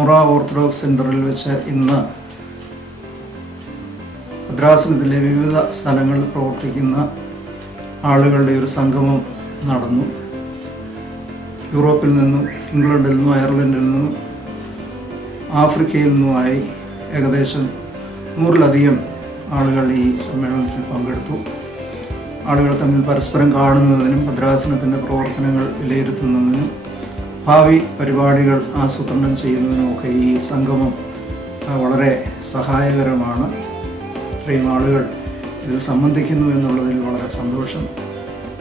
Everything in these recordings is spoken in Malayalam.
പുന്നയൂറ ഓർത്തഡോക്സ് സെൻറ്ററിൽ വെച്ച് ഇന്ന് ഭദ്രാസനത്തിലെ വിവിധ സ്ഥലങ്ങളിൽ പ്രവർത്തിക്കുന്ന ആളുകളുടെ ഒരു സംഗമം നടന്നു. യൂറോപ്പിൽ നിന്നും, ഇംഗ്ലണ്ടിൽ നിന്നും, അയർലൻഡിൽ നിന്നും, ആഫ്രിക്കയിൽ നിന്നുമായി ഏകദേശം 100-ലധികം ആളുകൾ ഈ സമ്മേളനത്തിൽ പങ്കെടുത്തു. ആളുകൾ തമ്മിൽ പരസ്പരം കാണുന്നതിനും ഭദ്രാസനത്തിൻ്റെ പ്രവർത്തനങ്ങൾ വിലയിരുത്തുന്നതിനും ഭാവി പരിപാടികൾ ആസൂത്രണം ചെയ്യുന്നതിനുമൊക്കെ ഈ സംഗമം വളരെ സഹായകരമാണ്. ഇത്രയും ആളുകൾ ഇതിൽ സംബന്ധിക്കുന്നു എന്നുള്ളതിൽ വളരെ സന്തോഷം.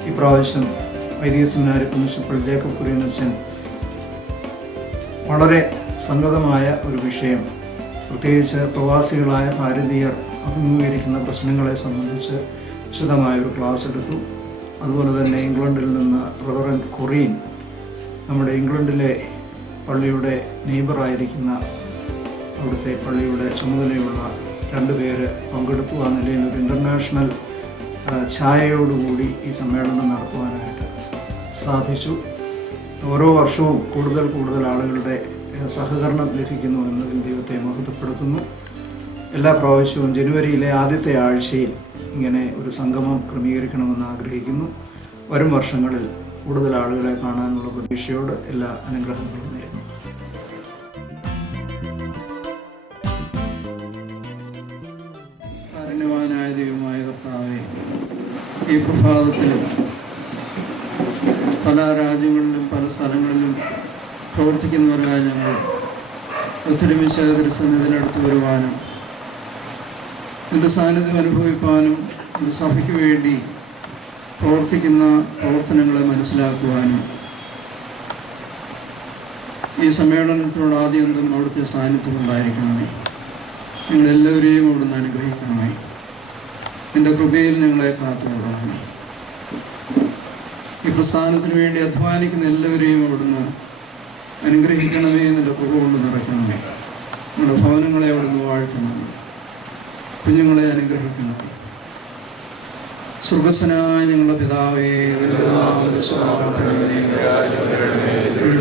ഈ പ്രാവശ്യം വൈദിക സെമിനാരി പ്രിൻസിപ്പൽ ജേക്കബ് കുര്യനച്ചൻ വളരെ സംഗതമായ ഒരു വിഷയം, പ്രത്യേകിച്ച് പ്രവാസികളായ ഭാരതീയർ അഭിമുഖീകരിക്കുന്ന പ്രശ്നങ്ങളെ സംബന്ധിച്ച് വിശദമായൊരു ക്ലാസ് എടുത്തു. അതുപോലെ തന്നെ ഇംഗ്ലണ്ടിൽ നിന്ന് റവറൻഡ് കൊറീൻ, നമ്മുടെ ഇംഗ്ലണ്ടിലെ പള്ളിയുടെ നെയ്ബറായിരിക്കുന്ന അവിടുത്തെ പള്ളിയുടെ ചുമതലയുള്ള 2 പേര് പങ്കെടുത്തു. ആ നിലയിൽ ഒരു ഇൻ്റർനാഷണൽ ഛായയോടുകൂടി ഈ സമ്മേളനം നടത്തുവാനായിട്ട് സാധിച്ചു. ഓരോ വർഷവും കൂടുതൽ ആളുകളുടെ സഹകരണം ലഭിക്കുന്നു എന്നതിൽ ദൈവത്തെ മഹത്വപ്പെടുത്തുന്നു. എല്ലാ പ്രാവശ്യവും ജനുവരിയിലെ ആദ്യത്തെ ആഴ്ചയിൽ ഇങ്ങനെ ഒരു സംഗമം ക്രമീകരിക്കണമെന്ന് ആഗ്രഹിക്കുന്നു. വരും വർഷങ്ങളിൽ കൂടുതൽ ആളുകളെ കാണാനുള്ള പ്രതീക്ഷയോട് എല്ലാ അനുഗ്രഹങ്ങളും നേരുന്നു. കാരുണ്യവാനായ ദൈവമായ കർത്താവേ, ഈ പ്രഭാതത്തിൽ പല രാജ്യങ്ങളിലും പല സ്ഥലങ്ങളിലും പ്രവർത്തിക്കുന്നവരായ ഞങ്ങൾ ഒത്തൊരുമിച്ച് തിരുസന്നിധിയിലടുത്ത് വരുവാനും നിൻ്റെ സാന്നിധ്യം അനുഭവിപ്പാനും നിൻ്റെ സഭയ്ക്ക് വേണ്ടി പ്രവർത്തിക്കുന്ന പ്രവർത്തനങ്ങളെ മനസ്സിലാക്കുവാനും ഈ സമ്മേളനത്തിനോട് ആദ്യന്തം അവിടുത്തെ സാന്നിധ്യം ഉണ്ടായിരിക്കണമേ. ഞങ്ങളെല്ലാവരെയും അവിടുന്ന് അനുഗ്രഹിക്കണമേ. നിൻ്റെ കൃപയിൽ ഞങ്ങളെ കാത്തുകൊള്ളണമേ. ഈ പ്രസ്ഥാനത്തിന് വേണ്ടി അധ്വാനിക്കുന്ന എല്ലാവരെയും അവിടുന്ന് അനുഗ്രഹിക്കണമേ. നിൻ്റെ കൃപ കൊണ്ട് നിറയ്ക്കണമേ. ഞങ്ങളുടെ ഭവനങ്ങളെ അവിടുന്ന് വാഴ്ത്തണമേ. കുഞ്ഞുങ്ങളെ അനുഗ്രഹിക്കണമേ. സ്വർഗസ്വനായ ഞങ്ങളുടെ പിതാവേ,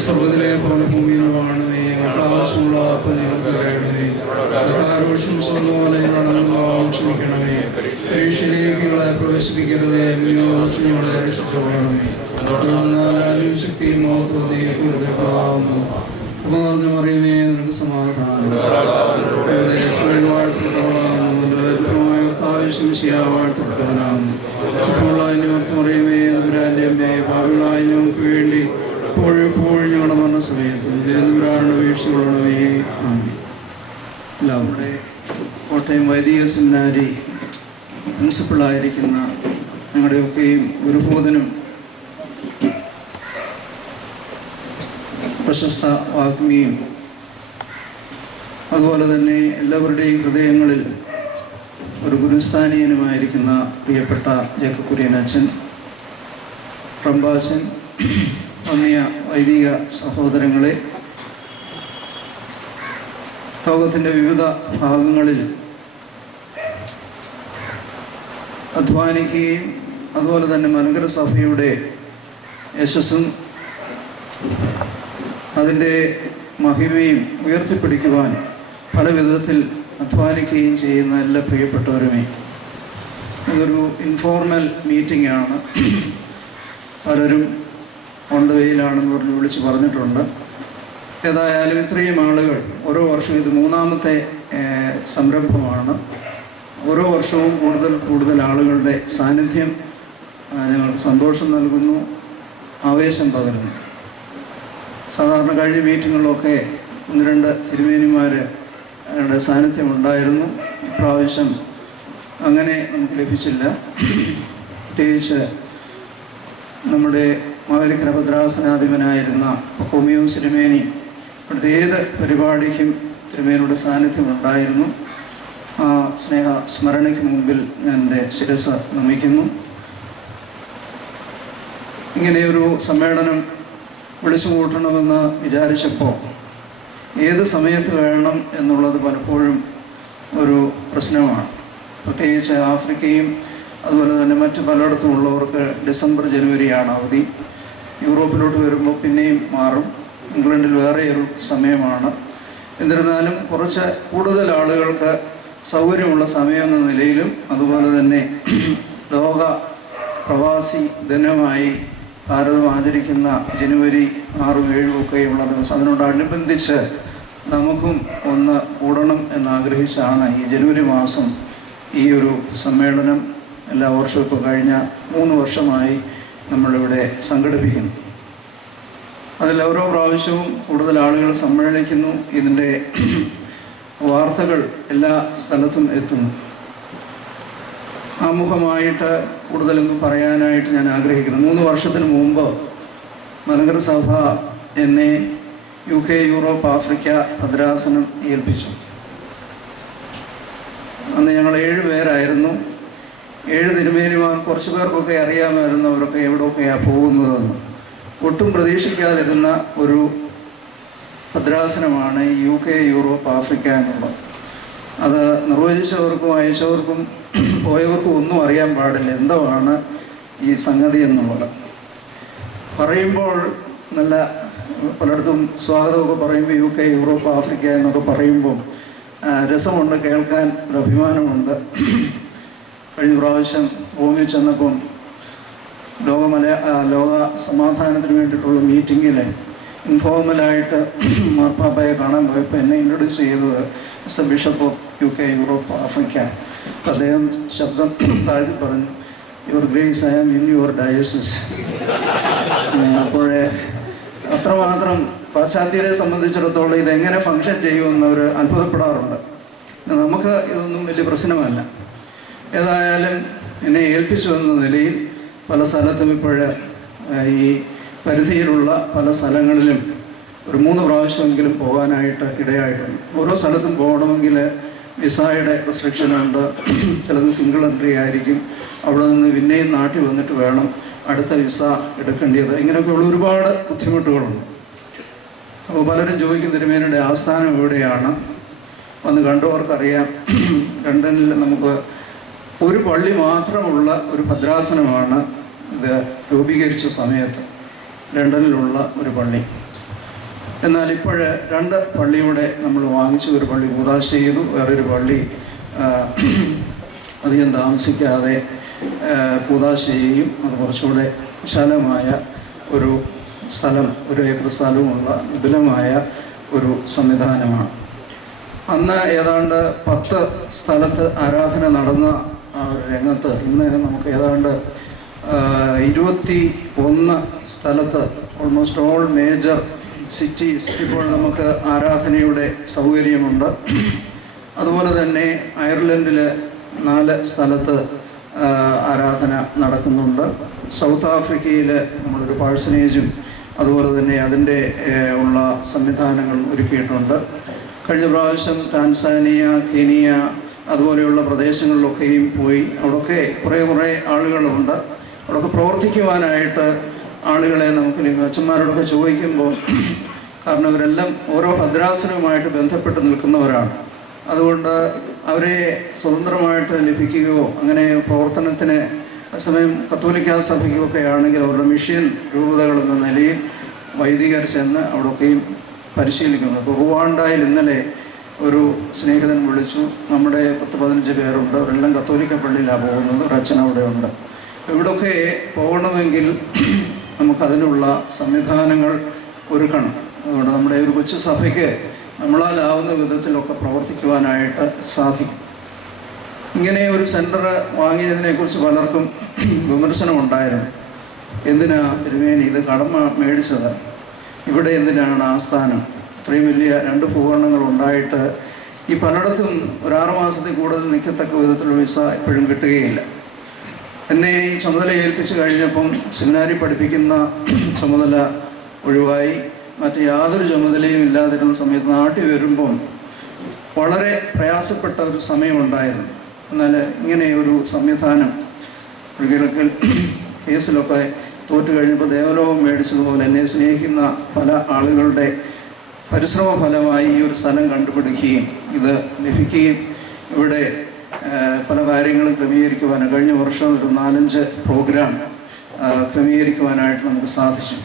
സ്വർഗത്തിലെ പോലെ ഭൂമിയിലുമാണമേ. ഞങ്ങൾക്ക് ആവശ്യമുള്ള അപ്പം ഞങ്ങൾക്ക് തരണമേ. ക്ഷമിക്കണമേ. പരീക്ഷയിലേക്ക് ഞങ്ങളെ പ്രവേശിപ്പിക്കരുതേ, ഞങ്ങളെ രക്ഷിച്ചുകൊള്ളണമേ. ശക്തിയും കൂടുതലാവുന്നു. ഉപനിറഞ്ഞ മറിയമേ, നിനക്ക് സമാധാനം. വാഴ്ത്തപ്പെട്ടവനാകുന്നു. ശുദ്ധമുള്ള മറിയമേ, തമ്പുരാന്റെ അമ്മേ, പാപികളായ ഞങ്ങൾക്ക് വേണ്ടി എപ്പോഴും ഞങ്ങളുടെ മരണ സമയത്തും തമ്പുരാനുടെ വീഴ്ചകളോടമേ. ആമേൻ. നമ്മുടെ കോട്ടയം വൈദിക സെമിനാരി പ്രിൻസിപ്പളായിരിക്കുന്ന ഞങ്ങളുടെയൊക്കെയും ഗുരുബോധനും പ്രശസ്ത വാഗ്മിയും അതുപോലെ തന്നെ എല്ലാവരുടെയും ഹൃദയങ്ങളിൽ ഒരു ഗുരുസ്ഥാനീയനുമായിരിക്കുന്ന പ്രിയപ്പെട്ട ജേക്കബ് കുര്യനച്ചൻ, റംബാച്ചൻ, വന്യ വൈദിക സഹോദരങ്ങളെ, ലോകത്തിൻ്റെ വിവിധ ഭാഗങ്ങളിൽ അധ്വാനിക്കുകയും അതുപോലെ തന്നെ മലങ്കര സഭയുടെ യശസ്സും അതിൻ്റെ മഹിമയും ഉയർത്തിപ്പിടിക്കുവാൻ പല വിധത്തിൽ അധ്വാനിക്കുകയും ചെയ്യുന്ന എല്ലാ പ്രിയപ്പെട്ടവരുമേ, ഇതൊരു ഇൻഫോർമൽ മീറ്റിംഗ് ആണ്. പലരും ഓൺ ദ വേയിലാണെന്ന് പറഞ്ഞ് വിളിച്ച് പറഞ്ഞിട്ടുണ്ട്. ഏതായാലും ഇത്രയും ആളുകൾ ഓരോ വർഷവും, ഇത് 3ാമത്തെ സംരംഭമാണ്. ഓരോ വർഷവും കൂടുതൽ ആളുകളുടെ സാന്നിധ്യം ഞങ്ങൾക്ക് സന്തോഷം നൽകുന്നു, ആവേശം പകരുന്നു. സാധാരണ കഴിഞ്ഞ മീറ്റിങ്ങുകളിലൊക്കെ 1-2 തിരുമേനിമാരുടെ സാന്നിധ്യം ഉണ്ടായിരുന്നു. ഇപ്രാവശ്യം അങ്ങനെ നമുക്ക് ലഭിച്ചില്ല. പ്രത്യേകിച്ച് നമ്മുടെ മാവേലിക്കര ഭദ്രാസനാധിപനായിരുന്ന കൊമിയോസ് തിരുമേനി ഇവിടുത്തെ ഏത് പരിപാടിക്കും തിരുമേനിയുടെ സാന്നിധ്യം ഉണ്ടായിരുന്നു. ആ സ്നേഹ സ്മരണയ്ക്ക് മുമ്പിൽ ഞാൻ എൻ്റെ ശിരസ് നമിക്കുന്നു. ഇങ്ങനെയൊരു സമ്മേളനം വിളിച്ചു കൂട്ടണമെന്ന് വിചാരിച്ചപ്പോൾ ഏത് സമയത്ത് വേണം എന്നുള്ളത് പലപ്പോഴും ഒരു പ്രശ്നമാണ്. പ്രത്യേകിച്ച് ആഫ്രിക്കയും അതുപോലെ തന്നെ മറ്റ് പലയിടത്തും ഉള്ളവർക്ക് ഡിസംബർ ജനുവരിയാണ് അവധി. യൂറോപ്പിലോട്ട് വരുമ്പോൾ പിന്നെയും മാറും. ഇംഗ്ലണ്ടിൽ വേറെ ഒരു സമയമാണ്. എന്നിരുന്നാലും കുറച്ച് കൂടുതൽ ആളുകൾക്ക് സൗകര്യമുള്ള സമയം എന്ന നിലയിലും അതുപോലെ തന്നെ ലോക പ്രവാസി ദിനമായി ഭാരതം ആചരിക്കുന്ന ജനുവരി 6, 7 ഒക്കെയുള്ള ദിവസം അതിനോടനുബന്ധിച്ച് നമുക്കും ഒന്ന് കൂടണം എന്നാഗ്രഹിച്ചാണ് ഈ ജനുവരി മാസം ഈ ഒരു സമ്മേളനം എല്ലാ വർഷവും ഇപ്പോൾ കഴിഞ്ഞ 3 വർഷമായി നമ്മളിവിടെ സംഘടിപ്പിക്കുന്നു. അതിൽ ഓരോ പ്രാവശ്യവും കൂടുതൽ ആളുകൾ സമ്മേളിക്കുന്നു. ഇതിൻ്റെ വാർത്തകൾ എല്ലാ സ്ഥലത്തും എത്തുന്നു. ആമുഖമായിട്ട് കൂടുതലൊന്നും പറയാനായിട്ട് ഞാൻ ആഗ്രഹിക്കുന്നു. 3 വർഷത്തിന് മുമ്പ് മലങ്കര സഭ എന്നെ UK, യൂറോപ്പ്, ആഫ്രിക്ക ഭദ്രാസനം ഏൽപ്പിച്ചു. അന്ന് ഞങ്ങൾ 7 പേരായിരുന്നു. 7 തിരുമേനിമാർ. കുറച്ച് പേർക്കൊക്കെ അറിയാമായിരുന്നു അവരൊക്കെ എവിടെയൊക്കെയാണ് പോകുന്നതെന്ന്. ഒട്ടും പ്രതീക്ഷിക്കാതിരുന്ന ഒരു ഭദ്രാസനമാണ് UK, യൂറോപ്പ്, ആഫ്രിക്ക എന്നുള്ളത്. അത് നിർവചിച്ചവർക്കും അയച്ചവർക്കും പോയവർക്കും ഒന്നും അറിയാൻ പാടില്ല എന്താണ് ഈ സംഗതി എന്നുള്ളത്. പറയുമ്പോൾ നല്ല പലയിടത്തും സ്വാഗതമൊക്കെ പറയുമ്പോൾ UK, യൂറോപ്പ്, ആഫ്രിക്ക എന്നൊക്കെ പറയുമ്പോൾ രസമുണ്ട്, കേൾക്കാൻ ഒരു അഭിമാനമുണ്ട്. കഴിഞ്ഞ പ്രാവശ്യം ഭൂമിയിൽ ചെന്നപ്പം ലോക സമാധാനത്തിന് വേണ്ടിയിട്ടുള്ള മീറ്റിങ്ങിൽ ഇൻഫോർമലായിട്ട് മാർപ്പാപ്പയെ കാണാൻ പോയപ്പോൾ എന്നെ ഇൻട്രൊഡ്യൂസ് ചെയ്തത് is a bishop of UK, Europe, Africa. അദ്ദേഹം ശബ്ദം താഴ്ത്തി പറഞ്ഞു, your grace I am in your diocese. അപ്പോഴേ അത്രമാത്രം പാശ്ചാത്യരെ സംബന്ധിച്ചിടത്തോളം ഇതെങ്ങനെ ഫങ്ഷൻ ചെയ്യുമെന്നവർ അത്ഭുതപ്പെടാറുണ്ട്. നമുക്ക് ഇതൊന്നും വലിയ പ്രശ്നമല്ല. ഏതായാലും എന്നെ ഏൽപ്പിച്ചു എന്ന നിലയിൽ പല സ്ഥലത്തും ഇപ്പോൾ ഈ പരിധിയിലുള്ള പല സ്ഥലങ്ങളിലും ഒരു 3 പ്രാവശ്യമെങ്കിലും പോകാനായിട്ട് ഇടയായിട്ടുണ്ട്. ഓരോ സ്ഥലത്തും പോകണമെങ്കിൽ വിസയുടെ റെസ്ട്രിക്ഷനുണ്ട്. ചിലത് സിംഗിൾ എൻട്രി ആയിരിക്കും. അവിടെ നിന്ന് പിന്നെയും നാട്ടിൽ വന്നിട്ട് വേണം അടുത്ത വിസ എടുക്കേണ്ടത്. ഇങ്ങനെയൊക്കെയുള്ള ഒരുപാട് ബുദ്ധിമുട്ടുകളുണ്ട്. അപ്പോൾ പലരും ചോദിക്കും, തിരുമേനിയുടെ ആസ്ഥാനം എവിടെയാണ്? വന്ന് കണ്ടവർക്കറിയാം. ലണ്ടനിൽ നമുക്ക് ഒരു പള്ളി മാത്രമുള്ള ഒരു ഭദ്രാസനമാണ് ഇത് രൂപീകരിച്ച സമയത്ത്, ലണ്ടനിലുള്ള ഒരു പള്ളി. എന്നാൽ ഇപ്പോൾ 2 പള്ളിയുടെ നമ്മൾ വാങ്ങിച്ചു. ഒരു പള്ളി കൂതാശ ചെയ്തു, വേറൊരു പള്ളി അധികം താമസിക്കാതെ കൂതാശ ചെയ്യും. അത് കുറച്ചുകൂടെ വിശാലമായ ഒരു സ്ഥലം, 1 ഏക്കർ സ്ഥലവുമുള്ള വിപുലമായ ഒരു സംവിധാനമാണ്. അന്ന് ഏതാണ്ട് 10 സ്ഥലത്ത് ആരാധന നടന്ന രംഗത്ത് ഇന്ന് നമുക്ക് ഏതാണ്ട് 21 സ്ഥലത്ത് ഓൾമോസ്റ്റ് ഓൾ മേജർ സിറ്റീസ് ഇപ്പോൾ നമുക്ക് ആരാധനയുടെ സൗകര്യമുണ്ട്. അതുപോലെ തന്നെ അയർലൻഡിൽ 4 സ്ഥലത്ത് ആരാധന നടക്കുന്നുണ്ട്. സൗത്ത് ആഫ്രിക്കയിൽ നമ്മളൊരു പാഴ്സനേജും അതുപോലെ തന്നെ അതിൻ്റെ ഉള്ള സംവിധാനങ്ങൾ ഒരുക്കിയിട്ടുണ്ട്. കഴിഞ്ഞ പ്രാവശ്യം ടാൻസാനിയ, കെനിയ അതുപോലെയുള്ള പ്രദേശങ്ങളിലൊക്കെയും പോയി. അവിടെയൊക്കെ കുറേ ആളുകളുണ്ട്. അവിടെയൊക്കെ പ്രവർത്തിക്കുവാനായിട്ട് ആളുകളെ നമുക്ക് അച്ഛന്മാരോടൊക്കെ ചോദിക്കുമ്പോൾ, കാരണം അവരെല്ലാം ഓരോ ഭദ്രാസനവുമായിട്ട് ബന്ധപ്പെട്ട് നിൽക്കുന്നവരാണ്. അതുകൊണ്ട് അവരെ സ്വതന്ത്രമായിട്ട് ലഭിക്കുകയോ അങ്ങനെ പ്രവർത്തനത്തിന് സമയം കത്തോലിക്കാ സഭയ്ക്കൊക്കെ ആണെങ്കിൽ അവരുടെ മിഷൻ രൂപതകൾ എന്ന നിലയിൽ വൈദികർ ചെന്ന് അവിടെയൊക്കെയും പരിശീലിക്കുന്നു. ഇപ്പോൾ റുവാണ്ടയിൽ ഇന്നലെ ഒരു സ്നേഹിതൻ വിളിച്ചു. നമ്മുടെ 10-15 പേരുണ്ട്. അവരെല്ലാം കത്തോലിക്ക പള്ളിയിലാണ് പോകുന്നത്. ഒരു അച്ഛൻ അവിടെ ഉണ്ട്. ഇവിടെയൊക്കെ പോകണമെങ്കിൽ നമുക്കതിനുള്ള സംവിധാനങ്ങൾ ഒരുക്കണം. അതുകൊണ്ട് നമ്മുടെ ഒരു കൊച്ചു സഭയ്ക്ക് നമ്മളാലാവുന്ന വിധത്തിലൊക്കെ പ്രവർത്തിക്കുവാനായിട്ട് സാധിക്കും. ഇങ്ങനെ ഒരു സെൻറ്റർ വാങ്ങിയതിനെക്കുറിച്ച് പലർക്കും വിമർശനമുണ്ടായിരുന്നു. എന്തിനാ തിരുമേനി ഇത് കടമ മേടിച്ചത്? ഇവിടെ എന്തിനാണ് ആസ്ഥാനം? ഇത്രയും വലിയ 2 ഭൂഖണ്ഡങ്ങൾ ഉണ്ടായിട്ട് ഈ പലയിടത്തും ഒരു 6 മാസത്തിൽ കൂടുതൽ നിൽക്കത്തക്ക വിധത്തിലുള്ള വിസ എപ്പോഴും കിട്ടുകയില്ല. എന്നെ ഈ ചുമതല ഏൽപ്പിച്ച് കഴിഞ്ഞപ്പം സെമിനാരി പഠിപ്പിക്കുന്ന ചുമതല ഒഴിവായി. മറ്റ് യാതൊരു ചുമതലയും ഇല്ലാതിരുന്ന സമയത്ത് നാട്ടിൽ വരുമ്പം വളരെ പ്രയാസപ്പെട്ട ഒരു സമയമുണ്ടായിരുന്നു. എന്നാൽ ഇങ്ങനെ ഒരു സംവിധാനം ഒരിക്കൽ കേസിലൊക്കെ തോറ്റു കഴിഞ്ഞപ്പോൾ ദേവലോകം മേടിച്ചതുപോലെ എന്നെ സ്നേഹിക്കുന്ന പല ആളുകളുടെ പരിശ്രമ ഫലമായി ഈ ഒരു സ്ഥലം കണ്ടുപിടിക്കുകയും ഇത് ലഭിക്കുകയും ഇവിടെ പല കാര്യങ്ങളും ക്രമീകരിക്കുവാൻ കഴിഞ്ഞ വർഷം ഒരു 4-5 പ്രോഗ്രാം ക്രമീകരിക്കുവാനായിട്ട് നമുക്ക് സാധിച്ചു.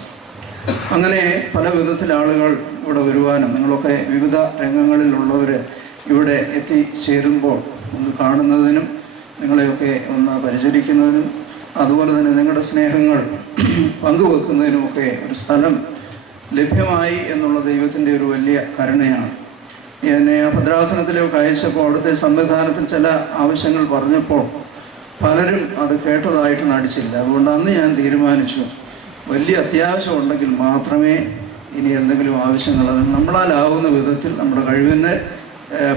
അങ്ങനെ പല വിധത്തിൽ ആളുകൾ ഇവിടെ വരുവാനും നിങ്ങളൊക്കെ വിവിധ രംഗങ്ങളിലുള്ളവർ ഇവിടെ എത്തിച്ചേരുമ്പോൾ ഒന്ന് കാണുന്നതിനും നിങ്ങളെയൊക്കെ ഒന്ന് പരിചരിക്കുന്നതിനും അതുപോലെ തന്നെ നിങ്ങളുടെ സ്നേഹങ്ങൾ പങ്കുവെക്കുന്നതിനുമൊക്കെ ഒരു സ്ഥലം ലഭ്യമായി എന്നുള്ള ദൈവത്തിൻ്റെ ഒരു വലിയ കരുണയാണ്. എന്നെ ആ ഭദ്രാസനത്തിലേക്ക് അയച്ചപ്പോൾ അവിടുത്തെ സംവിധാനത്തിൽ ചില ആവശ്യങ്ങൾ പറഞ്ഞപ്പോൾ പലരും അത് കേട്ടതായിട്ട് നടിച്ചില്ല. അതുകൊണ്ട് അന്ന് ഞാൻ തീരുമാനിച്ചു, വലിയ അത്യാവശ്യം ഉണ്ടെങ്കിൽ മാത്രമേ ഇനി എന്തെങ്കിലും ആവശ്യങ്ങൾ അത് നമ്മളാലാവുന്ന വിധത്തിൽ നമ്മുടെ കഴിവിൻ്റെ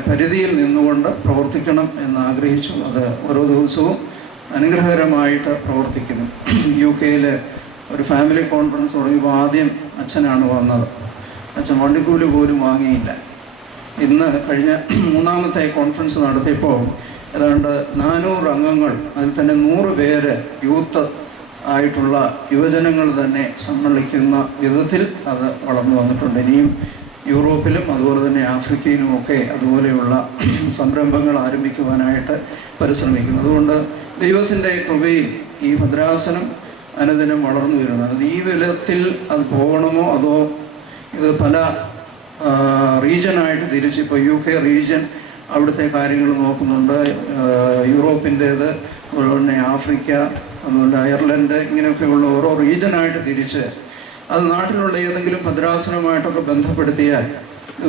പരിധിയിൽ നിന്നുകൊണ്ട് പ്രവർത്തിക്കണം എന്നാഗ്രഹിച്ചു. അത് ഓരോ ദിവസവും അനുഗ്രഹകരമായിട്ട് പ്രവർത്തിക്കുന്നു. UK ഒരു ഫാമിലി കോൺഫറൻസ് തുടങ്ങിയപ്പോൾ ആദ്യം അച്ഛനാണ് വന്നത്. അച്ഛൻ വണ്ടിക്കൂലി പോലും വാങ്ങിയില്ല. ഇന്ന് കഴിഞ്ഞ 3ാമത്തെ കോൺഫറൻസ് നടത്തിയപ്പോൾ ഏതാണ്ട് 400 അംഗങ്ങൾ, അതിൽ തന്നെ 100 പേര് യൂത്ത് ആയിട്ടുള്ള യുവജനങ്ങൾ തന്നെ സമ്മേളിക്കുന്ന വിധത്തിൽ അത് വളർന്നു വന്നിട്ടുണ്ട്. ഇനിയും യൂറോപ്പിലും അതുപോലെ തന്നെ ആഫ്രിക്കയിലുമൊക്കെ അതുപോലെയുള്ള സംരംഭങ്ങൾ ആരംഭിക്കുവാനായിട്ട് പരിശ്രമിക്കുന്നു. അതുകൊണ്ട് ദൈവത്തിൻ്റെ കൃപയിൽ ഈ ഭദ്രാസനം അനുദിനം വളർന്നു വരുന്നത്. അത് ഈ വിധത്തിൽ അത് പോകണമോ അതോ ഇത് പല റീജനായിട്ട് തിരിച്ച്, ഇപ്പോൾ UK റീജൻ അവിടുത്തെ കാര്യങ്ങൾ നോക്കുന്നുണ്ട്, യൂറോപ്പിൻ്റേത്, അതുപോലെ തന്നെ ആഫ്രിക്ക, അതുപോലെ അയർലൻഡ്, ഇങ്ങനെയൊക്കെയുള്ള ഓരോ റീജനായിട്ട് തിരിച്ച് അത് നാട്ടിലുള്ള ഏതെങ്കിലും ഭദ്രാസനമായിട്ടൊക്കെ ബന്ധപ്പെടുത്തിയാൽ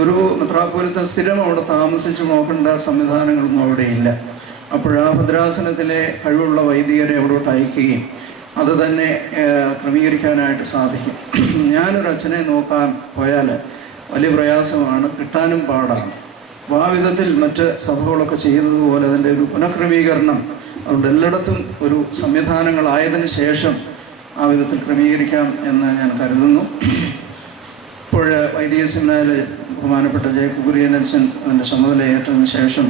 ഒരു മെത്രാപ്പോലീത്ത സ്ഥിരം അവിടെ താമസിച്ച് നോക്കേണ്ട സംവിധാനങ്ങളൊന്നും അവിടെയില്ല. അപ്പോഴാ ഭദ്രാസനത്തിലെ കഴിവുള്ള വൈദികരെ അവിടോട്ട് അയക്കുകയും അത് തന്നെ ക്രമീകരിക്കാനായിട്ട് സാധിക്കും. ഞാനൊരു അച്ഛനെ നോക്കാൻ പോയാൽ വലിയ പ്രയാസമാണ്, കിട്ടാനും പാടാണ്. അപ്പോൾ ആ വിധത്തിൽ മറ്റ് സഭകളൊക്കെ ചെയ്യുന്നത് പോലെ അതിൻ്റെ ഒരു പുനഃക്രമീകരണം അതുകൊണ്ട് എല്ലായിടത്തും ഒരു സംവിധാനങ്ങളായതിന് ശേഷം ആ വിധത്തിൽ ക്രമീകരിക്കാം എന്ന് ഞാൻ കരുതുന്നു. ഇപ്പോൾ വൈദിക സെമിനാരിൽ ബഹുമാനപ്പെട്ട ജേക്കബ് കുര്യനച്ഛൻ അതിൻ്റെ ചുമതലയേറ്റതിന് ശേഷം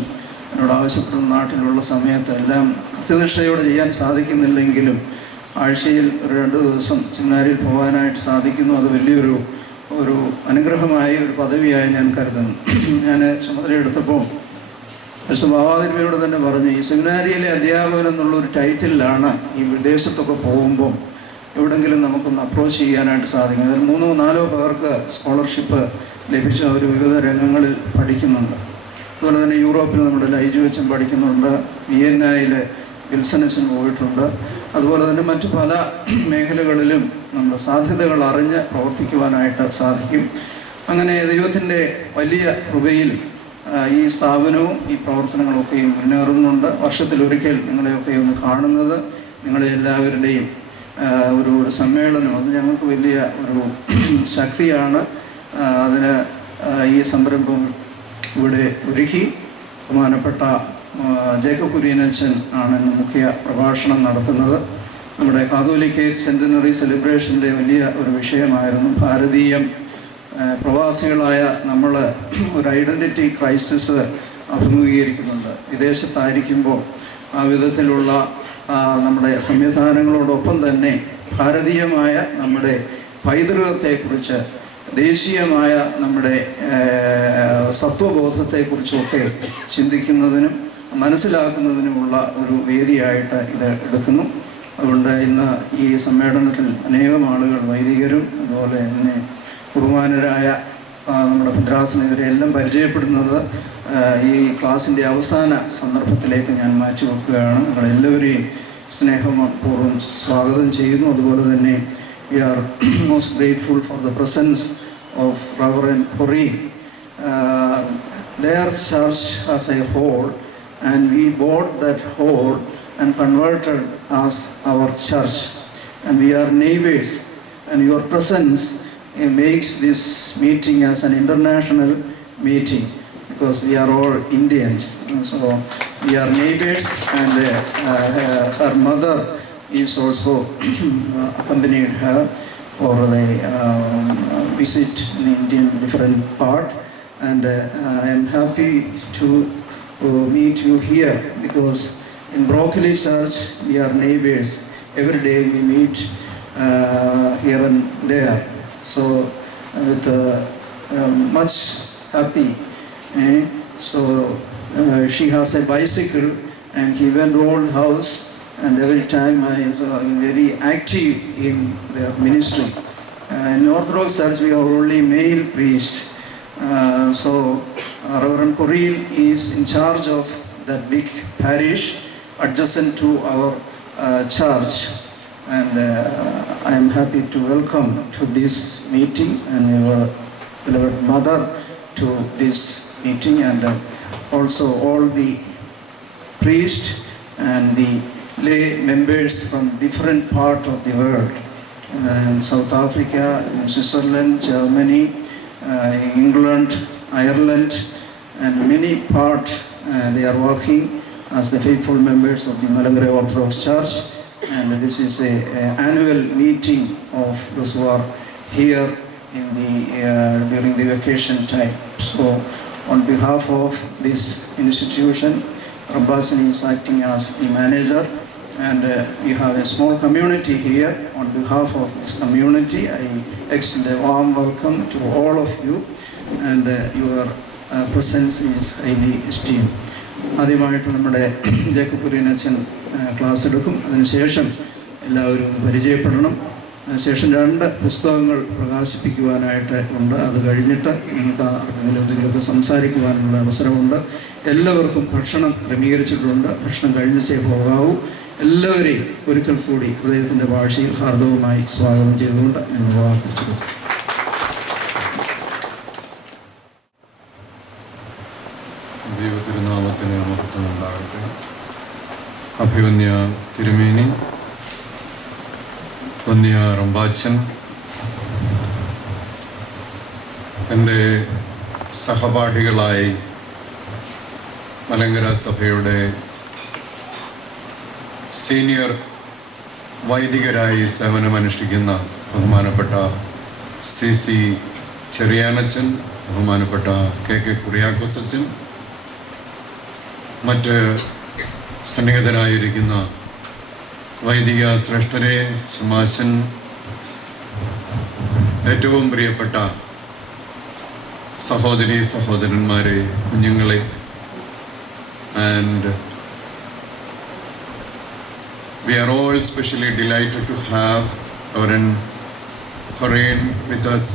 എന്നോട് ആവശ്യപ്പെടുന്ന നാട്ടിലുള്ള സമയത്ത് എല്ലാം കൃത്യനിഷ്ഠയോടെ ചെയ്യാൻ സാധിക്കുന്നില്ലെങ്കിലും ആഴ്ചയിൽ 2 ദിവസം സെമിനാരിൽ പോകാനായിട്ട് സാധിക്കുന്നു. അത് വലിയൊരു അനുഗ്രഹമായ ഒരു പദവിയായി ഞാൻ കരുതുന്നു. ഞാൻ ചുമതലയെടുത്തപ്പോൾ ബാവാതിരുമയോട് തന്നെ പറഞ്ഞു, ഈ സെമിനാരിയിലെ അധ്യാപകൻ എന്നുള്ളൊരു ടൈറ്റിലാണ് ഈ വിദേശത്തൊക്കെ പോകുമ്പോൾ എവിടെങ്കിലും നമുക്കൊന്ന് അപ്രോച്ച് ചെയ്യാനായിട്ട് സാധിക്കും. അതിൽ 3-4 പേർക്ക് സ്കോളർഷിപ്പ് ലഭിച്ച ഒരു വിവിധ രംഗങ്ങളിൽ പഠിക്കുന്നുണ്ട്. അതുപോലെ തന്നെ യൂറോപ്പിൽ നമ്മുടെ ലൈജു വെച്ചും പഠിക്കുന്നുണ്ട്, വിയന്നയിൽ വിൽസനച്ചൻ പോയിട്ടുണ്ട്. അതുപോലെ തന്നെ മറ്റു പല മേഖലകളിലും നമ്മുടെ സാധ്യതകൾ അറിഞ്ഞ് പ്രവർത്തിക്കുവാനായിട്ട് സാധിക്കും. അങ്ങനെ ദൈവത്തിൻ്റെ വലിയ കൃപയിൽ ഈ സ്ഥാപനവും ഈ പ്രവർത്തനങ്ങളൊക്കെയും മുന്നേറുന്നുണ്ട്. വർഷത്തിലൊരിക്കൽ നിങ്ങളെയൊക്കെ ഒന്ന് കാണുന്നത്, നിങ്ങളെ എല്ലാവരുടെയും ഒരു സമ്മേളനം, അത് ഞങ്ങൾക്ക് വലിയ ഒരു ശക്തിയാണ്. അതിന് ഈ സംരംഭം ഇവിടെ ഒരുക്കി ബഹുമാനപ്പെട്ട ജേക്കബ് കുര്യനച്ഛൻ ആണ് മുഖ്യ പ്രഭാഷണം നടത്തുന്നത്. നമ്മുടെ കാതോലിക്കേറ്റ് സെൻറ്റനറി സെലിബ്രേഷൻ്റെ വലിയ ഒരു വിഷയമായിരുന്നു. ഭാരതീയം പ്രവാസികളായ നമ്മൾ ഒരു ഐഡൻറ്റിറ്റി ക്രൈസിസ് അഭിമുഖീകരിക്കുന്നുണ്ട്. വിദേശത്തായിരിക്കുമ്പോൾ ആ വിധത്തിലുള്ള നമ്മുടെ സംവിധാനങ്ങളോടൊപ്പം തന്നെ ഭാരതീയമായ നമ്മുടെ പൈതൃകത്തെക്കുറിച്ച്, ദേശീയമായ നമ്മുടെ സത്വബോധത്തെക്കുറിച്ചൊക്കെ ചിന്തിക്കുന്നതിനും മനസ്സിലാക്കുന്നതിനുമുള്ള ഒരു വേദിയായിട്ട് ഇത് എടുക്കുന്നു. അതുകൊണ്ട് ഇന്ന് ഈ സമ്മേളനത്തിൽ അനേകം ആളുകൾ, വൈദികരും അതുപോലെ തന്നെ ബഹുമാനരായ നമ്മുടെ ഭദ്രാസനം, ഇവരെല്ലാം പരിചയപ്പെടുന്നത് ഈ ക്ലാസിൻ്റെ അവസാന സന്ദർഭത്തിലേക്ക് ഞാൻ മാറ്റിവെക്കുകയാണ്. നിങ്ങളെല്ലാവരെയും സ്നേഹപൂർവ്വം സ്വാഗതം ചെയ്യുന്നു. അതുപോലെ തന്നെ we are most grateful for the presence of Reverend Puri. Their church has a hall and we bought that hall and converted as our church, and we are neighbors, and your presence makes this meeting as an international meeting because we are all Indians. So we are neighbors, and her mother is also accompanied her for the visit in Indian different part, and I am happy to meet you here because in Broccoli Church we are neighbors. Every day we meet here and there. So with much happy. So she has a bicycle and he went old house, and every time I was very active in their ministry. In Orthodox Church, we have only male priest. So Reverend Corrine is in charge of that big parish adjacent to our church. And I am happy to welcome to this meeting and your beloved mother to this meeting, and also all the priests and the lay members from different parts of the world, in South Africa, in Switzerland, Germany, England, Ireland, and many parts. They are working as the faithful members of the Malangre Orthodox Church. And this is an annual meeting of those who are here in the during the vacation time. So on behalf of this institution, Rabbasini is acting as the manager, and we have a small community here. On behalf of this community, I extend a warm welcome to all of you, and your presence is highly esteemed. ആദ്യമായിട്ട് നമ്മുടെ ജേക്കബ് കുര്യനച്ഛൻ ക്ലാസ് എടുക്കും. അതിനുശേഷം എല്ലാവരും ഒന്ന് പരിചയപ്പെടണം. അതിനുശേഷം 2 പുസ്തകങ്ങൾ പ്രകാശിപ്പിക്കുവാനായിട്ട് ഉണ്ട്. അത് കഴിഞ്ഞിട്ട് നിങ്ങൾക്ക് എന്തെങ്കിലുമൊക്കെ സംസാരിക്കുവാനുള്ള അവസരമുണ്ട്. എല്ലാവർക്കും ഭക്ഷണം ക്രമീകരിച്ചിട്ടുണ്ട്. ഭക്ഷണം കഴിഞ്ഞേ പോകാവൂ. എല്ലാവരെയും ഒരിക്കൽ കൂടി ഹൃദയത്തിൻ്റെ ഭാഷയിൽ ഹാർദവുമായി സ്വാഗതം ചെയ്തുകൊണ്ട് ഞാൻ വാർത്തിച്ചു. ദൈവത്തിരുനാമത്തിന് മഹത്വമുണ്ടാകട്ടെ. അഭിവന്യ തിരുമേനി, വന്യ റമ്പാച്ചൻ, എൻ്റെ സഹപാഠികളായി മലങ്കര സഭയുടെ സീനിയർ വൈദികരായി സേവനമനുഷ്ഠിക്കുന്ന ബഹുമാനപ്പെട്ട CC ചെറിയാനച്ചൻ, ബഹുമാനപ്പെട്ട KK കുറിയാക്കോസച്ചൻ, മറ്റ് സന്നിഹിതരായിരിക്കുന്ന വൈദിക ശ്രേഷ്ഠരെ, ശമാശൻ, ഏറ്റവും പ്രിയപ്പെട്ട സഹോദരി സഹോദരന്മാരെ, കുഞ്ഞുങ്ങളെ, and we are all especially delighted to have Reverend Corrine with us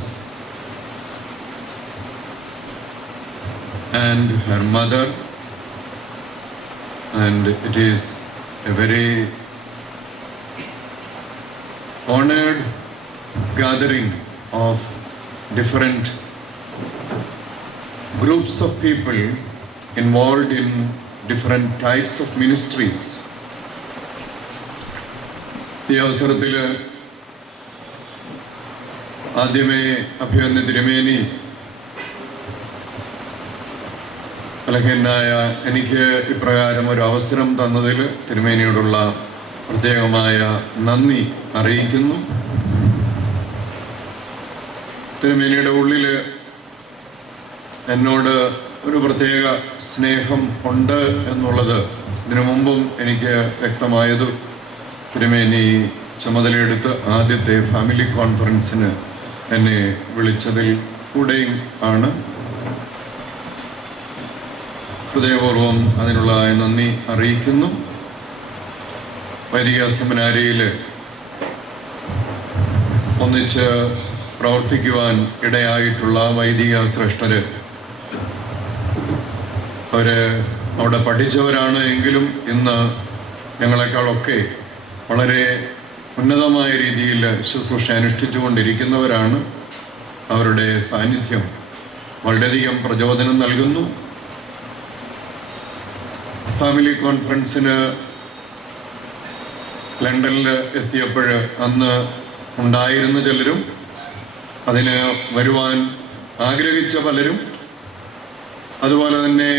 and her mother, and it is a very honored gathering of different groups of people involved in different types of ministries. ഈ അവസരത്തിൽ ആദ്യമേ അഭിവന്യ തിരുമേനി അലഹ്യനായ എനിക്ക് ഇപ്രകാരം ഒരു അവസരം തന്നതിൽ തിരുമേനിയോടുള്ള പ്രത്യേകമായ നന്ദി അറിയിക്കുന്നു. തിരുമേനിയുടെ ഉള്ളിൽ എന്നോട് ഒരു പ്രത്യേക സ്നേഹം ഉണ്ട് എന്നുള്ളത് ഇതിനു മുമ്പും എനിക്ക് വ്യക്തമായത് തിരുമേനി ചുമതലയെടുത്ത് ആദ്യത്തെ ഫാമിലി കോൺഫറൻസിന് എന്നെ വിളിച്ചതിൽ കൂടെയും ആണ്. ഹൃദയപൂർവ്വം അതിനുള്ള നന്ദി അറിയിക്കുന്നു. വൈദിക സെമിനാരിയിൽ ഒന്നിച്ച് പ്രവർത്തിക്കുവാൻ ഇടയായിട്ടുള്ള വൈദിക ശ്രേഷ്ഠര്, അവര് അവിടെ പഠിച്ചവരാണ് എങ്കിലും ഇന്ന് ഞങ്ങളെക്കാളൊക്കെ വളരെ ഉന്നതമായ രീതിയിൽ ശുശ്രൂഷ അനുഷ്ഠിച്ചുകൊണ്ടിരിക്കുന്നവരാണ്. അവരുടെ സാന്നിധ്യം വളരെയധികം പ്രചോദനം നൽകുന്നു. ഫാമിലി കോൺഫറൻസിന് ലണ്ടനിൽ എത്തിയപ്പോൾ അന്ന് ഉണ്ടായിരുന്ന ചിലരും, അതിന് വരുവാൻ ആഗ്രഹിച്ച പലരും, അതുപോലെ തന്നെ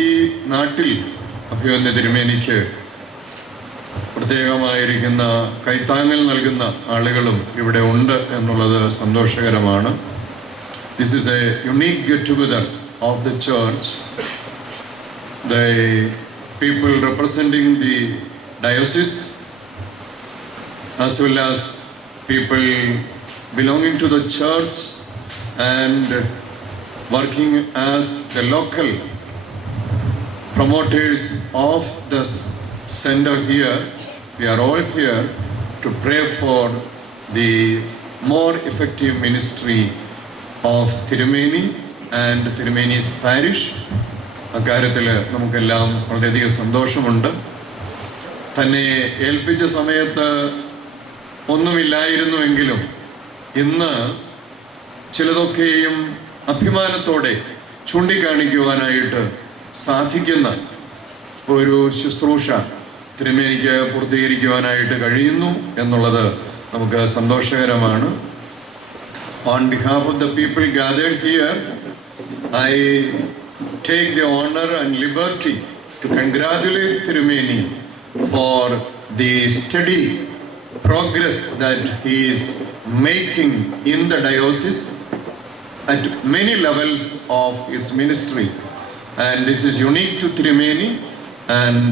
ഈ നാട്ടിൽ അഭിവന്യ തിരുമേനിക്ക് പ്രത്യേകമായിരിക്കുന്ന കൈത്താങ്ങൽ നൽകുന്ന ആളുകളും ഇവിടെ ഉണ്ട് എന്നുള്ളത് സന്തോഷകരമാണ്. This is a unique get-together of the church. The people representing the diocese as well as people belonging to the church and working as the local promoters of the center here. We are all here to pray for the more effective ministry of Tirumeni and Tirumeni's parish. അക്കാര്യത്തിൽ നമുക്കെല്ലാം വളരെയധികം സന്തോഷമുണ്ട്. തന്നെ ഏൽപ്പിച്ച സമയത്ത് ഒന്നുമില്ലായിരുന്നുവെങ്കിലും ഇന്ന് ചിലതൊക്കെയും അഭിമാനത്തോടെ ചൂണ്ടിക്കാണിക്കുവാനായിട്ട് സാധിക്കുന്ന ഒരു ശുശ്രൂഷ തിരുമേനിക്ക് പൂർത്തീകരിക്കുവാനായിട്ട് കഴിയുന്നു എന്നുള്ളത് നമുക്ക് സന്തോഷകരമാണ്. On behalf of the people gathered here, I take the honor and liberty to congratulate Tirumeni for the steady progress that he is making in the diocese at many levels of his ministry. And this is unique to Tirumeni, and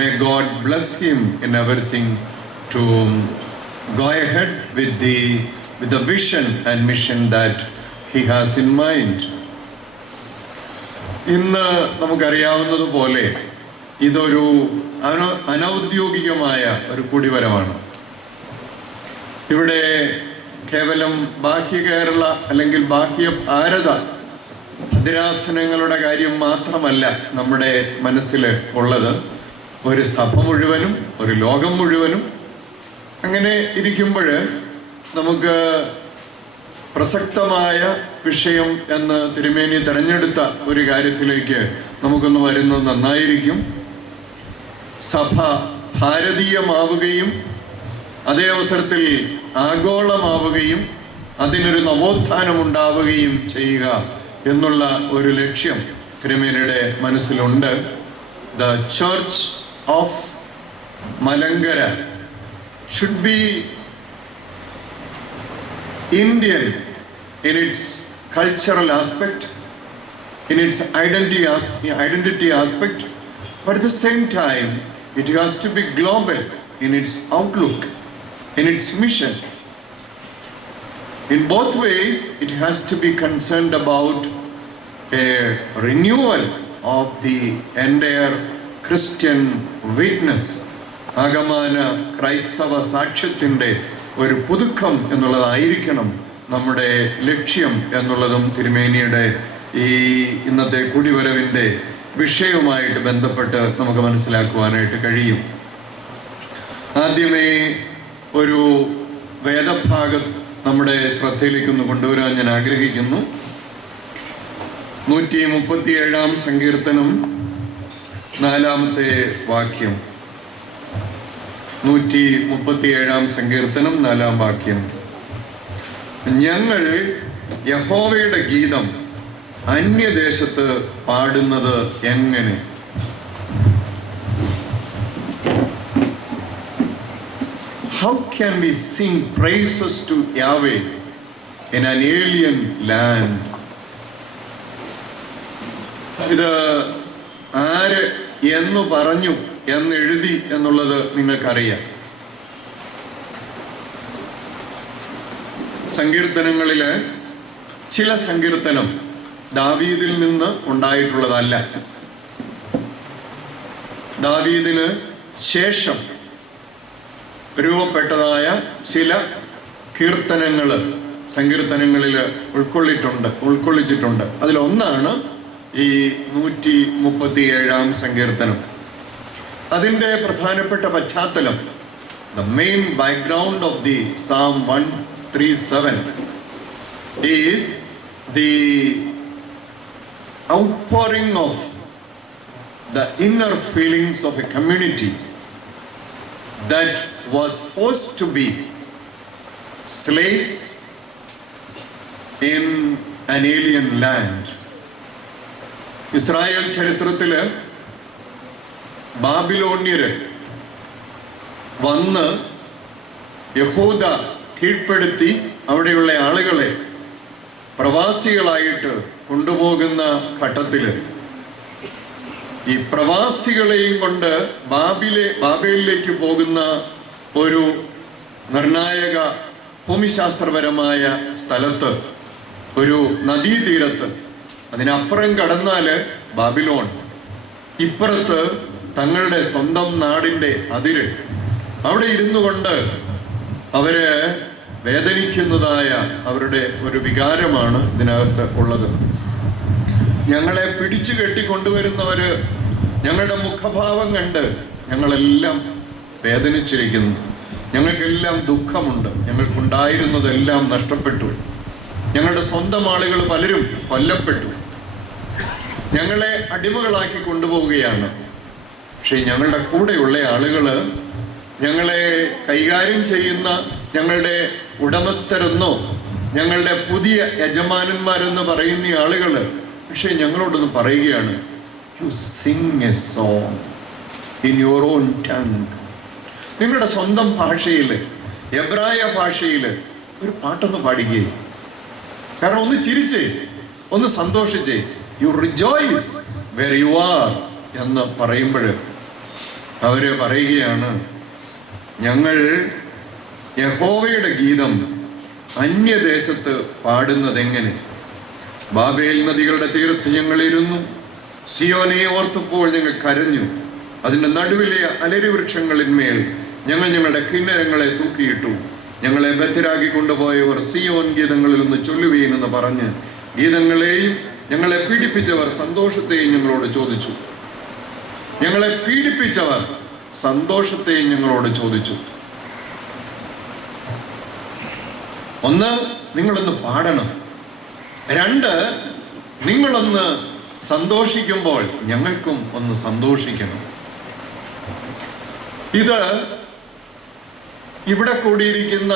may God bless him in everything to go ahead with the vision and mission that he has in mind. ഇന്ന് നമുക്കറിയാവുന്നതുപോലെ ഇതൊരു അനൗദ്യോഗികമായ ഒരു കുടിവരവാണ്. ഇവിടെ കേവലം ബാഹ്യ കേരള അല്ലെങ്കിൽ ബാഹ്യ ഭാരത ഭദ്രാസനങ്ങളുടെ കാര്യം മാത്രമല്ല നമ്മുടെ മനസ്സിൽ ഉള്ളത്. ഒരു സഭ മുഴുവനും ഒരു ലോകം മുഴുവനും അങ്ങനെ ഇരിക്കുമ്പോൾ നമുക്ക് പ്രസക്തമായ വിഷയം എന്ന് തിരുമേനി തെരഞ്ഞെടുത്ത ഒരു കാര്യത്തിലേക്ക് നമുക്കൊന്ന് വരുന്നത് നന്നായിരിക്കും. സഭ ഭാരതീയമാവുകയും അതേ അവസരത്തിൽ ആഗോളമാവുകയും അതിനൊരു നവോത്ഥാനം ഉണ്ടാവുകയും ചെയ്യുക എന്നുള്ള ഒരു ലക്ഷ്യം തിരുമേനിയുടെ മനസ്സിലുണ്ട്. The church of Malankara should be Indian in its cultural aspect, in its identity aspect, but at the same time it has to be global in its outlook, in its mission. In both ways it has to be concerned about a renewal of the entire Christian witness. ആഗമന ക്രൈസ്തവ സാക്ഷ്യത്തിൻ്റെ ഒരു പുതുക്കം എന്നുള്ളതായിരിക്കണം നമ്മുടെ ലക്ഷ്യം എന്നുള്ളതും തിരുമേനിയുടെ ഈ ഇന്നത്തെ കുടിവരവിൻ്റെ വിഷയവുമായിട്ട് ബന്ധപ്പെട്ട് നമുക്ക് മനസ്സിലാക്കുവാനായിട്ട് കഴിയും. ആദ്യമേ ഒരു വേദഭാഗം നമ്മുടെ ശ്രദ്ധയിലേക്കൊന്ന് കൊണ്ടുവരാൻ ഞാൻ ആഗ്രഹിക്കുന്നു. 137 സങ്കീർത്തനം 4-ാമത്തെ വാക്യം. 137 സങ്കീർത്തനം 4-ാം വാക്യം. ഞങ്ങൾ യഹോവയുടെ ഗീതം അന്യദേശത്ത് പാടുന്നത് എങ്ങനെ? How can we sing praises to Yahweh in an alien land? ഇത് ആര് എന്ന് പറഞ്ഞു എന്നെഴുതി എന്നുള്ളത് നിങ്ങൾക്കറിയാം. സങ്കീർത്തനങ്ങളില് ചില സങ്കീർത്തനം ദാവീദിൽ നിന്ന് ഉണ്ടായിട്ടുള്ളതല്ല. ദാവീദിന് ശേഷം രൂപപ്പെട്ടതായ ചില കീർത്തനങ്ങള് സങ്കീർത്തനങ്ങളിൽ ഉൾക്കൊള്ളിച്ചിട്ടുണ്ട്. അതിലൊന്നാണ് ഈ 137 സങ്കീർത്തനം. അതിൻ്റെ പ്രധാനപ്പെട്ട പശ്ചാത്തലം, the main background of the Psalm 137 is the outpouring of the inner feelings of a community that was forced to be slaves in an alien land. Israel ചരിത്രത്തില് ബാബിലോണ്യര് വന്ന് യഹൂദ കീഴ്പ്പെടുത്തി അവിടെയുള്ള ആളുകളെ പ്രവാസികളായിട്ട് കൊണ്ടുപോകുന്ന ഘട്ടത്തില് ഈ പ്രവാസികളെയും കൊണ്ട് ബാബേലിലേക്ക് പോകുന്ന ഒരു നിർണായക ഭൂമിശാസ്ത്രപരമായ സ്ഥലത്ത്, ഒരു നദീതീരത്ത്, അതിനപ്പുറം കടന്നാല് ബാബിലോൺ, ഇപ്പുറത്ത് തങ്ങളുടെ സ്വന്തം നാടിൻ്റെ അതിര്. അവിടെ ഇരുന്നു കൊണ്ട് അവര് വേദനിക്കുന്നതായ അവരുടെ ഒരു വികാരമാണ് ഇതിനകത്ത് ഉള്ളത്. ഞങ്ങളെ പിടിച്ചു കെട്ടിക്കൊണ്ടുവരുന്നവര് ഞങ്ങളുടെ മുഖഭാവം കണ്ട് ഞങ്ങളെല്ലാം വേദനിച്ചിരിക്കുന്നു. ഞങ്ങൾക്കെല്ലാം ദുഃഖമുണ്ട്. ഞങ്ങൾക്കുണ്ടായിരുന്നതെല്ലാം നഷ്ടപ്പെട്ടു. ഞങ്ങളുടെ സ്വന്തം ആളുകൾ പലരും കൊല്ലപ്പെട്ടു. ഞങ്ങളെ അടിമകളാക്കി കൊണ്ടുപോവുകയാണ്. പക്ഷെ ഞങ്ങളുടെ കൂടെയുള്ള ആളുകള്, ഞങ്ങളെ കൈകാര്യം ചെയ്യുന്ന ഞങ്ങളുടെ ഉടമസ്ഥരെന്നോ ഞങ്ങളുടെ പുതിയ യജമാനന്മാരെന്ന് പറയുന്ന ആളുകള് പക്ഷെ ഞങ്ങളോടൊന്ന് പറയുകയാണ്, you sing a song in your own tongue. നിങ്ങളുടെ സ്വന്തം ഭാഷയില്, എബ്രായ ഭാഷയില് ഒരു പാട്ടൊന്ന് പാടുകയെ. കാരണം ഒന്ന് ചിരിച്ചേ, ഒന്ന് സന്തോഷിച്ചേ. You rejoice where you are എന്ന് പറയുമ്പോൾ അവര് പറയുകയാണ്, ഞങ്ങൾ യഹോവയുടെ ഗീതം അന്യദേശത്ത് പാടുന്നതെങ്ങനെ? ബാബേൽ നദികളുടെ തീരത്ത് ഞങ്ങളിരുന്നു, സിയോനെ ഓർത്തപ്പോൾ ഞങ്ങൾ കരഞ്ഞു. അതിന്റെ നടുവിലെ അലരി വൃക്ഷങ്ങളിന്മേൽ ഞങ്ങൾ ഞങ്ങളുടെ കിന്നരങ്ങളെ തൂക്കിയിട്ടു. ഞങ്ങളെ ബദ്ധരാക്കി കൊണ്ടുപോയവർ സിയോൻ ഗീതങ്ങളിൽ ഒന്ന് ചൊല്ലുവീൻ എന്ന് പറഞ്ഞ് ഗീതങ്ങളെയും ഞങ്ങളെ പീഡിപ്പിച്ചവർ സന്തോഷത്തെയും ഞങ്ങളോട് ചോദിച്ചു. ഞങ്ങളെ പീഡിപ്പിച്ചവർ സന്തോഷത്തെയും ഞങ്ങളോട് ചോദിച്ചു. ഒന്ന്, നിങ്ങളൊന്ന് പാടണം. രണ്ട്, നിങ്ങളൊന്ന് സന്തോഷിക്കുമ്പോൾ ഞങ്ങൾക്കും ഒന്ന് സന്തോഷിക്കണം. ഇത് ഇവിടെ കൂടിയിരിക്കുന്ന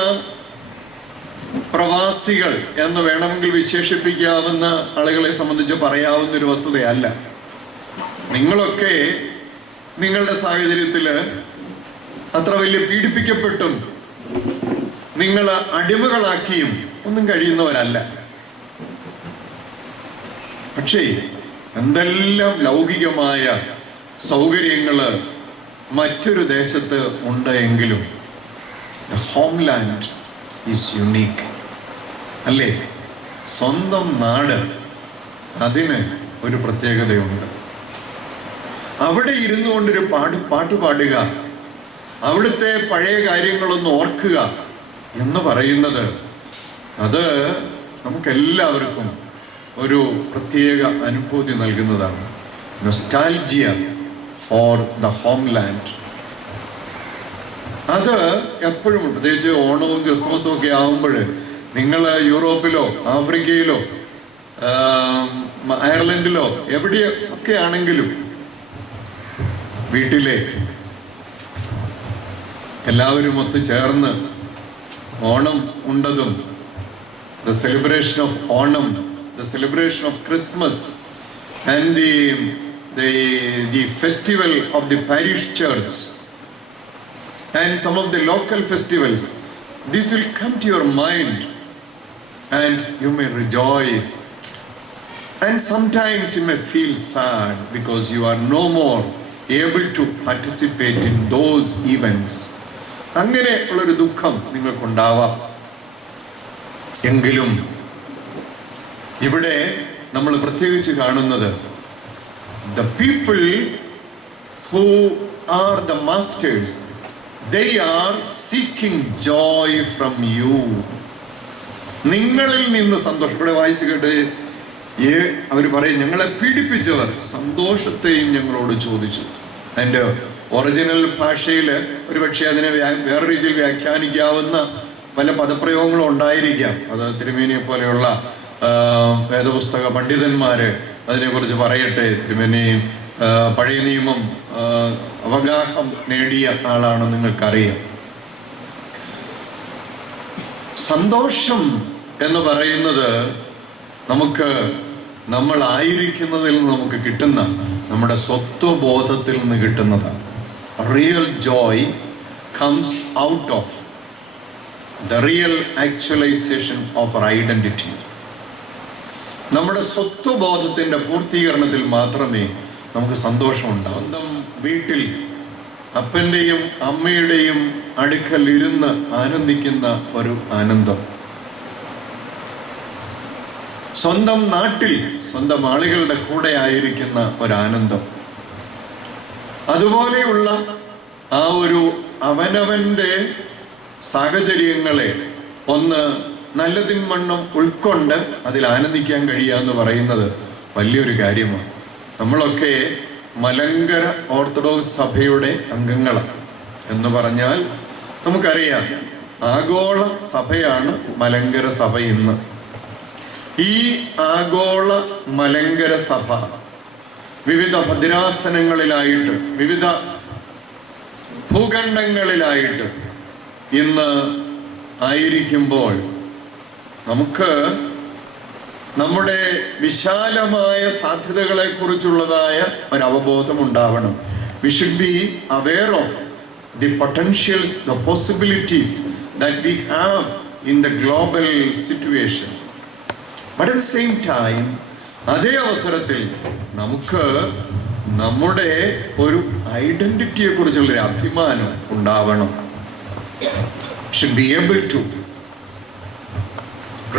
പ്രവാസികൾ എന്ന് വേണമെങ്കിൽ വിശേഷിപ്പിക്കാവുന്ന ആളുകളെ സംബന്ധിച്ച് പറയാവുന്ന ഒരു വസ്തുതയല്ല. നിങ്ങളൊക്കെ നിങ്ങളുടെ സാഹചര്യത്തില് അത്ര വലിയ പീഡിപ്പിക്കപ്പെട്ടും നിങ്ങൾ അടിമകളാക്കിയും ഒന്നും കഴിയുന്നവരല്ല. പക്ഷേ എന്തെല്ലാം ലൗകികമായ സൗകര്യങ്ങള് മറ്റൊരു ദേശത്ത് ഉണ്ട് എങ്കിലും the homeland is unique. അല്ലേ? സ്വന്തം നാട്, അതിന് ഒരു പ്രത്യേകതയുണ്ട്. അവിടെ ഇരുന്നു കൊണ്ടൊരു പാട്ട് പാടുക, അവിടുത്തെ പഴയ കാര്യങ്ങളൊന്ന് ഓർക്കുക എന്ന് പറയുന്നത്, അത് നമുക്കെല്ലാവർക്കും ഒരു പ്രത്യേക അനുഭൂതി നൽകുന്നതാണ്. Nostalgia for the homeland. അത് എപ്പോഴും, പ്രത്യേകിച്ച് ഓണവും ക്രിസ്മസും ഒക്കെ ആവുമ്പോൾ നിങ്ങൾ യൂറോപ്പിലോ ആഫ്രിക്കയിലോ അയർലൻഡിലോ എവിടെയൊക്കെ ആണെങ്കിലും വീട്ടിലെ എല്ലാവരും ഒത്തു ചേർന്ന് Onam ഉണ്ടതും, the celebration of Onam, the celebration of Christmas, and the festival of the parish church, and some of the local festivals, this will come to your mind and you may rejoice, and sometimes you may feel sad because you are no more able to participate in those events. അങ്ങനെ ഉള്ളൊരു ദുഃഖം നിങ്ങൾക്കുണ്ടാവാം. എങ്കിലും ഇവിടെ നമ്മൾ പ്രത്യേകിച്ച് കാണുന്നത്, the people who are the masters, they are seeking joy from you. നിങ്ങളിൽ നിന്ന് സന്തോഷം. ഇവിടെ വായിച്ചു കേട്ട് അവർ പറയും, ഞങ്ങളെ പീഡിപ്പിച്ചവർ സന്തോഷത്തെയും ഞങ്ങളോട് ചോദിച്ചു. അതിൻ്റെ ഒറിജിനൽ ഭാഷയിൽ ഒരുപക്ഷെ അതിനെ വേറെ രീതിയിൽ വ്യാഖ്യാനിക്കാവുന്ന പല പദപ്രയോഗങ്ങളും ഉണ്ടായിരിക്കാം. അത് തിരുമേനിയെ പോലെയുള്ള വേദപുസ്തക പണ്ഡിതന്മാര് അതിനെക്കുറിച്ച് പറയട്ടെ. തിരുമേനി പഴയ നിയമം അവഗാഹം നേടിയ ആളാണ്, നിങ്ങൾക്കറിയാം. സന്തോഷം എന്ന് പറയുന്നത് നമുക്ക് നമ്മളായിരിക്കുന്നതിൽ നിന്ന് നമുക്ക് കിട്ടുന്ന, നമ്മുടെ സ്വത്വബോധത്തിൽ നിന്ന് കിട്ടുന്നതാണ്. Real Joy comes out of the real actualization of our identity. നമ്മുടെ സ്വത്വബോധത്തിന്റെ പൂർത്തീകരണത്തിൽ മാത്രമേ നമുക്ക് സന്തോഷമുണ്ടാവും. സ്വന്തം വീട്ടിൽ അപ്പന്റെയും അമ്മയുടെയും അടുക്കൽ ഇരുന്ന് ആനന്ദിക്കുന്ന ഒരു ആനന്ദം, സ്വന്തം നാട്ടിൽ സ്വന്തം ആളുകളുടെ കൂടെ ആയിരിക്കുന്ന ഒരാനന്ദം, അതുപോലെയുള്ള ആ ഒരു അവനവന്റെ സാഹചര്യങ്ങളെ ഒന്ന് നല്ലതിന്മണ്ണം ഉൾക്കൊണ്ട് അതിൽ ആനന്ദിക്കാൻ കഴിയുക എന്ന് പറയുന്നത് വലിയൊരു കാര്യമാണ്. നമ്മളൊക്കെ മലങ്കര ഓർത്തഡോക്സ് സഭയുടെ അംഗങ്ങളാണ് എന്ന് പറഞ്ഞാൽ നമുക്കറിയാം, ആഗോള സഭയാണ് മലങ്കര സഭ ഇന്ന്. ഈ ആഗോള മലങ്കര സഭ വിവിധ ഭദ്രാസനങ്ങളിലായിട്ട്, വിവിധ ഭൂഖണ്ഡങ്ങളിലായിട്ട് ഇന്ന് ആയിരിക്കുമ്പോൾ നമുക്ക് നമ്മുടെ വിശാലമായ സാധ്യതകളെ കുറിച്ചുള്ളതായ ഒരു അവബോധം ഉണ്ടാവണം. We should be aware of the potentials, the possibilities that we have in the global situation. But at the same time, അതേ അവസരത്തിൽ നമുക്ക് നമ്മുടെ ഒരു ഐഡന്റിറ്റിയെ കുറിച്ചുള്ളൊരു അഭിമാനം ഉണ്ടാവണം. Should be able to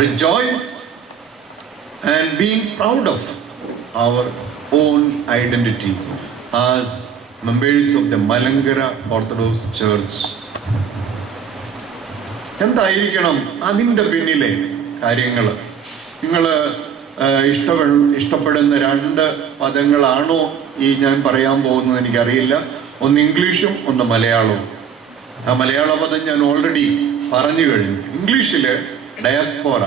rejoice and being proud of our own identity as members of the Malankara Orthodox Church. എന്തായിരിക്കണം അതിൻ്റെ പിന്നിലെ കാര്യങ്ങൾ? നിങ്ങൾ ഇഷ്ടപ്പെടുന്ന 2 പദങ്ങളാണോ ഈ ഞാൻ പറയാൻ പോകുന്നത് എനിക്കറിയില്ല. ഒന്ന് ഇംഗ്ലീഷും ഒന്ന് മലയാളവും. ആ മലയാള പദം ഞാൻ ഓൾറെഡി പറഞ്ഞു കഴിഞ്ഞു. ഇംഗ്ലീഷിൽ ഡയസ്പോറ.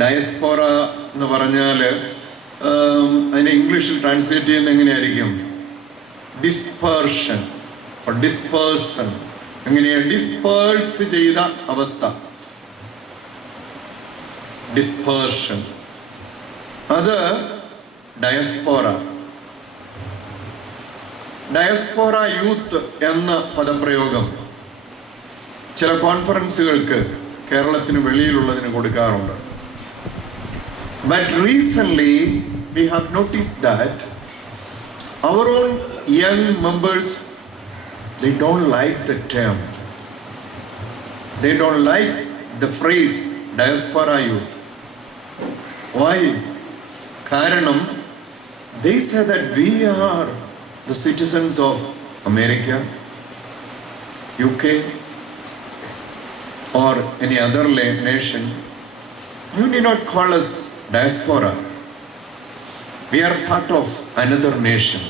ഡയസ്പോറ എന്ന് പറഞ്ഞാൽ അതിനെ ഇംഗ്ലീഷിൽ ട്രാൻസ്ലേറ്റ് ചെയ്യുന്നത് എങ്ങനെയായിരിക്കും? Dispersion, dispersion. എങ്ങനെയാണ്? ഡിസ്പേഴ്സ് ചെയ്ത അവസ്ഥ, ഡിസ്പേർഷൻ. അത് ഡയസ്പോറ. ഡയസ്പോറ യൂത്ത് എന്ന പദപ്രയോഗം ചില കോൺഫറൻസുകൾക്ക് കേരളത്തിന് വെളിയിലുള്ളതിന് കൊടുക്കാറുണ്ട്. But recently we have noticed that our own young members, they don't like the term. They don't like the phrase diaspora youth. Why? കാരണം they say that we are the citizens of America, UK or any other nation. You need not call us diaspora. We are part of another nation.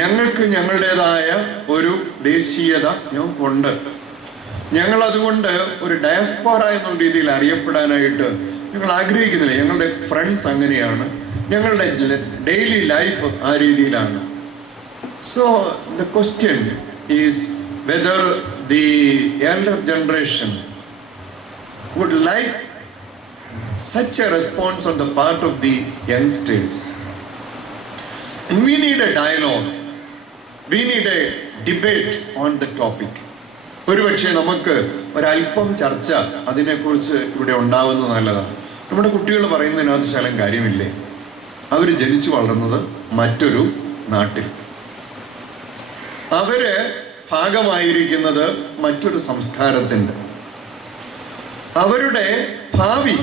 ഞങ്ങൾക്ക് ഞങ്ങളുടേതായ ഒരു ദേശീയത ഞങ്ങൾക്കുണ്ട്. ഞങ്ങൾ അതുകൊണ്ട് ഒരു ഡയസ്പോറ എന്നുള്ള രീതിയിൽ അറിയപ്പെടാനായിട്ട് ഞങ്ങൾ ആഗ്രഹിക്കുന്നില്ല. ഞങ്ങളുടെ ഫ്രണ്ട്സ് അങ്ങനെയാണ്, ഞങ്ങളുടെ ഡെയിലി ലൈഫ് ആ രീതിയിലാണ്. So the question is whether the elder generation would like such a response on the part of the youngsters. And we need a dialogue. We need a debate on the topic. ഒരുപക്ഷെ നമുക്ക് ഒരല്പം ചർച്ച അതിനെക്കുറിച്ച് ഇവിടെ ഉണ്ടാവുന്നത് നല്ലതാണ്. നമ്മുടെ കുട്ടികൾ പറയുന്നതിനകത്ത് ശകലം കാര്യമില്ലേ? അവർ ജനിച്ചു വളർന്നത് മറ്റൊരു നാട്ടിൽ, അവര് ഭാഗമായിരിക്കുന്നത് മറ്റൊരു സംസ്കാരത്തിൻ്റെ. അവരുടെ ഭാവി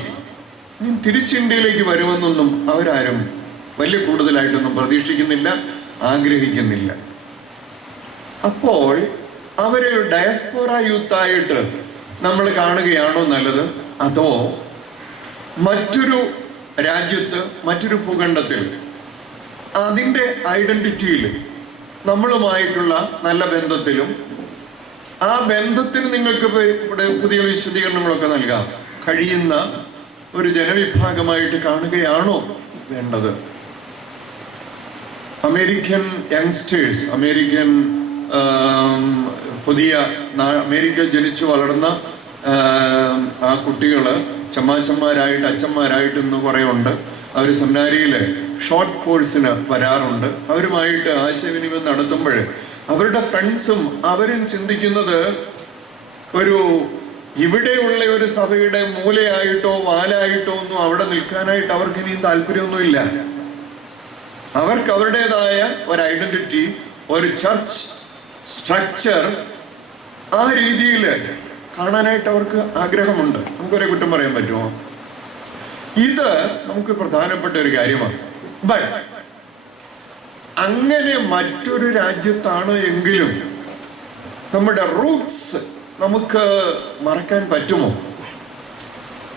തിരിച്ച് ഇന്ത്യയിലേക്ക് വരുമെന്നൊന്നും അവരാരും വലിയ കൂടുതലായിട്ടൊന്നും പ്രതീക്ഷിക്കുന്നില്ല, ആഗ്രഹിക്കുന്നില്ല. അപ്പോൾ അവരെ ഡയസ്പോറ യൂത്തായിട്ട് നമ്മൾ കാണുകയാണോ നല്ലത്? അതോ മറ്റൊരു രാജ്യത്ത്, മറ്റൊരു ഭൂഖണ്ഡത്തിൽ അതിൻ്റെ ഐഡന്റിറ്റിയിൽ നമ്മളുമായിട്ടുള്ള നല്ല ബന്ധത്തിലും ആ ബന്ധത്തിന് നിങ്ങൾക്ക് ഇവിടെ പുതിയ വിശദീകരണങ്ങളൊക്കെ നൽകാം കഴിയുന്ന ഒരു ജനവിഭാഗമായിട്ട് കാണുകയാണോ വേണ്ടത്? അമേരിക്കൻ യങ്സ്റ്റേഴ്സ്, അമേരിക്കൻ അമേരിക്കയിൽ ജനിച്ചു വളർന്ന ആ കുട്ടികൾ ചമ്മാച്ചന്മാരായിട്ട് അച്ഛന്മാരായിട്ട് ഇന്ന് കുറേ ഉണ്ട്. അവർ സെമിനാരിയിൽ ഷോർട്ട് കോഴ്സിന് വരാറുണ്ട്. അവരുമായിട്ട് ആശയവിനിമയം നടത്തുമ്പോൾ അവരുടെ ഫ്രണ്ട്സും അവരും ചിന്തിക്കുന്നത് ഒരു ഇവിടെയുള്ള ഒരു സഭയുടെ മൂലയായിട്ടോ വാലായിട്ടോ ഒന്നും അവിടെ നിൽക്കാനായിട്ട് അവർക്ക് ഇനിയും താല്പര്യമൊന്നുമില്ല. അവർക്ക് അവരുടേതായ ഒരു ഐഡന്റിറ്റി, ഒരു ചർച്ച് സ്ട്രക്ചർ ആ രീതിയിൽ കാണാനായിട്ട് അവർക്ക് ആഗ്രഹമുണ്ട്. നമുക്കൊരു കുറ്റം പറയാൻ പറ്റുമോ? ഇത് നമുക്ക് പ്രധാനപ്പെട്ട ഒരു കാര്യമാണ്. ബട്ട് അങ്ങനെ മറ്റൊരു രാജ്യത്താണ് എങ്കിലും നമ്മുടെ റൂട്ട്സ് നമുക്ക് മറക്കാൻ പറ്റുമോ?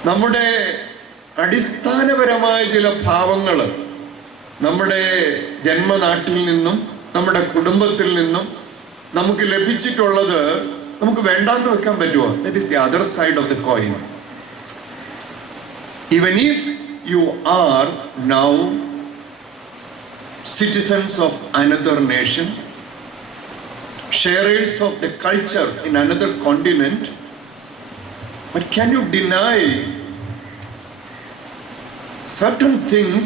നമ്മുടെ അടിസ്ഥാനപരമായ ചില ഭാവങ്ങൾ നമ്മുടെ ജന്മനാട്ടിൽ നിന്നും നമ്മുടെ കുടുംബത്തിൽ നിന്നും നമുക്ക് ലഭിച്ചിട്ടുള്ളത് നമുക്ക് വേണ്ടാന്ന് വെക്കാൻ പറ്റുമോ? That is the other side of the coin. Even if you are now citizens of another nation, sharers of the culture in another continent, but can you deny certain things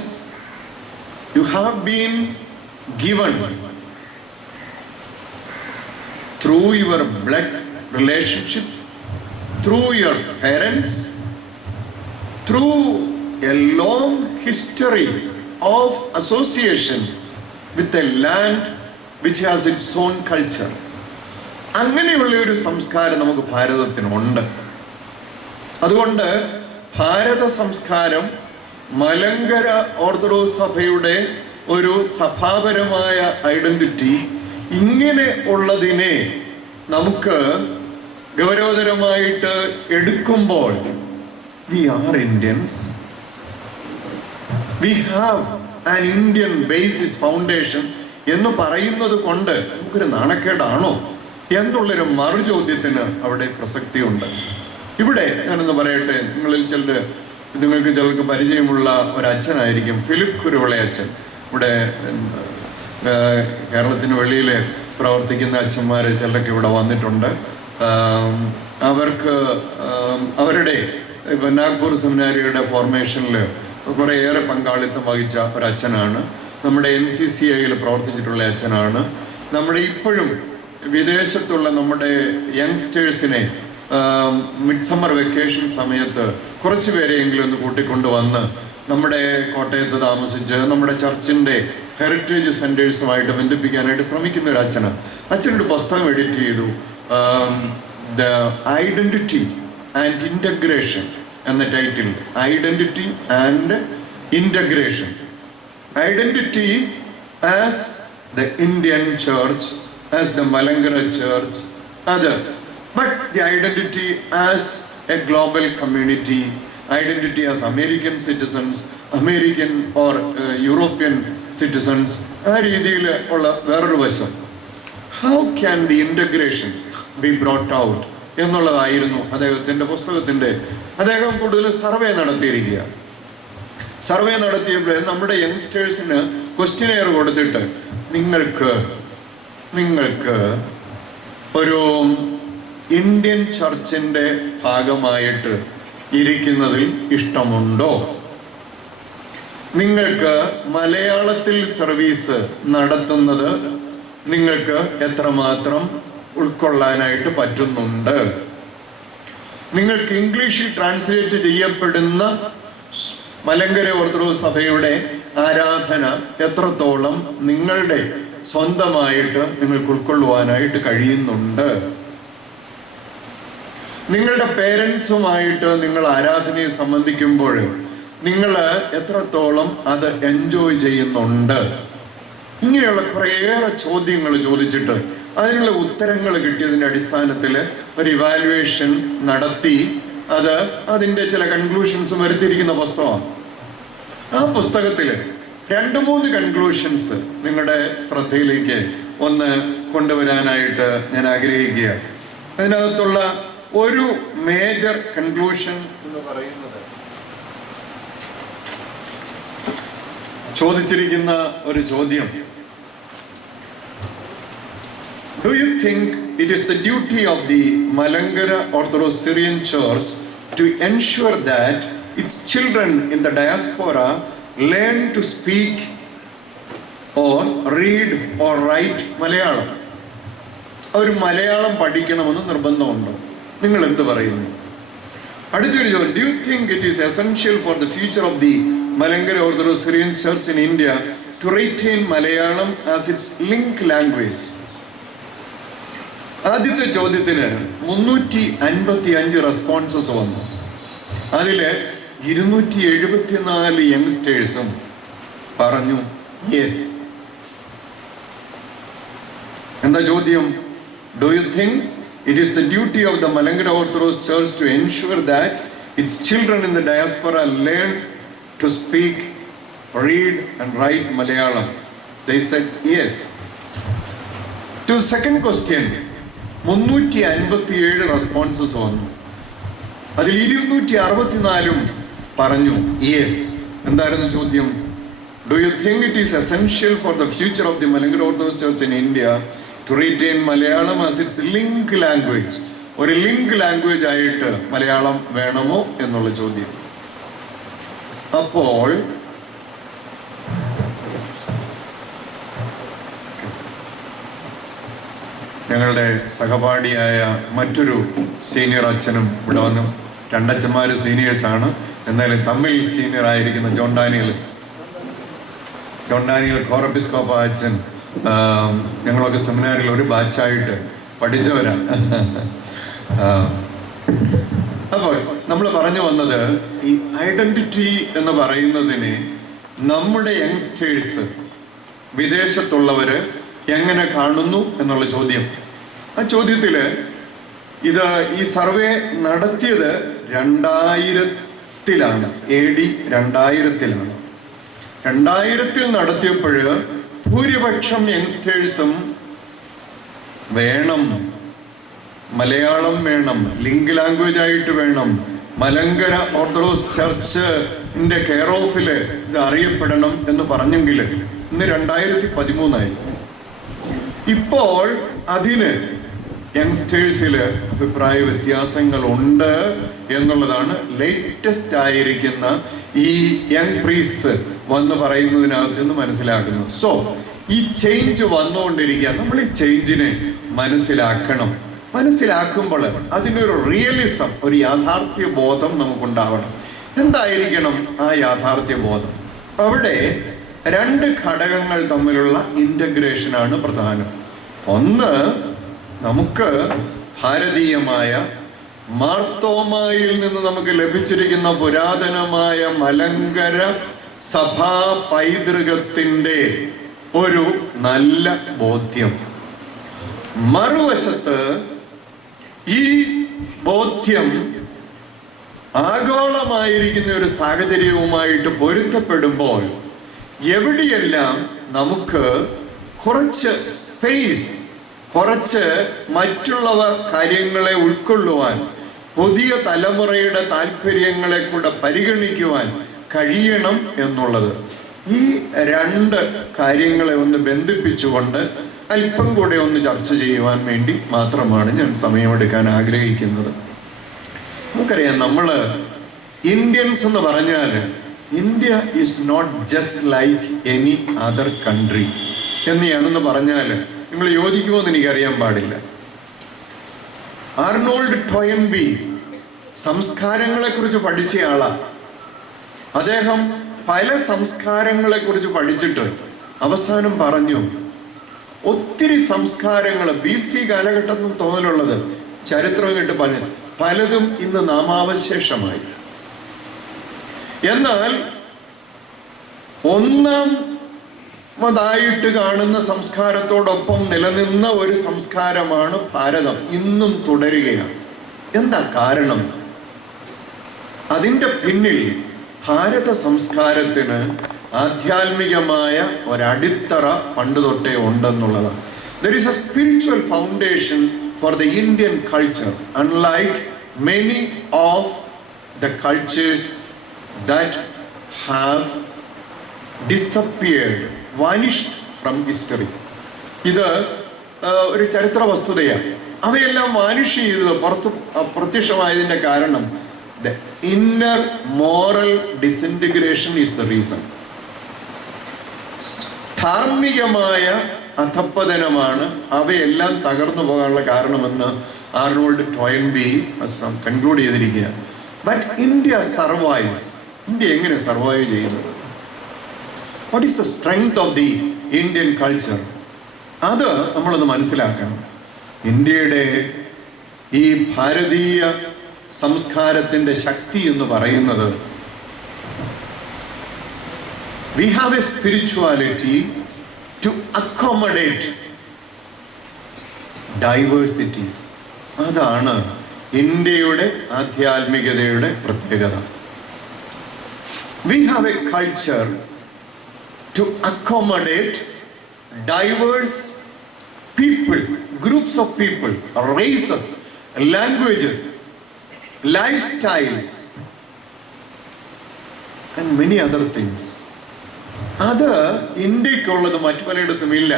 you have been given through your blood relationship, through your parents, through a long history of association with a land which has its own culture? അങ്ങനെയുള്ള ഒരു സംസ്കാരം നമുക്ക് ഭാരതത്തിനുണ്ട്. അതുകൊണ്ട് ഭാരത സംസ്കാരം മലങ്കര ഓർത്തഡോക്സ് സഭയുടെ ഒരു സഭാപരമായ ഐഡന്റിറ്റി ഇങ്ങനെ ഉള്ളതിനെ നമുക്ക് ഗൗരവതരമായിട്ട് എടുക്കുമ്പോൾ we are Indians. We have an Indian basis foundation എന്ന് പറയുന്നത് കൊണ്ട് നമുക്കൊരു നാണക്കേടാണോ എന്നുള്ളൊരു മറുചോദ്യത്തിന് അവിടെ പ്രസക്തിയുണ്ട്. ഇവിടെ ഞാനൊന്ന് പറയട്ടെ, നിങ്ങൾക്ക് ചിലർക്ക് പരിചയമുള്ള ഒരച്ഛനായിരിക്കും ഫിലിപ്പ് കുരുവിള അച്ഛൻ. ഇവിടെ കേരളത്തിന് വെളിയിൽ പ്രവർത്തിക്കുന്ന അച്ഛന്മാർ ചിലരൊക്കെ ഇവിടെ വന്നിട്ടുണ്ട്. അവർക്ക് അവരുടെ നാഗ്പൂർ സെമിനാരിയുടെ ഫോർമേഷനിൽ കുറേയേറെ പങ്കാളിത്തം വഹിച്ച ഒരച്ഛനാണ്. നമ്മുടെ NCCIയിൽ പ്രവർത്തിച്ചിട്ടുള്ള അച്ഛനാണ്. നമ്മുടെ ഇപ്പോഴും വിദേശത്തുള്ള നമ്മുടെ യങ്സ്റ്റേഴ്സിനെ മിഡ് സമ്മർ വെക്കേഷൻ സമയത്ത് കുറച്ച് പേരെയെങ്കിലും ഒന്ന് കൂട്ടിക്കൊണ്ടുവന്ന് നമ്മുടെ കോട്ടയത്ത് താമസിച്ച് നമ്മുടെ ചർച്ചിൻ്റെ ഹെറിറ്റേജ് സെൻറ്റേഴ്സുമായിട്ട് ബന്ധിപ്പിക്കാനായിട്ട് ശ്രമിക്കുന്ന ഒരു അച്ഛനാണ്. അച്ഛനൊരു പുസ്തകം എഡിറ്റ് ചെയ്തു, ദ ഐഡൻറ്റിറ്റി ആൻഡ് ഇൻ്റഗ്രേഷൻ എന്ന title. Identity and integration. Identity as the Indian church, as the Malankara church, അത് but the identity as a global community, identity as American citizens, American or European citizens, ആ രീതിയിൽ ഉള്ള വേറൊരു വശം. How can the integration be brought out എന്നുള്ളതായിരുന്നു അദ്ദേഹത്തിൻ്റെ പുസ്തകത്തിൻ്റെ. അദ്ദേഹം കൂടുതൽ സർവേ നടത്തിയിരിക്കുക. സർവേ നടത്തിയപ്പോൾ നമ്മുടെ യങ്സ്റ്റേഴ്സിന് ക്വസ്റ്റ്യനെയർ കൊടുത്തിട്ട് നിങ്ങൾക്ക് ഒരു ഇന്ത്യൻ ചർച്ചിൻ്റെ ഭാഗമായിട്ട് ഇരിക്കുന്നതിൽ ഇഷ്ടമുണ്ടോ? നിങ്ങൾക്ക് മലയാളത്തിൽ സർവീസ് നടത്തുന്നത് നിങ്ങൾക്ക് എത്രമാത്രം ഉൾക്കൊള്ളാനായിട്ട് പറ്റുന്നുണ്ട്? നിങ്ങൾക്ക് ഇംഗ്ലീഷിൽ ട്രാൻസ്ലേറ്റ് ചെയ്യപ്പെടുന്ന മലങ്കര ഓർത്തഡോക്സ് സഭയുടെ ആരാധന എത്രത്തോളം നിങ്ങളുടെ സ്വന്തമായിട്ട് നിങ്ങൾക്ക് ഉൾക്കൊള്ളുവാനായിട്ട് കഴിയുന്നുണ്ട്? നിങ്ങളുടെ പേരൻസുമായിട്ട് നിങ്ങൾ ആരാധനയെ സംബന്ധിക്കുമ്പോൾ നിങ്ങൾ എത്രത്തോളം അത് എൻജോയ് ചെയ്യുന്നുണ്ട്? ഇങ്ങനെയുള്ള കുറേയേറെ ചോദ്യങ്ങൾ ചോദിച്ചിട്ട് അതിനുള്ള ഉത്തരങ്ങൾ കിട്ടിയതിൻ്റെ അടിസ്ഥാനത്തിൽ ഒരു ഇവാലുവേഷൻ നടത്തി അതിൻ്റെ ചില കൺക്ലൂഷൻസ് വരുത്തിയിരിക്കുന്ന പുസ്തകമാണ്. ആ പുസ്തകത്തിൽ 2-3 കൺക്ലൂഷൻസ് നിങ്ങളുടെ ശ്രദ്ധയിലേക്ക് ഒന്ന് കൊണ്ടുവരാനായിട്ട് ഞാൻ ആഗ്രഹിക്കുക. അതിനകത്തുള്ള ഒരു മേജർ കൺക്ലൂഷൻ എന്ന് പറയുന്നത്, ചോദിച്ചിരിക്കുന്ന ഒരു ചോദ്യം, do you think it is the duty of the Malankara Orthodox Syrian Church to ensure that its children in the diaspora learn to speak or read or write Malayalam? അവർ മലയാളം പഠിക്കണമെന്ന് നിർബന്ധമുണ്ടോ? നിങ്ങൾ എന്ത് പറയുന്നു? അടുത്തൊരു ചോദ്യം, do you think it is essential for the future of the Malankara Orthodox Syrian Church in India to retain Malayalam as its link language? ആദ്യത്തെ ചോദ്യത്തിന് 355 റെസ്പോൺസസ് വന്നു. അതിൽ 274 യങ്സ്റ്റേഴ്സും പറഞ്ഞു യെസ്. എന്താ ചോദ്യം? Do you think it is the duty of the Malankara Orthodox Church to ensure that its children in the diaspora learn to speak, read and write Malayalam. They said yes. To the second question, 357 responses വന്നു. അതിൽ 264 പറഞ്ഞു യെസ്. എന്തായിരുന്നു ചോദ്യം? Do you think it is essential for the future of the Malankara Orthodox Church in India to retain Malayalam as its link language? ഒരു ലിങ്ക് ലാംഗ്വേജ് ആയിട്ട് മലയാളം വേണമോ എന്നുള്ള ചോദ്യം. അപ്പോൾ ഞങ്ങളുടെ സഹപാഠിയായ മറ്റൊരു സീനിയർ അച്ഛനും ഇവിടെ വന്നു. രണ്ടച്ഛന്മാർ സീനിയേഴ്സാണ്, എന്നാലും തമ്മിൽ സീനിയർ ആയിരിക്കുന്ന ജോൺ ഡാനിയൽ കോറപ്പിസ്കോപ്പ അച്ഛൻ, ഞങ്ങളൊക്കെ സെമിനാറിൽ ഒരു ബാച്ചായിട്ട് പഠിച്ചവരാണ്. അപ്പോൾ നമ്മൾ പറഞ്ഞു വന്നത് ഈ ഐഡന്റിറ്റി എന്ന് പറയുന്നതിനെ നമ്മുടെ യങ്സ്റ്റേഴ്സ്, വിദേശത്തുള്ളവര് എങ്ങനെ കാണുന്നു എന്നുള്ള ചോദ്യം. ആ ചോദ്യത്തില് ഈ സർവേ നടത്തിയത് 2000-ലാണ്, AD 2000-ലാണ്. 2000-ൽ നടത്തിയപ്പോൾ ഭൂരിപക്ഷം യങ്സ്റ്റേഴ്സും വേണം, മലയാളം വേണം, ലിങ്ക് ലാംഗ്വേജ് ആയിട്ട് വേണം, മലങ്കര ഓർത്തഡോക്സ് ചർച്ചിന്റെ കെയർ ഓഫില് ഇത് അറിയപ്പെടണം എന്ന് പറഞ്ഞെങ്കിൽ ഇന്ന് 2013 ഇപ്പോൾ അതിന് യങ്സ്റ്റേഴ്സില് അഭിപ്രായ വ്യത്യാസങ്ങളുണ്ട് എന്നുള്ളതാണ് ലേറ്റസ്റ്റ് ആയിരിക്കുന്ന ഈ യങ് പ്രീസ് വന്ന് പറയുന്നതിനകത്ത് നിന്ന് മനസ്സിലാക്കുന്നു. സോ ഈ ചേഞ്ച് വന്നുകൊണ്ടിരിക്കുക. നമ്മൾ ഈ ചേഞ്ചിനെ മനസ്സിലാക്കുമ്പോൾ അതിനൊരു റിയലിസം, ഒരു യാഥാർത്ഥ്യ ബോധം നമുക്കുണ്ടാവണം. എന്തായിരിക്കണം ആ യാഥാർത്ഥ്യ ബോധം? അവിടെ 2 ഘടകങ്ങൾ തമ്മിലുള്ള ഇന്റഗ്രേഷനാണ് പ്രധാനം. ഒന്ന്, നമുക്ക് ഭാരതീയമായ മാർത്തോമായിൽ നിന്ന് നമുക്ക് ലഭിച്ചിരിക്കുന്ന പുരാതനമായ മലങ്കര സഭാ പൈതൃകത്തിന്റെ ഒരു നല്ല ബോധ്യം. മറുവശത്ത് ഈ ബോധ്യം ആഗോളമായിരിക്കുന്ന ഒരു സാഹചര്യവുമായിട്ട് പൊരുത്തപ്പെടുമ്പോൾ എവിടെയെല്ലാം നമുക്ക് കുറച്ച് സ്പേസ്, കുറച്ച് മറ്റുള്ളവ കാര്യങ്ങളെ ഉൾക്കൊള്ളുവാൻ, പുതിയ തലമുറയുടെ താല്പര്യങ്ങളെ കൂടെ പരിഗണിക്കുവാൻ കഴിയണം എന്നുള്ളത്, ഈ 2 കാര്യങ്ങളെ ഒന്ന് ബന്ധിപ്പിച്ചുകൊണ്ട് അല്പം കൂടെ ഒന്ന് ചർച്ച ചെയ്യുവാൻ വേണ്ടി മാത്രമാണ് ഞാൻ സമയമെടുക്കാൻ ആഗ്രഹിക്കുന്നത്. നമുക്കറിയാം, നമ്മള് ഇന്ത്യൻസ് എന്ന് പറഞ്ഞാൽ India is not just like any other country എന്നെയാണെന്ന് പറഞ്ഞാൽ നിങ്ങൾ യോജിക്കുമോ എന്ന് എനിക്കറിയാൻ പാടില്ല. ആർണോൾഡ് ടോയൻബി സംസ്കാരങ്ങളെ കുറിച്ച് പഠിച്ച ആളാ. അദ്ദേഹം പല സംസ്കാരങ്ങളെ കുറിച്ച് പഠിച്ചിട്ട് അവസാനം പറഞ്ഞു, ഒത്തിരി സംസ്കാരങ്ങൾ BC കാലഘട്ടത്തിൽ തോന്നലുള്ളത് ചരിത്രം കേട്ട് പറഞ്ഞു, പലതും ഇന്ന് നാമാവശേഷമായി. എന്നാൽ ഒന്നാമതായിട്ട് കാണുന്ന സംസ്കാരത്തോടൊപ്പം നിലനിന്ന ഒരു സംസ്കാരമാണ് ഭാരതം, ഇന്നും തുടരുകയാണ്. എന്താ കാരണം? അതിൻ്റെ പിന്നിൽ ഭാരത സംസ്കാരത്തിന് ആധ്യാത്മികമായ ഒരടിത്തറ പണ്ട് തൊട്ടേ ഉണ്ടെന്നുള്ളതാണ്. There is a spiritual foundation for the Indian culture, unlike many of the cultures that have disappeared, vanished from history. ഇത് ഒരു ചരിത്ര വസ്തുതയാണ്. അവയെല്ലാം വാനിഷ് ചെയ്തത്, പ്രത്യക്ഷമായതിന്റെ കാരണം the inner moral disintegration is the reason. ധാർമ്മികമായ അധപ്പതനമാണ് അവയെല്ലാം തകർന്നു പോകാനുള്ള കാരണമെന്ന് ആർണോൾഡ് ടോയൻബി കൺക്ലൂഡ് ചെയ്തിരിക്കുക. But India survives. ഇന്ത്യ എങ്ങനെ സർവൈവ് ചെയ്യുന്നത്? What is the strength of the Indian culture? അത് നമ്മളൊന്ന് മനസ്സിലാക്കണം. ഇന്ത്യയുടെ ഈ ഭാരതീയ സംസ്കാരത്തിന്റെ ശക്തി എന്ന് പറയുന്നത്, we have a spirituality to accommodate diversities. അതാണ് ഇന്ത്യയുടെ ആധ്യാത്മികതയുടെ പ്രത്യേകത. We have a culture to accommodate diverse people, groups of people, races, languages, lifestyles, and many other things. അത് ഇന്ത്യക്കുള്ളത് മറ്റു പലയിടത്തും ഇല്ല.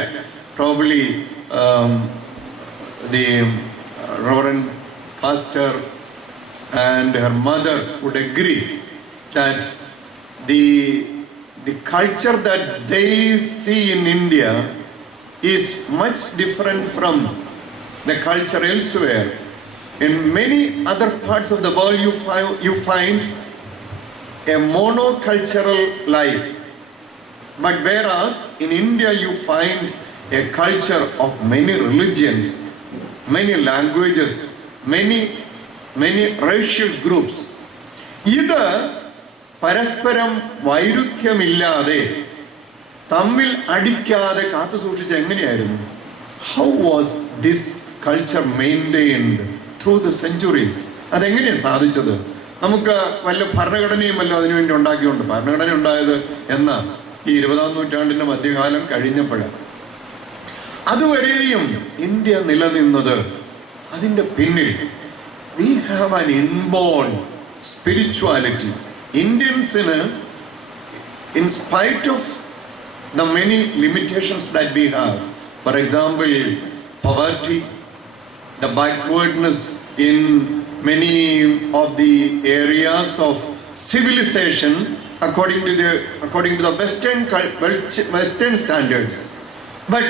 Probably the Reverend Pastor and her mother would agree that the culture that they see in India is much different from the culture elsewhere. In many other parts of the world you find a monocultural life, but whereas in India you find a culture of many religions, many languages, many racial groups. ഇത് പരസ്പരം വൈരുദ്ധ്യമില്ലാതെ തമ്മിൽ അടിക്കാതെ കാത്തു സൂക്ഷിച്ച എങ്ങനെയായിരുന്നു? How was this culture maintained through the centuries? അതെങ്ങനെയാണ് സാധിച്ചത്? നമുക്ക് വല്ല ഭരണഘടനയും വല്ല അതിനുവേണ്ടി ഉണ്ടാക്കിയുണ്ട്. ഭരണഘടന ഉണ്ടായത് എന്നാ ഈ 20-ാം നൂറ്റാണ്ടിന്റെ മധ്യകാലം കഴിഞ്ഞപ്പോഴാണ്. അതുവരെയും ഇന്ത്യ നിലനിന്നത് അതിൻ്റെ പിന്നിൽ we have an inborn spirituality. Indiansന് in spite of the many limitations that we have, for example poverty, the backwardness in many of the areas of civilization according to the western standards, but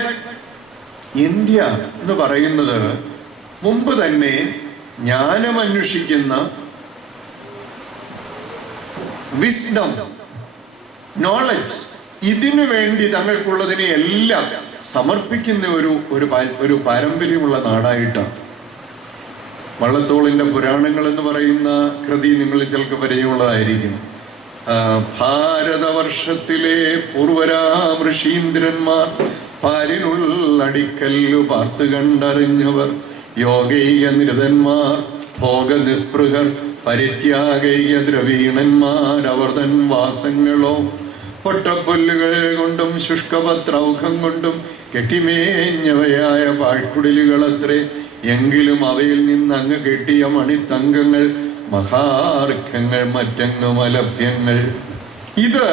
India എന്ന് പറയുന്നത് മുമ്പ് തന്നെ ജ്ഞാനം അന്വേഷിക്കുന്ന, വിസ്ഡം, നോളജ്, ഇതിനു വേണ്ടി തങ്ങൾക്കുള്ളതിനെ എല്ലാം സമർപ്പിക്കുന്ന ഒരു പാരമ്പര്യമുള്ള നാടായിട്ടാണ്. വള്ളത്തോളിന്റെ പുരാണങ്ങൾ എന്ന് പറയുന്ന കൃതി നിങ്ങളിൽ ചിലർക്ക് പരിചയമുള്ളതായിരിക്കും. ഭാരതവർഷത്തിലെ പൂർവരാം ഋഷീന്ദ്രന്മാർ പാരിനുള്ളടിക്കല്ലു പാർത്ത് കണ്ടറിഞ്ഞവർ, യോഗൈക നിരതന്മാർ ഭോഗ നിസ്പൃഹർ പരിത്യാഗൈക ദ്രവീണന്മാർ, അവർ തൻ വാസങ്ങളോ പൊട്ടപ്പുല്ലുകൾ കൊണ്ടും ശുഷ്കപത്രൗഖം കൊണ്ടും കെട്ടിമേഞ്ഞവയായ പാഴ്ക്കുടിലുകളത്രേ, എങ്കിലും അവയിൽ നിന്ന് അങ്ങ് കെട്ടിയ മണിത്തങ്കങ്ങൾ മഹാർഘങ്ങൾ മറ്റങ്ങ് മലഭ്യങ്ങൾ. ഇത്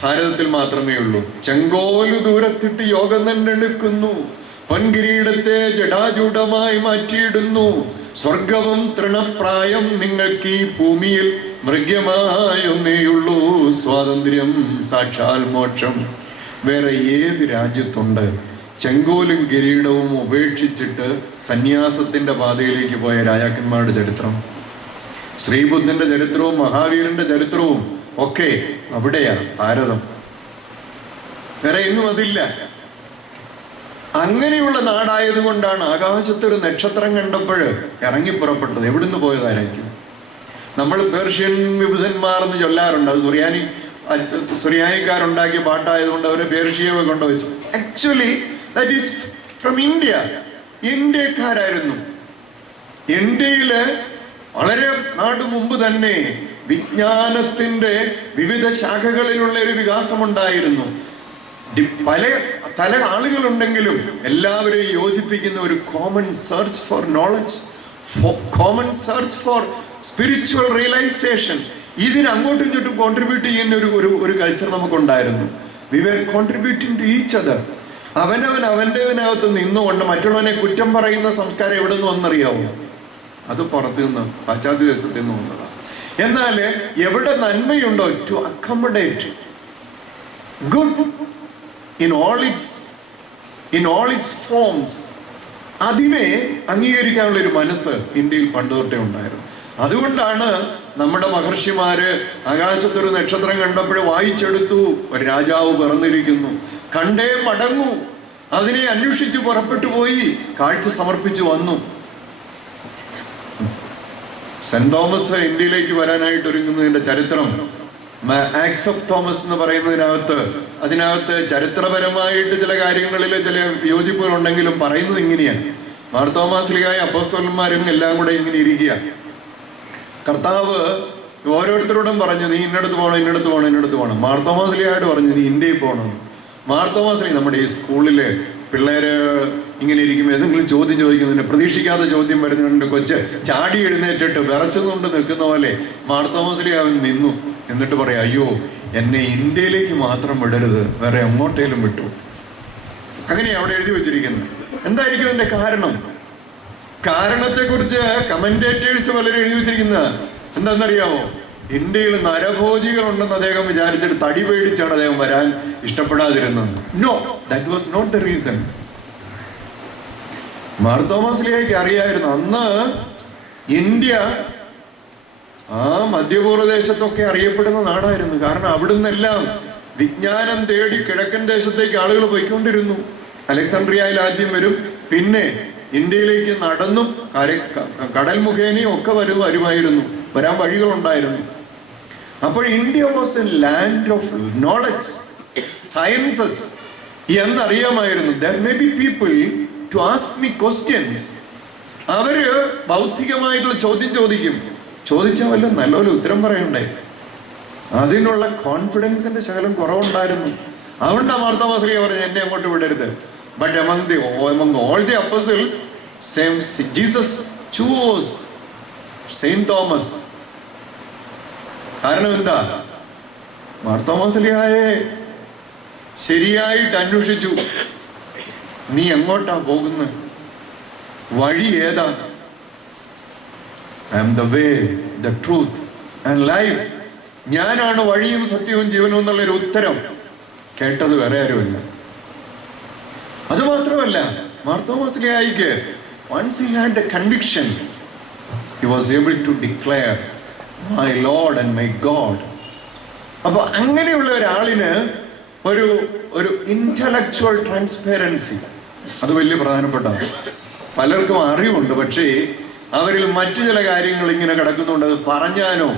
ഭാരതത്തിൽ മാത്രമേ ഉള്ളൂ. ചെങ്കോലു ദൂരത്തിട്ട് യോഗം തന്നെടുക്കുന്നു, പൊൻകിരീടത്തെ ജടാജൂഢമായി മാറ്റിയിടുന്നു, സ്വർഗവും തൃണപ്രായം നിങ്ങൾക്ക് ഈ ഭൂമിയിൽ മൃഗ്യമായൊന്നേയുള്ളൂ, സ്വാതന്ത്ര്യം സാക്ഷാൽ മോക്ഷം. വേറെ ഏത് രാജ്യത്തുണ്ട് ചെങ്കോലും കിരീടവും ഉപേക്ഷിച്ചിട്ട് സന്യാസത്തിന്റെ പാതയിലേക്ക് പോയ രാജാക്കന്മാരുടെ ചരിത്രം? ശ്രീബുദ്ധന്റെ ചരിത്രവും മഹാവീരന്റെ ചരിത്രവും ഒക്കെ അവിടെയാണ് ഭാരതം. വേറെ എങ്ങും അതില്ല. അങ്ങനെയുള്ള നാടായതുകൊണ്ടാണ് ആകാശത്തൊരു നക്ഷത്രം കണ്ടപ്പോൾ ഇറങ്ങിപ്പുറപ്പെട്ടത്. എവിടുന്ന് പോയതായിരിക്കും? നമ്മൾ പേർഷ്യൻ വിഭുധന്മാർ എന്ന് ചൊല്ലാറുണ്ട്. അത് സുറിയാനിക്കാരുണ്ടാക്കിയ പാട്ടായതുകൊണ്ട് അവരെ പേർഷ്യയെ കൊണ്ടുവച്ചു. Actually that is from India. ഇന്ത്യക്കാരായിരുന്നു. ഇന്ത്യയില് വളരെ നാട് മുമ്പ് തന്നെ വിജ്ഞാനത്തിന്റെ വിവിധ ശാഖകളിലുള്ള ഒരു വികാസമുണ്ടായിരുന്നു. പല ആളുകളുണ്ടെങ്കിലും എല്ലാവരെയും യോജിപ്പിക്കുന്ന ഒരു common search for knowledge, common search for spiritual realization. ഇതിന് അങ്ങോട്ടും ഇങ്ങോട്ടും കോൺട്രിബ്യൂട്ട് ചെയ്യുന്ന ഒരു കൾച്ചർ നമുക്കുണ്ടായിരുന്നു. We were contributing to each other. അവൻ്റെതിനകത്ത് നിന്നുകൊണ്ട് മറ്റുള്ളവനെ കുറ്റം പറയുന്ന സംസ്കാരം എവിടെ നിന്ന് വന്നറിയാവോ? അത് പുറത്തു നിന്ന്, പാശ്ചാത്യ ദേശത്ത് നിന്ന് വന്നതാണ്. എന്നാൽ എവിടെ നന്മയുണ്ടോ, to accommodate good in all its forms, അതിനെ അംഗീകരിക്കാനുള്ള ഒരു മനസ്സ് ഇന്ത്യയിൽ പണ്ടുതൊട്ടേ ഉണ്ടായിരുന്നു. അതുകൊണ്ടാണ് നമ്മുടെ മഹർഷിമാര് ആകാശത്തൊരു നക്ഷത്രം കണ്ടപ്പോൾ വായിച്ചെടുത്തു, ഒരു രാജാവ് പിറന്നിരിക്കുന്നു, കണ്ടേ മടങ്ങൂ, അതിനെ അന്വേഷിച്ച് പുറപ്പെട്ടു പോയി കാഴ്ച സമർപ്പിച്ചു വന്നു. സെന്റ് തോമസ് ഇന്ത്യയിലേക്ക് വരാനായിട്ട് ഒരുങ്ങുന്നതിന്റെ ചരിത്രം, ആക്സ് ഓഫ് തോമസ് എന്ന് പറയുന്നതിനകത്ത് ചരിത്രപരമായിട്ട് ചില കാര്യങ്ങളിൽ ചില യോജിപ്പുകൾ ഉണ്ടെങ്കിലും പറയുന്നത് ഇങ്ങനെയാണ്. മാർത്തോമാശ്ലീഹായും അപ്പോസ്തലന്മാരും എല്ലാം കൂടെ ഇങ്ങനെ ഇരിക്കുക. കർത്താവ് ഓരോരുത്തരോടും പറഞ്ഞു, നീ ഇന്നടത്ത് പോകണം, ഇന്നടത്ത് പോകണം, ഇന്നടത്ത് പോകണം. മാർത്തോമാശ്ലീഹായോട് പറഞ്ഞു, നീ ഇന്ത്യയിൽ പോകണം. മാർത്തോമാശ്ലീഹ നമ്മുടെ ഈ സ്കൂളില് പിള്ളേര് ഇങ്ങനെ ഇരിക്കുമ്പോൾ ഏതെങ്കിലും ചോദ്യം ചോദിക്കുന്നതിന് പ്രതീക്ഷിക്കാത്ത ചോദ്യം വരുന്നുണ്ട്, കൊച്ച് ചാടി എഴുന്നേറ്റിട്ട് വിറച്ചുകൊണ്ട് നിൽക്കുന്ന പോലെ മാർത്തോമാശ്ലീഹ നിന്നു. എന്നിട്ട് പറയാം, അയ്യോ എന്നെ ഇന്ത്യയിലേക്ക് മാത്രം വിടരുത്, വേറെ എങ്ങോട്ടേലും വിട്ടു. അങ്ങനെയാണ് അവിടെ എഴുതി വെച്ചിരിക്കുന്നത്. എന്തായിരിക്കും എന്റെ കാരണത്തെക്കുറിച്ച് കമന്റേറ്റേഴ്സ് പലരും എഴുതി വെച്ചിരിക്കുന്നത് എന്താണെന്നറിയാമോ? ഇന്ത്യയിൽ നരഭോജികൾ ഉണ്ടെന്ന് അദ്ദേഹം വിചാരിച്ചിട്ട് തടി പേടിച്ചാണ് അദ്ദേഹം വരാൻ ഇഷ്ടപ്പെടാതിരുന്നത്. No, that was not the reason. മാർത്തോമാശ്ലീഹയ്ക്ക് അറിയായിരുന്നു അന്ന് ഇന്ത്യ ആ മധ്യപൂർവ്വദേശത്തൊക്കെ അറിയപ്പെടുന്ന നാടായിരുന്നു. കാരണം അവിടുന്നെല്ലാം വിജ്ഞാനം തേടി കിഴക്കൻ ദേശത്തേക്ക് ആളുകൾ പോയിക്കൊണ്ടിരുന്നു. അലക്സാണ്ട്രിയയിൽ ആദ്യം വരും, പിന്നെ ഇന്ത്യയിലേക്ക് നടന്നും കടൽ മുഖേനയും ഒക്കെ വരുമായിരുന്നു, വരാൻ വഴികളുണ്ടായിരുന്നു. അപ്പോൾ India was a land of knowledge, sciences എന്നറിയാമായിരുന്നു. There may be people to ask me questions. അവര് ബൗദ്ധികമായിട്ടുള്ള ചോദ്യം ചോദിച്ചാൽ വല്ല നല്ലപോലെ ഉത്തരം പറയണ്ടേ? അതിനുള്ള കോൺഫിഡൻസിന്റെ ശകലം കുറവുണ്ടായിരുന്നു. അതുകൊണ്ടാണ് മാർത്തോമാശ്ലീഹ പറഞ്ഞു, എന്നെ അങ്ങോട്ട് വിടരുത്. But among all the apostles, Jesus chose Saint Thomas. കാരണം എന്താ? മാർത്തോമാശ്ലീഹായെ ശരിയായിട്ട് അന്വേഷിച്ചു, നീ എങ്ങോട്ടാ പോകുന്നത്, വഴി ഏതാ? I am the way, the truth and life. ഞാനാണ് വഴിയും സത്യവും ജീവനും എന്നുള്ളൊരു ഉത്തരം കേട്ടത് വേറെ ആരുമില്ല. അതുമാത്രമല്ല, മാർത്തോമാശ്ലീഹായ്ക്ക് once he had the conviction, he was able to declare my Lord and my God. അപ്പൊ അങ്ങനെയുള്ള ഒരാളിന് ഒരു ഇന്റലക്ച്വൽ ട്രാൻസ്പെറൻസി, അത് വലിയ പ്രധാനപ്പെട്ടതാണ്. പലർക്കും അറിവുണ്ട്, പക്ഷേ അവരിൽ മറ്റു ചില കാര്യങ്ങൾ ഇങ്ങനെ കിടക്കുന്നുണ്ട്. അത് പറഞ്ഞാനോ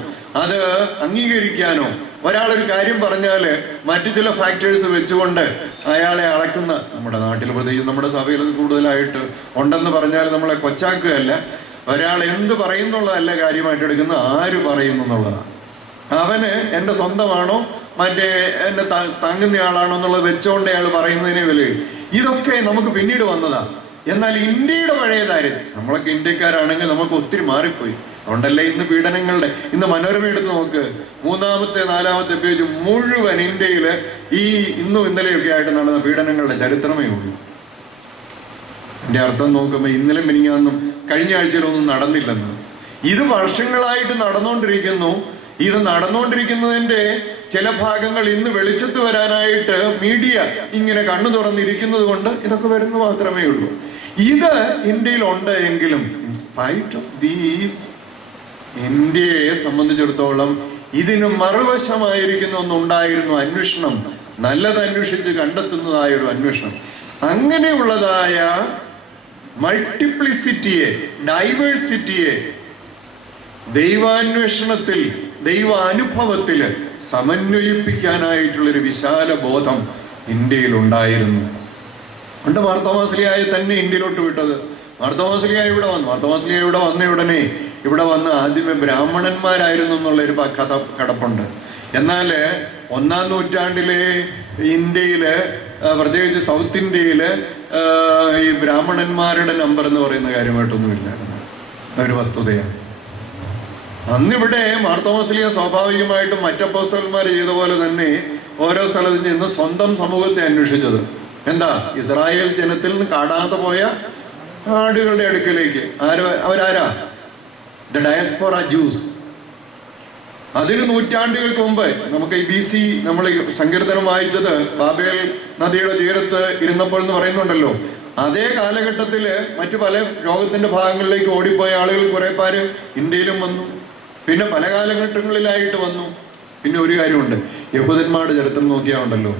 അത് അംഗീകരിക്കാനോ, ഒരാളൊരു കാര്യം പറഞ്ഞാല് മറ്റു ചില ഫാക്ടേഴ്സ് വെച്ചുകൊണ്ട് അയാളെ അളക്കുന്ന, നമ്മുടെ നാട്ടിൽ പ്രത്യേകിച്ച് നമ്മുടെ സഭയിൽ കൂടുതലായിട്ട് ഉണ്ടെന്ന് പറഞ്ഞാൽ നമ്മളെ കൊച്ചാക്കുകയല്ല, ഒരാൾ എന്ത് പറയുന്നുള്ളതല്ല കാര്യമായിട്ട് എടുക്കുന്ന, ആര് പറയുന്നു എന്നുള്ളതാണ്. അവന് എൻ്റെ സ്വന്തമാണോ മറ്റേ എന്നെ താങ്ങുന്നയാളാണോ എന്നുള്ളത് വെച്ചോണ്ട് അയാൾ പറയുന്നതിനെ വില. ഇതൊക്കെ നമുക്ക് പിന്നീട് വന്നതാണ്. എന്നാൽ ഇന്ത്യയുടെ പഴയതായിരുന്നു. നമ്മളൊക്കെ ഇന്ത്യക്കാരാണെങ്കിൽ നമുക്ക് ഒത്തിരി മാറിപ്പോയി. അതുകൊണ്ടല്ലേ ഇന്ന് പീഡനങ്ങളുടെ, ഇന്ന് മനോരമ എടുത്ത് നോക്ക്, 3-ാമത്തെ 4-ാമത്തെ പേജ് മുഴുവൻ ഇന്ത്യയില് ഈ ഇന്നും ഇന്നലെയൊക്കെ ആയിട്ട് നടന്ന പീഡനങ്ങളുടെ ചരിത്രമേ ഉള്ളൂ. എന്റെ അർത്ഥം നോക്കുമ്പോ ഇന്നലെ മിനിങ്ങാന്നും കഴിഞ്ഞ ആഴ്ചയിലൊന്നും നടന്നില്ലെന്ന്. ഇത് വർഷങ്ങളായിട്ട് നടന്നുകൊണ്ടിരിക്കുന്നു. ഇത് നടന്നുകൊണ്ടിരിക്കുന്നതിന്റെ ചില ഭാഗങ്ങൾ ഇന്ന് വെളിച്ചത്ത് വരാനായിട്ട് മീഡിയ ഇങ്ങനെ കണ്ണു തുറന്നിരിക്കുന്നത് കൊണ്ട് ഇതൊക്കെ വരുന്നു മാത്രമേ ഉള്ളൂ. ഇത് ഇന്ത്യയിൽ ഉണ്ട് എങ്കിലും ഇൻ സ്പൈറ്റ് ഓഫ് ദീസ്, ഇന്ത്യയെ സംബന്ധിച്ചിടത്തോളം ഇതിന് മറുവശമായിരിക്കുന്ന ഒന്നുണ്ടായിരുന്നു, അന്വേഷണം. നല്ലത് അന്വേഷിച്ച് കണ്ടെത്തുന്നതായ ഒരു അന്വേഷണം. അങ്ങനെയുള്ളതായ മൾട്ടിപ്ലിസിറ്റിയെ, ഡൈവേഴ്സിറ്റിയെ ദൈവാന്വേഷണത്തിൽ, ദൈവാനുഭവത്തില് സമന്വയിപ്പിക്കാനായിട്ടുള്ളൊരു വിശാല ബോധം ഇന്ത്യയിൽ ഉണ്ടായിരുന്നു. ഉണ്ട് മാർത്തോമാശ്ലീഹായെ തന്നെ ഇന്ത്യയിലോട്ട് വിട്ടത്. മാർത്തോമാശ്ലീഹ ഇവിടെ വന്നു. മാർത്തോമാശ്ലീഹ ഇവിടെ വന്ന ഉടനെ ഇവിടെ വന്ന് ആദ്യമേ ബ്രാഹ്മണന്മാരായിരുന്നു എന്നുള്ളൊരു കഥ കിടപ്പുണ്ട്. എന്നാൽ 1-ാം നൂറ്റാണ്ടിലെ ഇന്ത്യയില്, പ്രത്യേകിച്ച് സൗത്ത് ഇന്ത്യയില് ഈ ബ്രാഹ്മണന്മാരുടെ നമ്പർ എന്ന് പറയുന്ന കാര്യമായിട്ടൊന്നുമില്ലായിരുന്നു. ഒരു വസ്തുതയാണ്. അന്നിവിടെ മാർത്തോമാശ്ലീഹ സ്വാഭാവികമായിട്ടും മറ്റപ്പോസ്തലന്മാർ ചെയ്ത പോലെ തന്നെ ഓരോ സ്ഥലത്ത് നിന്ന് സ്വന്തം സമൂഹത്തെ അന്വേഷിച്ചത്. എന്താ? ഇസ്രായേൽ ജനത്തിൽ നിന്ന് കാടാതെ പോയ ആടുകളുടെ അടുക്കലേക്ക്. അവരാരാ? The diaspora Jews. അതിന് നൂറ്റാണ്ടുകൾക്ക് മുമ്പ്, നമുക്ക് ഈ BC നമ്മൾ സങ്കീർത്തനം വായിച്ചത് ബാബേൽ നദിയുടെ തീരത്ത് ഇരുന്നപ്പോൾ എന്ന് പറയുന്നുണ്ടല്ലോ. അതേ കാലഘട്ടത്തില് മറ്റു പല ലോകത്തിന്റെ ഭാഗങ്ങളിലേക്ക് ഓടിപ്പോയ ആളുകൾ കുറെ പേര് ഇന്ത്യയിലും വന്നു. പിന്നെ പല കാലഘട്ടങ്ങളിലായിട്ട് വന്നു. പിന്നെ ഒരു കാര്യമുണ്ട്, യഹൂദന്മാരുടെ ചരിത്രം നോക്കിയാൽ ഉണ്ടല്ലോ,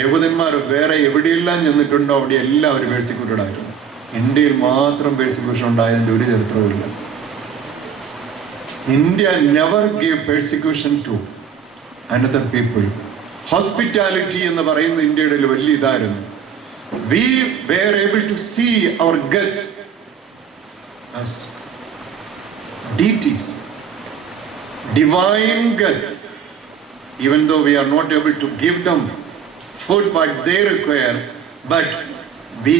യഹൂദന്മാർ വേറെ എവിടെയെല്ലാം ചെന്നിട്ടുണ്ടോ അവിടെ എല്ലാം അവർ പേഴ്സിക്യൂട്ടഡ് ആയിരുന്നു. ഇന്ത്യയിൽ മാത്രം പേഴ്സിക്യൂഷൻ ഉണ്ടായതിന്റെ ഒരു ചരിത്രവുമില്ല. India never gave persecution to another people. Hospitality എന്ന് പറയുന്ന ഇന്ത്യയുടെ വലിയ ഇതായിരുന്നു. We were able to see our guests as deities, divine guests, even though we are not able to give them food what they require, but we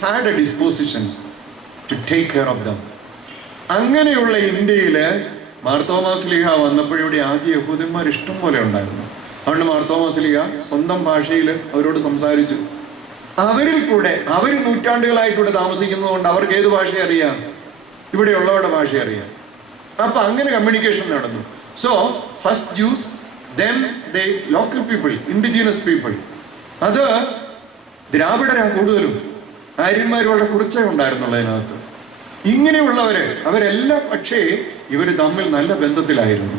had a disposition to take care of them. അങ്ങനെയുള്ള ഇന്ത്യയില് മാർത്തോമാസ്ലീഹ വന്നപ്പോഴിവിടെ ആദ്യ യഹൂദന്മാർ ഇഷ്ടം പോലെ ഉണ്ടായിരുന്നു. അതുകൊണ്ട് മാർത്തോമാസ്ലീഹ സ്വന്തം ഭാഷയിൽ അവരോട് സംസാരിച്ചു. അവരിൽ കൂടെ അവർ നൂറ്റാണ്ടുകളായിട്ടിവിടെ താമസിക്കുന്നതുകൊണ്ട് അവർക്ക് ഏത് ഭാഷ അറിയാം? ഇവിടെയുള്ളവരുടെ ഭാഷ അറിയാം. അപ്പൊ അങ്ങനെ കമ്മ്യൂണിക്കേഷൻ നടന്നു. So first juice, then they local people, indigenous people. അത് ദ്രാവിഡരാ കൂടുതലും, ആര്യന്മാർ വളരെ കുറച്ചേ ഉണ്ടായിരുന്നുള്ളതിനകത്ത്. ഇങ്ങനെയുള്ളവര് അവരെല്ലാം പക്ഷേ ഇവർ തമ്മിൽ നല്ല ബന്ധത്തിലായിരുന്നു.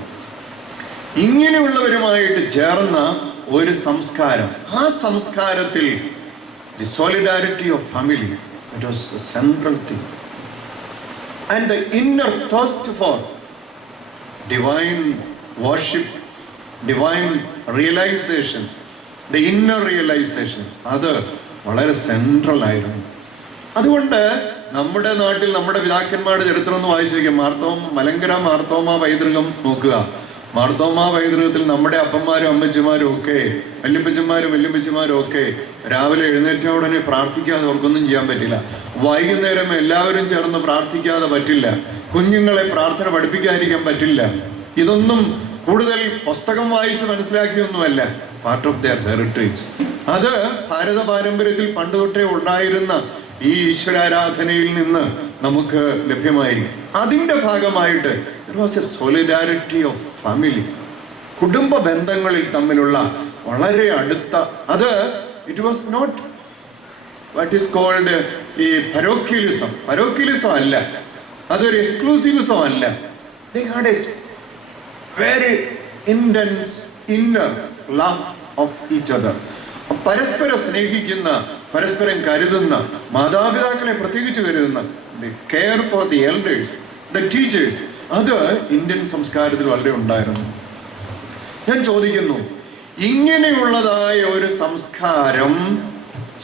ഇങ്ങനെയുള്ളവരുമായിട്ട് ചേർന്ന ഒരു സംസ്കാരം, ആ സംസ്കാരത്തിൽ the solidarity of family, it was a central thing, and the inner thirst for divine worship, divine realization, the inner realization, അത് വളരെ സെൻട്രൽ ആയിരുന്നു. അതുകൊണ്ട് നമ്മുടെ നാട്ടിൽ നമ്മുടെ പിതാക്കന്മാരുടെ ചരിത്രം ഒന്ന് വായിച്ചു നോക്കുക. മലങ്കര മാർത്തോമ പൈതൃകം നോക്കുക. മാർത്തോമ പൈതൃകത്തിൽ നമ്മുടെ അപ്പന്മാരും അമ്മച്ചിമാരും ഒക്കെ, വല്യപ്പച്ചന്മാരും വല്യപ്പച്ചിമാരും ഒക്കെ രാവിലെ എഴുന്നേറ്റ ഉടനെ പ്രാർത്ഥിക്കാതെ അവർക്കൊന്നും ചെയ്യാൻ പറ്റില്ല. വൈകുന്നേരം എല്ലാവരും ചേർന്ന് പ്രാർത്ഥിക്കാതെ പറ്റില്ല. കുഞ്ഞുങ്ങളെ പ്രാർത്ഥന പഠിപ്പിക്കാതിരിക്കാൻ പറ്റില്ല. ഇതൊന്നും കൂടുതൽ പുസ്തകം വായിച്ച് മനസ്സിലാക്കിയൊന്നുമല്ല, പാർട്ട് ഓഫ് ദെയർ ഹെറിറ്റേജ്. അത് ഭാരത പാരമ്പര്യത്തിൽ പണ്ട് തൊട്ടേ ഉണ്ടായിരുന്ന ഈ ഈശ്വരാരാധനയിൽ നിന്ന് നമുക്ക് ലഭ്യമായിരിക്കും. അതിന്റെ ഭാഗമായിട്ട് it was a solidarity of family, കുടുംബ ബന്ധങ്ങളിൽ തമ്മിലുള്ള വളരെ അടുത്ത, അത് it was not what is called ഈ പരോക്യലിസം അല്ല, അതൊരു എക്സ്ക്ലൂസീവിസം അല്ല. They had a very intense inner love of each other. പരസ്പരം സ്നേഹിക്കുന്ന, പരസ്പരം കരുതുന്ന, മാതാപിതാക്കളെ പ്രത്യേകിച്ച് കരുതുന്ന, care for the elders, the teachers, അത് ഇന്ത്യൻ സംസ്കാരത്തിൽ വളരെ ഉണ്ടായിരുന്നു. ഞാൻ ചോദിക്കുന്നു, ഇങ്ങനെയുള്ളതായ ഒരു സംസ്കാരം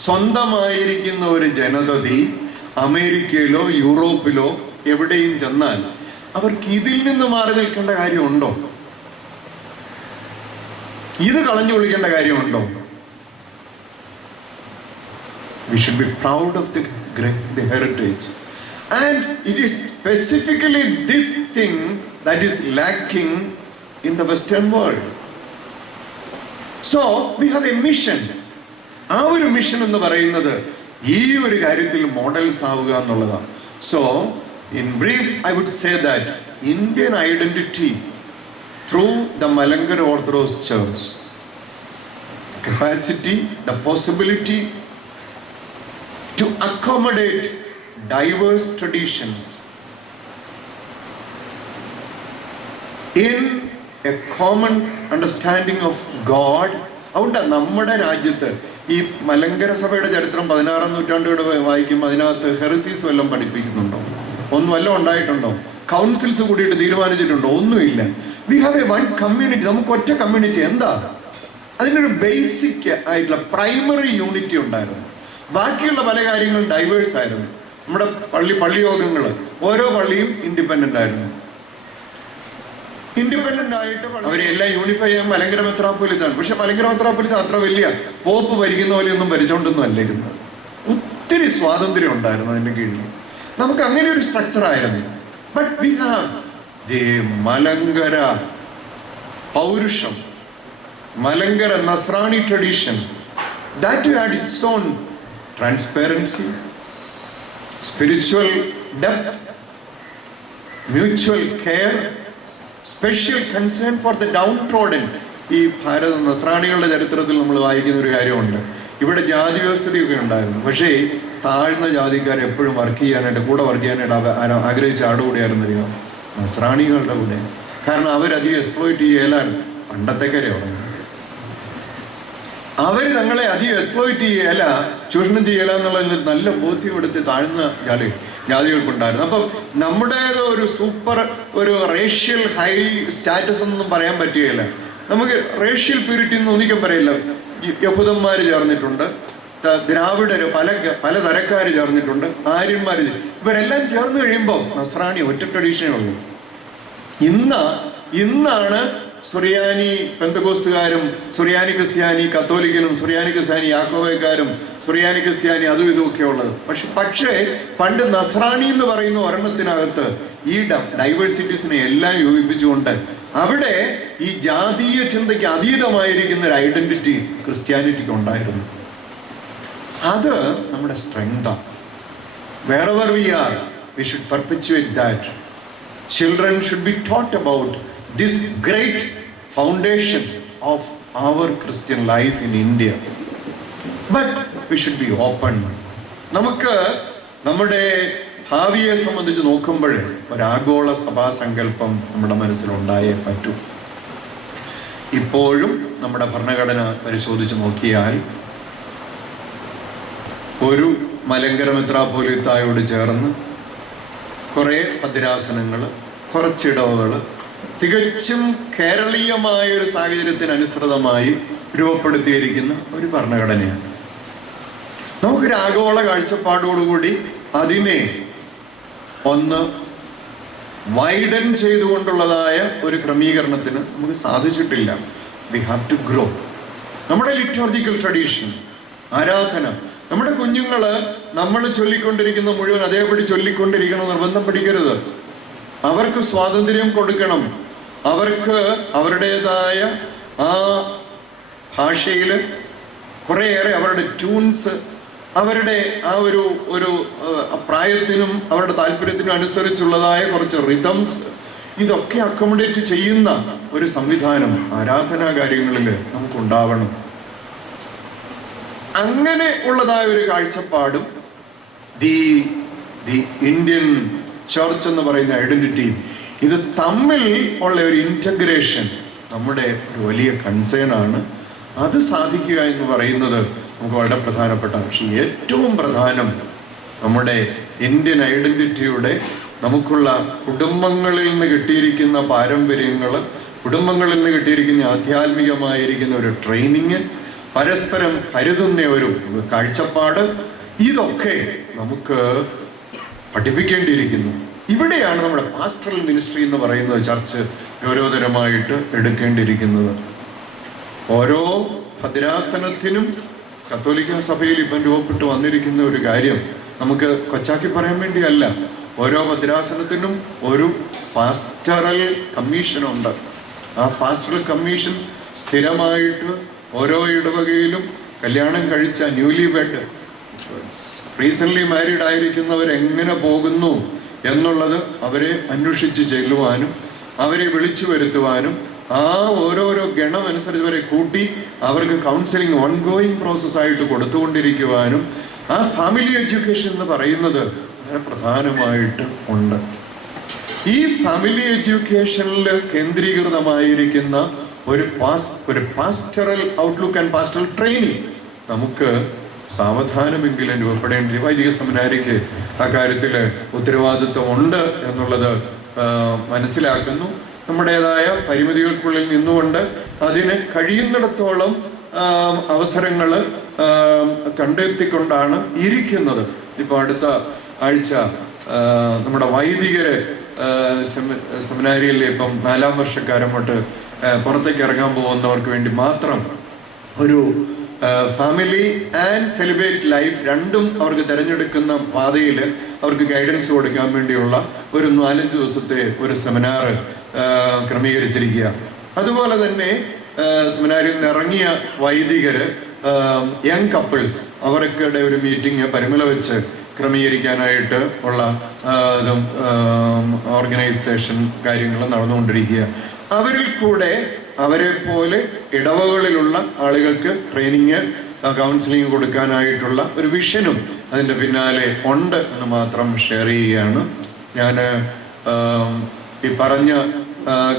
സ്വന്തമായിരിക്കുന്ന ഒരു ജനതതി അമേരിക്കയിലോ യൂറോപ്പിലോ എവിടെയും ചെന്നാൽ അവർക്ക് ഇതിൽ നിന്ന് മാറി നിൽക്കേണ്ട കാര്യമുണ്ടോ? ഇത് കളഞ്ഞു വിളിക്കേണ്ട കാര്യമുണ്ടോ? We should be proud of the heritage. And it is specifically this thing that is lacking in the Western world. So, we have a mission. ആ ഒരു മിഷൻ എന്ന് പറയുന്നത് ഈ ഒരു കാര്യത്തിൽ മോഡൽസ് ആവുക എന്നുള്ളതാണ്. So, in brief, I would say that Indian identity through the Malankara Orthodox Church, capacity, the possibility to accommodate diverse traditions in a common understanding of God. അതുകൊണ്ട് നമ്മുടെ രാജ്യത്ത് ഈ മലങ്കര സഭയുടെ ചരിത്രം 16-ാം നൂറ്റാണ്ടുകളുടെ വായിക്കുമ്പോൾ അതിനകത്ത് ഹെറിസീസ് വല്ലതും പഠിപ്പിക്കുന്നുണ്ടോ? ഒന്നും വല്ലതും ഉണ്ടായിട്ടുണ്ടോ? കൗൺസിൽസ് കൂടിയിട്ട് തീരുമാനിച്ചിട്ടുണ്ടോ? ഒന്നുമില്ല. We have A one community. നമുക്ക് ഒറ്റ കമ്മ്യൂണിറ്റി. എന്താ അതിനൊരു ബേസിക് ആയിട്ടുള്ള പ്രൈമറി യൂണിറ്റി ഉണ്ടായിരുന്നു. ബാക്കിയുള്ള പല കാര്യങ്ങളും ഡൈവേഴ്സ് ആയിരുന്നു. നമ്മുടെ പള്ളിയോഗങ്ങൾ, ഓരോ പള്ളിയും ഇൻഡിപെൻഡന്റ് ആയിരുന്നു. ഇൻഡിപെൻഡന്റ് ആയിട്ട് അവരെല്ലാം യൂണിഫൈ ചെയ്യാൻ മലങ്കര മെത്രാപ്പൊലീത്താണ്. പക്ഷെ മലങ്കര മെത്രാപ്പൊലീത്ത അത്ര വലിയ പോപ്പ് ഭരിക്കുന്ന പോലെയൊന്നും ഭരിച്ചോണ്ടൊന്നും അല്ലായിരുന്നു. ഒത്തിരി സ്വാതന്ത്ര്യം ഉണ്ടായിരുന്നു അതിന്റെ കീഴിൽ. നമുക്ക് അങ്ങനെ ഒരു സ്ട്രക്ചർ ആയിരുന്നു. But we have the Malankara പൗരുഷം, Malankara Nasrani tradition, that had its own transparency, spiritual depth, mutual care, special concern for the downtrodden. ഈ ഭാരത നസ്രാണികളുടെ ചരിത്രത്തിൽ നമ്മൾ വായിക്കുന്ന ഒരു കാര്യമുണ്ട്. ഇവിടെ ജാതി വ്യവസ്ഥയൊക്കെ ഉണ്ടായിരുന്നു. പക്ഷേ താഴ്ന്ന ജാതിക്കാർ എപ്പോഴും വർക്ക് ചെയ്യാനായിട്ട് ആഗ്രഹിച്ച ആടുകൂടിയായിരുന്നു നസ്രാണികളുടെ കൂടെ. കാരണം അവരധികം എക്സ്പ്ലോയിറ്റ് ചെയ്യലാണ് പണ്ടത്തെ കാര്യമാണ്. അവർ തങ്ങളെ അധികം എക്സ്പ്ലോയിറ്റ് ചെയ്യല, ചൂഷണം ചെയ്യല എന്നുള്ളതിൽ നല്ല ബോധ്യം എടുത്ത് താഴ്ന്ന ജാതികൾക്കുണ്ടായിരുന്നു. അപ്പം നമ്മുടെ ഒരു സൂപ്പർ ഒരു റേഷ്യൽ ഹൈ സ്റ്റാറ്റസ് ഒന്നും പറയാൻ പറ്റുകയില്ല. നമുക്ക് റേഷ്യൽ പ്യൂരിറ്റി ഒന്നും ഒന്നിക്കാൻ പറയില്ല. യഹൂദന്മാർ ചേർന്നിട്ടുണ്ട്, ദ്രാവിഡര്, പല തരക്കാർ ചേർന്നിട്ടുണ്ട്, ആര്യന്മാർ. ഇവരെല്ലാം ചേർന്ന് കഴിയുമ്പോൾ നസ്രാണി ഒറ്റ ട്രഡീഷനേ ഉള്ളൂ. ഇന്നാണ് സുറിയാനി പെന്തകോസ്തുകാരും സുറിയാനി ക്രിസ്ത്യാനി കത്തോലിക്കലും സുറിയാനി ക്രിസ്ത്യാനി യാക്കോബക്കാരും സുറിയാനി ക്രിസ്ത്യാനി അതും ഇതുമൊക്കെ ഉള്ളത്. പക്ഷേ പണ്ട് നസ്രാണി എന്ന് പറയുന്ന ഒരെണ്ണത്തിനകത്ത് ഈ ഡൈവേഴ്സിറ്റീസിനെ എല്ലാം യോജിപ്പിച്ചുകൊണ്ട് അവിടെ ഈ ജാതീയ ചിന്തയ്ക്ക് അതീതമായിരിക്കുന്ന ഒരു ഐഡന്റിറ്റി ക്രിസ്ത്യാനിറ്റിക്ക് ഉണ്ടായിരുന്നു. അത് നമ്മുടെ സ്ട്രെങ്താണ്. Wherever we are, we should perpetuate that. Children should be taught about this great foundation of our Christian life in India. But we should be open. നമുക്ക് നമ്മുടെ ഭാവിയെ സംബന്ധിച്ച് നോക്കുമ്പോൾ ഒരാഗോള സഭാസങ്കല്പം നമ്മുടെ മനസ്സിലുണ്ടായേ പറ്റൂ. ഇപ്പോഴും നമ്മുടെ ഭരണഘടന പരിശോധിച്ച് നോക്കിയാൽ ഒരു മലങ്കര മെത്രാപ്പോലീത്തായോട് ചേർന്ന് കുറേ ഭദ്രാസനങ്ങൾ, കുറച്ചിടവുകൾ തികച്ചും കേരളീയമായ ഒരു സാഹചര്യത്തിനനുസൃതമായി രൂപപ്പെടുത്തിയിരിക്കുന്ന ഒരു ഭരണഘടനയാണ്. നമുക്കൊരു ആഗോള കാഴ്ചപ്പാടോടുകൂടി അതിനെ ഒന്ന് വൈഡൻ ചെയ്തുകൊണ്ടുള്ളതായ ഒരു ക്രമീകരണത്തിന് നമുക്ക് സാധിച്ചിട്ടില്ല. We have to grow. നമ്മുടെ ലിറ്റോർജിക്കൽ ട്രഡീഷൻ, ആരാധന, നമ്മുടെ കുഞ്ഞുങ്ങള് നമ്മൾ ചൊല്ലിക്കൊണ്ടിരിക്കുന്ന മുഴുവൻ അതേപടി ചൊല്ലിക്കൊണ്ടിരിക്കണം നിർബന്ധം പിടിക്കരുത്. അവർക്ക് സ്വാതന്ത്ര്യം കൊടുക്കണം. അവർക്ക് അവരുടേതായ ആ ഭാഷയിൽ കുറേയേറെ അവരുടെ ട്യൂൺസ്, അവരുടെ ആ ഒരു പ്രായത്തിനും അവരുടെ താല്പര്യത്തിനും അനുസരിച്ചുള്ളതായ കുറച്ച് റിതംസ്, ഇതൊക്കെ അക്കോമഡേറ്റ് ചെയ്യുന്ന ഒരു സംവിധാനം ആരാധനാ കാര്യങ്ങളിൽ നമുക്കുണ്ടാവണം. അങ്ങനെ ഉള്ളതായ ഒരു കാഴ്ചപ്പാടും ദി ഇന്ത്യൻ ചർച്ച് എന്ന് പറയുന്ന ഐഡന്റിറ്റി, ഇത് തമ്മിൽ ഉള്ള ഒരു ഇന്റഗ്രേഷൻ നമ്മുടെ ഒരു വലിയ കൺസേൺ ആണ്. അത് സാധിക്കുക എന്ന് പറയുന്നത് നമുക്ക് വളരെ പ്രധാനപ്പെട്ട. പക്ഷെ ഏറ്റവും പ്രധാനം നമ്മുടെ ഇന്ത്യൻ ഐഡന്റിറ്റിയുടെ നമുക്കുള്ള കുടുംബങ്ങളിൽ നിന്ന് കിട്ടിയിരിക്കുന്ന പാരമ്പര്യങ്ങൾ, കുടുംബങ്ങളിൽ നിന്ന് കിട്ടിയിരിക്കുന്ന ആധ്യാത്മികമായിരിക്കുന്ന ഒരു ട്രെയിനിങ്, പരസ്പരം കരുതുന്ന ഒരു കാഴ്ചപ്പാട്, ഇതൊക്കെ നമുക്ക് പഠിപ്പിക്കേണ്ടിയിരിക്കുന്നു. ഇവിടെയാണ് നമ്മുടെ പാസ്റ്ററൽ മിനിസ്ട്രി എന്ന് പറയുന്നത് ചർച്ച് ഗൗരവതരമായിട്ട് എടുക്കേണ്ടിയിരിക്കുന്നത്. ഓരോ ഭദ്രാസനത്തിനും കത്തോലിക്ക സഭയിൽ ഇപ്പം രൂപപ്പെട്ടു വന്നിരിക്കുന്ന ഒരു കാര്യം നമുക്ക് കൊച്ചാക്കി പറയാൻ വേണ്ടിയല്ല. ഓരോ ഭദ്രാസനത്തിനും ഒരു പാസ്റ്ററൽ കമ്മീഷനുണ്ട്. ആ പാസ്റ്ററൽ കമ്മീഷൻ സ്ഥിരമായിട്ട് ഓരോ ഇടവകയിലും കല്യാണം കഴിച്ച ന്യൂലി വെഡ്, റീസെന്റ് മാരീഡ് ആയിരിക്കുന്നവർ എങ്ങനെ പോകുന്നു എന്നുള്ളത് അവരെ അന്വേഷിച്ച് ചെല്ലുവാനും അവരെ വിളിച്ചു വരുത്തുവാനും ആ ഓരോരോ ഗണം അനുസരിച്ച് വരെ കൂട്ടി അവർക്ക് കൗൺസിലിംഗ് ഓൺഗോയിങ് പ്രോസസ്സായിട്ട് കൊടുത്തുകൊണ്ടിരിക്കുവാനും ആ ഫാമിലി എഡ്യൂക്കേഷൻ എന്ന് പറയുന്നത് വളരെ പ്രധാനമായിട്ട് ഉണ്ട്. ഈ ഫാമിലി എഡ്യൂക്കേഷനിൽ കേന്ദ്രീകൃതമായിരിക്കുന്ന ഒരു pastoral outlook and pastoral training നമുക്ക് സാവധാനമെങ്കിലും രൂപപ്പെടേണ്ടി. വൈദിക സെമിനാരിക്ക് ആ കാര്യത്തിൽ ഉത്തരവാദിത്വം ഉണ്ട് എന്നുള്ളത് മനസ്സിലാക്കുന്നു. നമ്മുടേതായ പരിമിതികൾക്കുള്ളിൽ നിന്നുകൊണ്ട് അതിന് കഴിയുന്നിടത്തോളം അവസരങ്ങൾ കണ്ടെത്തിക്കൊണ്ടാണ് ഇരിക്കുന്നത്. ഇപ്പോൾ അടുത്ത ആഴ്ച നമ്മുടെ വൈദികര് സെമിനാരിയിൽ ഇപ്പം 4ാം വർഷക്കാരങ്ങോട്ട് പുറത്തേക്ക് ഇറങ്ങാൻ പോകുന്നവർക്ക് വേണ്ടി മാത്രം ഒരു ഫാമിലി ആൻഡ് സെലിബ്രേറ്റ് ലൈഫ് രണ്ടും അവർക്ക് തിരഞ്ഞെടുക്കുന്ന പാതയിൽ അവർക്ക് ഗൈഡൻസ് കൊടുക്കാൻ വേണ്ടിയുള്ള ഒരു 4-5 ദിവസത്തെ ഒരു സെമിനാർ ക്രമീകരിച്ചിരിക്കുക. അതുപോലെ തന്നെ സെമിനാരിൽ നിന്ന് ഇറങ്ങിയ വൈദികര്, യങ് കപ്പിൾസ്, അവർക്കിടെ ഒരു മീറ്റിംഗ് പരിമല വെച്ച് ക്രമീകരിക്കാനായിട്ട് ഉള്ള ഓർഗനൈസേഷൻ കാര്യങ്ങൾ നടന്നുകൊണ്ടിരിക്കുക. അവരിൽ കൂടെ അവരെ പോലെ ഇടവകളിലുള്ള ആളുകൾക്ക് ട്രെയിനിങ്, കൗൺസിലിംഗ് കൊടുക്കാനായിട്ടുള്ള ഒരു വിഷനും അതിൻ്റെ പിന്നാലെ ഉണ്ട് എന്ന് മാത്രം ഷെയർ ചെയ്യുകയാണ്. ഞാൻ ഈ പറഞ്ഞ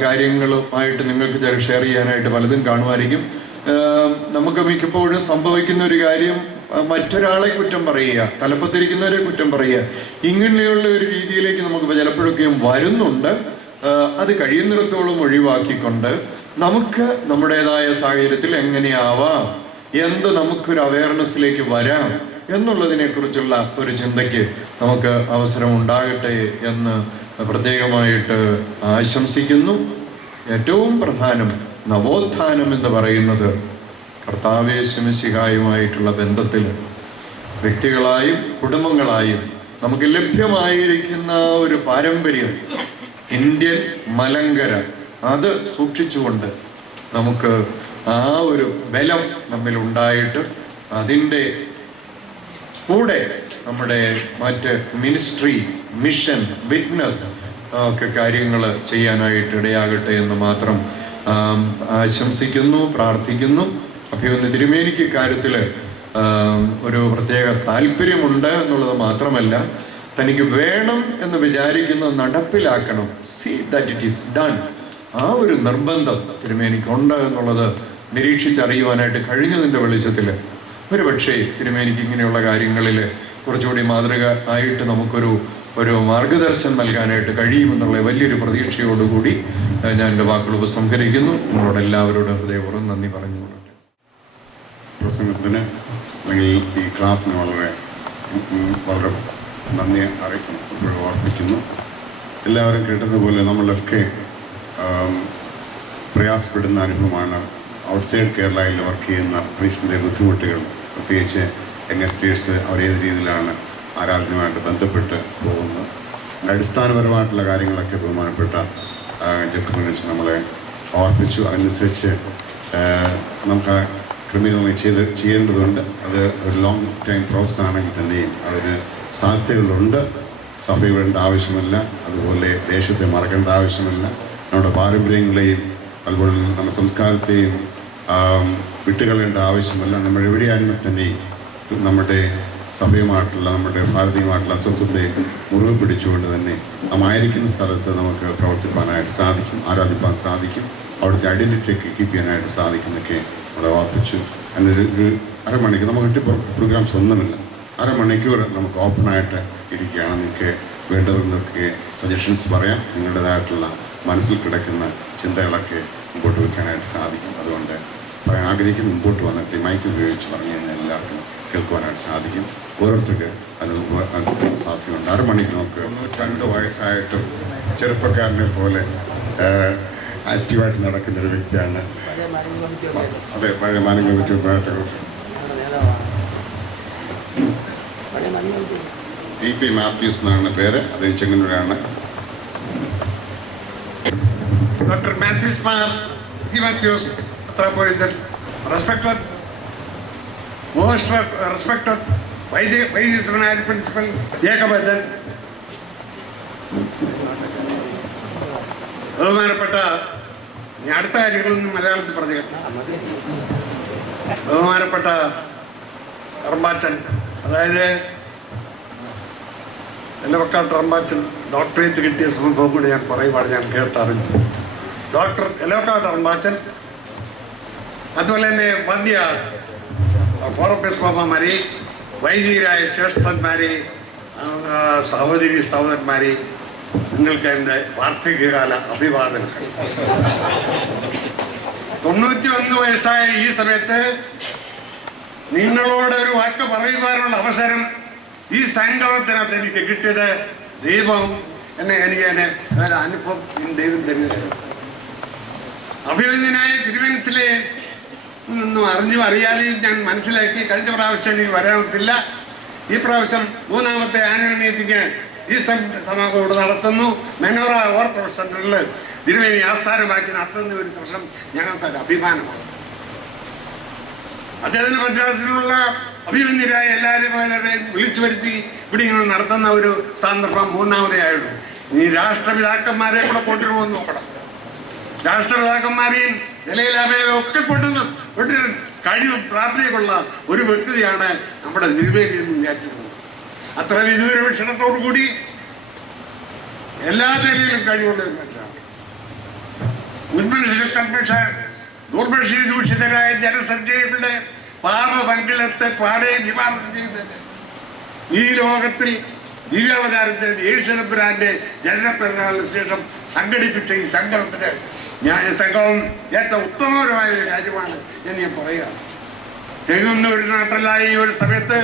കാര്യങ്ങളുമായിട്ട് നിങ്ങൾക്ക് ഷെയർ ചെയ്യാനായിട്ട് പലതും കാണുമായിരിക്കും. നമുക്ക് മിക്കപ്പോഴും സംഭവിക്കുന്ന ഒരു കാര്യം മറ്റൊരാളെ കുറ്റം പറയുക, തലപ്പത്തിരിക്കുന്നവരെ കുറ്റം പറയുക, ഇങ്ങനെയുള്ള ഒരു രീതിയിലേക്ക് നമുക്ക് ചിലപ്പോഴൊക്കെയും വരുന്നുണ്ട്. അത് കഴിയുന്നിടത്തോളം ഒഴിവാക്കിക്കൊണ്ട് നമുക്ക് നമ്മുടേതായ സാഹചര്യത്തിൽ എങ്ങനെയാവാം എന്ത് നമുക്കൊരു അവയർനെസ്സിലേക്ക് വരാം എന്നുള്ളതിനെക്കുറിച്ചുള്ള ഒരു ചിന്തയ്ക്ക് നമുക്ക് അവസരം ഉണ്ടാകട്ടെ എന്ന് പ്രത്യേകമായിട്ട് ആശംസിക്കുന്നു. ഏറ്റവും പ്രധാനം നവോത്ഥാനം എന്ന് പറയുന്നത് കർത്താവേ ശിവശിഹായുമായിട്ടുള്ള ബന്ധത്തിൽ വ്യക്തികളായും കുടുംബങ്ങളായും നമുക്ക് ലഭ്യമായിരിക്കുന്ന ഒരു പാരമ്പര്യം, ഇന്ത്യൻ മലങ്കര, അത് സൂക്ഷിച്ചുകൊണ്ട് നമുക്ക് ആ ഒരു ബലം നമ്മിൽ ഉണ്ടായിട്ട് അതിൻ്റെ കൂടെ നമ്മുടെ മറ്റ് മിനിസ്ട്രി, മിഷൻ, വിറ്റ്നസ് ഒക്കെ കാര്യങ്ങൾ ചെയ്യാനായിട്ട് ഇടയാകട്ടെ എന്ന് മാത്രം ആശംസിക്കുന്നു, പ്രാർത്ഥിക്കുന്നു. അഭിമന്യ തിരുമേനിക്ക് കാര്യത്തിൽ ഒരു പ്രത്യേക താല്പര്യമുണ്ട് എന്നുള്ളത് മാത്രമല്ല, തനിക്ക് വേണം എന്ന് വിചാരിക്കുന്നത് നടപ്പിലാക്കണം, see that it is done, ആ ഒരു നിർബന്ധം തിരുമേനിക്കുണ്ട് എന്നുള്ളത് നിരീക്ഷിച്ചറിയുവാനായിട്ട് കഴിഞ്ഞതിൻ്റെ വെളിച്ചത്തിൽ ഒരു പക്ഷേ തിരുമേനിക്ക് ഇങ്ങനെയുള്ള കാര്യങ്ങളിൽ കുറച്ചുകൂടി മാതൃക ആയിട്ട് നമുക്കൊരു മാർഗദർശനം നൽകാനായിട്ട് കഴിയുമെന്നുള്ള വലിയൊരു പ്രതീക്ഷയോടുകൂടി ഞാൻ എൻ്റെ വാക്കുകൾ ഉപസംഹരിക്കുന്നു. നിങ്ങളോട് എല്ലാവരോടും ഹൃദയപൂർവ്വം നന്ദി പറഞ്ഞുകൊള്ളട്ടെ. പ്രസംഗത്തിന് അല്ലെങ്കിൽ ഈ ക്ലാസ്സിന് വളരെ നന്ദി ഓർപ്പിക്കുന്നു. എല്ലാവരും കേട്ടതുപോലെ നമ്മളൊക്കെ പ്രയാസപ്പെടുന്ന അനുഭവമാണ് ഔട്ട്സൈഡ് കേരളയിൽ വർക്ക് ചെയ്യുന്ന പ്രീസ്റ്റിൻ്റെ ബുദ്ധിമുട്ടുകൾ. പ്രത്യേകിച്ച് യങ്സ്റ്റേഴ്സ് അവർ ഏത് രീതിയിലാണ് ആരാധനയുമായിട്ട് ബന്ധപ്പെട്ട് പോകുന്നത്. അടിസ്ഥാനപരമായിട്ടുള്ള കാര്യങ്ങളൊക്കെ ബഹുമാനപ്പെട്ട ജക്കുമൻ നമ്മളെ ഓർപ്പിച്ചു. അതനുസരിച്ച് നമുക്ക് ക്രമീകരണം ചെയ്യേണ്ടതുണ്ട്. അത് ഒരു ലോങ് ടൈം പ്രോസസ് ആണെങ്കിൽ തന്നെയും അതിന് സാധ്യതകളുണ്ട്. സഭയുടെ ആവശ്യമില്ല, അതുപോലെ ദേശത്തെ മറക്കേണ്ട ആവശ്യമില്ല. നമ്മുടെ പാരമ്പര്യങ്ങളെയും അതുപോലെ നമ്മുടെ സംസ്കാരത്തെയും വിട്ടുകളയേണ്ട ആവശ്യമില്ല. നമ്മൾ എവിടെയായിരുന്നാൽ തന്നെയും നമ്മുടെ സഭയുമായിട്ടുള്ള നമ്മുടെ ഭാരതീയമായിട്ടുള്ള അസ്വത്വത്തെ മുറിവ് പിടിച്ചുകൊണ്ട് തന്നെ നാം ആയിരിക്കുന്ന സ്ഥലത്ത് നമുക്ക് പ്രവർത്തിപ്പാനായിട്ട് സാധിക്കും, ആരാധിപ്പാൻ സാധിക്കും, അവിടുത്തെ ഐഡൻറ്റിറ്റിയൊക്കെ കീപ്പ് ചെയ്യാനായിട്ട് സാധിക്കുന്നൊക്കെ നമ്മളെ ഓർപ്പിച്ചു. അതിനൊരു അരമണിക്കൂർ നമുക്ക് പ്രോഗ്രാംസ് ഒന്നുമില്ല, അരമണിക്കൂർ നമുക്ക് ഓപ്പണായിട്ട് ഇരിക്കുകയാണ്. നിങ്ങൾക്ക് വേണ്ടവർക്ക് സജഷൻസ് പറയാം, നിങ്ങളുടേതായിട്ടുള്ള മനസ്സിൽ കിടക്കുന്ന ചിന്തകളൊക്കെ മുമ്പോട്ട് വയ്ക്കാനായിട്ട് സാധിക്കും. അതുകൊണ്ട് പറയാൻ ആഗ്രഹിക്കുന്ന മുമ്പോട്ട് വന്നിട്ട് മൈക്ക് ഉപയോഗിച്ച് പറഞ്ഞു കഴിഞ്ഞാൽ എല്ലാവർക്കും കേൾക്കുവാനായിട്ട് സാധിക്കും. ഓരോരുത്തർക്ക് അത് സാധ്യതയുണ്ട്. അരമണിക്കൂർ നമുക്ക് 92 വയസ്സായിട്ടും ചെറുപ്പക്കാരനെ പോലെ ആക്റ്റീവായിട്ട് നടക്കുന്ന ഒരു വ്യക്തിയാണ്. അതെ, പഴയ മാനവ കമ്മിറ്റി EP മാത്യൂസ് എന്നാണ് പേര്. അദ്ദേഹം ചെങ്ങന്നൂരാണ്. Dr. Matthews Matthews, respected, most respected Vice Principal Jakabajan, ബഹുമാനപ്പെട്ട അടുത്ത കാര്യങ്ങളൊന്നും മലയാളത്തിൽ പറഞ്ഞു. ബഹുമാനപ്പെട്ട റമ്പാച്ചൻ, അതായത് എലവക്കാട്ട് റമ്പാച്ചൻ ഡോക്ടറേറ്റ് കിട്ടിയ സംഭവം കൂടി ഞാൻ പറയുവാണ്, ഞാൻ കേട്ടറിഞ്ഞു. ഡോക്ടർ എലവക്കാട്ട് റമ്പാച്ചൻ, അതുപോലെ തന്നെ വന്ധ്യ ഫോറപ്പിസ്മാരെ, വൈദികരായ ശ്രേഷ്ഠന്മാരെ, സഹോദരന്മാരെ, നിങ്ങൾക്ക് എൻ്റെ വാർദ്ധക്യകാല അഭിവാദനങ്ങൾ. 91 വയസ്സായ ഈ സമയത്ത് നിങ്ങളോട് ഒരു വാക്ക് പറയുവാനുള്ള അവസരം ഈ സംഗമത്തിനകത്ത് എനിക്ക് കിട്ടിയത് ദൈവം എനിക്ക് അനുഭവം ദൈവം തരുന്നത്. അഭിനന്ദനായ തിരുവനന്തപുരത്തിലെ ഒന്നും അറിയാതെയും ഞാൻ മനസ്സിലാക്കി. കഴിഞ്ഞ പ്രാവശ്യം എനിക്ക് വരാനൊത്തില്ല. ഈ പ്രാവശ്യം 3ാമത്തെ ആനുവൽ മീറ്റിംഗ് ഈ സമാഗം ഇവിടെ നടത്തുന്നു. മെനോറ ഓർത്തഡോക്സ് സെന്ററിൽ തിരുവേനി ആസ്ഥാനമാക്കി നടത്തുന്ന ഒരു പ്രശ്നം ഞങ്ങൾക്കൊരു അഭിമാനമാണ്. അദ്ദേഹത്തിന്റെ പഞ്ചായത്തിലുള്ള അഭിമന്യരായ എല്ലാവരെയും വിളിച്ചു വരുത്തി ഇവിടെ ഇങ്ങനെ നടത്തുന്ന ഒരു സന്ദർഭം 3ാമതേ ആയുള്ളൂ. ഈ രാഷ്ട്രപിതാക്കന്മാരെ കൂടെ കൊണ്ടുവരുമെന്ന് നോക്കണം. രാഷ്ട്രപിതാക്കന്മാരെയും നിലയിലാമയും ഒക്കെ കൊണ്ടുവന്ന് കഴിവും പ്രാപ്തിയൊക്കെയുള്ള ഒരു വ്യക്തിയാണ് നമ്മുടെ തിരുവേനി എന്ന് വിചാരിച്ചിരുന്നത്. അത്ര വിദൂര വീക്ഷണത്തോടു കൂടി എല്ലാ നിലയിലും കഴിവുള്ള ദുർഭക്ഷി ദൂഷിതരായ ജനസഞ്ചയങ്ങളുടെ പാപമംഗലത്തെ പാടെ വിവാദം ചെയ്തത് ഈ ലോകത്തിൽ ദിവ്യാവതാരത്തെ യേശുദമ്പുരാന്റെ ജനനപ്പെരുന്നാളിന് ശേഷം സംഘടിപ്പിച്ച ഈ സംഘം ഏറ്റവും ഉത്തമപരമായ ഒരു കാര്യമാണ് എന്ന് ഞാൻ പറയുക. ചെയ്യുന്ന ഒരു നാട്ടിലായി ഈ ഒരു സമയത്ത്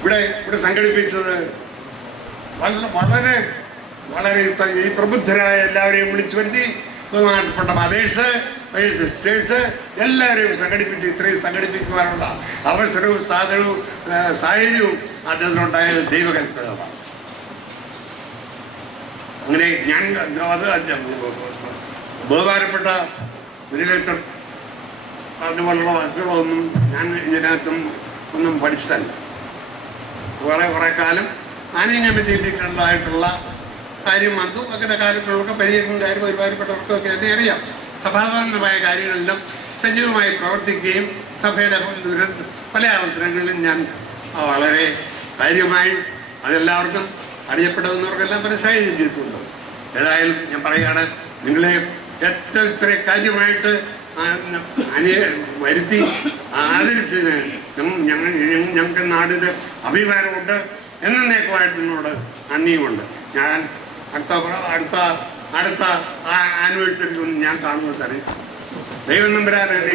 ഇവിടെ സംഘടിപ്പിച്ചത് വളരെ വളരെ ഈ പ്രബുദ്ധരായ എല്ലാവരെയും വിളിച്ചു വരുത്തി ബഹുമാനപ്പെട്ട മദേഴ്സ് സിസ്റ്റേഴ്സ് എല്ലാവരെയും സംഘടിപ്പിച്ച് ഇത്രയും സംഘടിപ്പിക്കുവാനുള്ള അവസരവും സാഹചര്യവും അദ്ദേഹത്തിനുണ്ടായത് ദൈവകൽപിതമാണ്. അങ്ങനെ ഞാൻ അത് ബഹുമാനപ്പെട്ട ഗുരുലക്ഷം അതുപോലുള്ള വാക്കുകളൊന്നും ഞാൻ ഇതിനകത്തും ഒന്നും പഠിച്ചതല്ല. കുറെ കാലം ആനയിക്കാൻ പറ്റിയിട്ടുള്ളതായിട്ടുള്ള കാര്യം വന്നു. അങ്ങനെ കാര്യങ്ങളൊക്കെ പരിഹരിക്കുന്ന കാര്യം ഒരുപാടുപ്പെട്ടവർക്കൊക്കെ തന്നെ അറിയാം. സഭാതന്ത്രമായ കാര്യങ്ങളിലും സജീവമായി പ്രവർത്തിക്കുകയും സഭയുടെ പല അവസരങ്ങളിലും ഞാൻ വളരെ കാര്യമായി അതെല്ലാവർക്കും അറിയപ്പെടുന്നവർക്കെല്ലാം മനസ്സിലാക്കുകയും ചെയ്തിട്ടുണ്ട്. ഏതായാലും ഞാൻ പറയുകയാണ്, നിങ്ങളെ ഏറ്റവും ഇത്ര കാര്യമായിട്ട് വരുത്തി ആദരിച്ചതിന് ഞങ്ങൾക്ക് നാടിന് അഭിമാനമുണ്ട്. എന്നേക്കുമായിട്ട് നിന്നോട് നന്ദിയുമുണ്ട്. ഞാൻ അടുത്ത ആനിവേഴ്സറിക്കൊന്നും ഞാൻ കാണുമ്പോൾ തന്നെ ദൈവം നമ്പരാനല്ലേ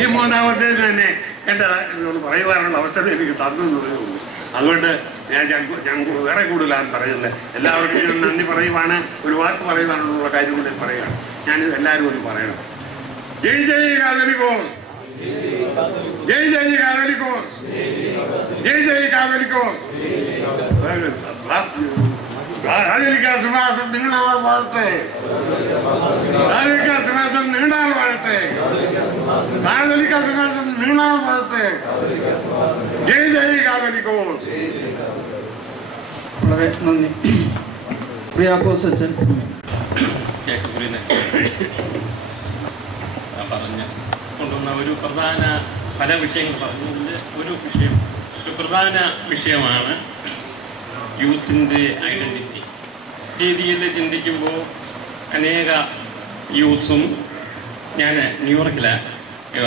ഈ മൂന്നാമത്തെ തന്നെ എൻ്റെ എന്നോട് പറയുവാനുള്ള അവസരം എനിക്ക് തന്നു എന്നുള്ളതേ ഉള്ളൂ. അതുകൊണ്ട് ഞാൻ വേറെ കൂടുതലാണ് പറയുന്നത്. എല്ലാവർക്കും നന്ദി പറയുവാണ്, ഒരു വാക്ക് പറയുവാനുള്ള കാര്യം കൂടെ പറയുകയാണ്. ഞാനിത് എല്ലാവരും ഒന്ന് പറയണം. ജയ് ജയ് കാതോലിക്കോസ്, ജയ് ജയ് കാതോലിക്കോസ്, ജയ് ജയ് കാതോലിക്കോസ്. കാതോലിക്ക സുവാസം നീണ്ടാൾ വാഴട്ടെ, കാതോലിക്ക സുവാസം നീണ്ടാൾ വാഴട്ടെ, കാതോലിക്ക സുവാസം നീണ്ടാൾ വാഴട്ടെ. ജയ് ജയ് കാതോലിക്കോസ്. വളരെ നന്ദി. പ്രിയാക്കോസ് അച്ഛൻ പറഞ്ഞ് കൊണ്ടുവന്ന ഒരു പ്രധാന പല വിഷയങ്ങൾ പറഞ്ഞതിൽ ഒരു പ്രധാന വിഷയമാണ് യൂത്തിൻ്റെ ഐഡൻറ്റിറ്റി. രീതിയിൽ ചിന്തിക്കുമ്പോൾ അനേക യൂത്ത്സും, ഞാൻ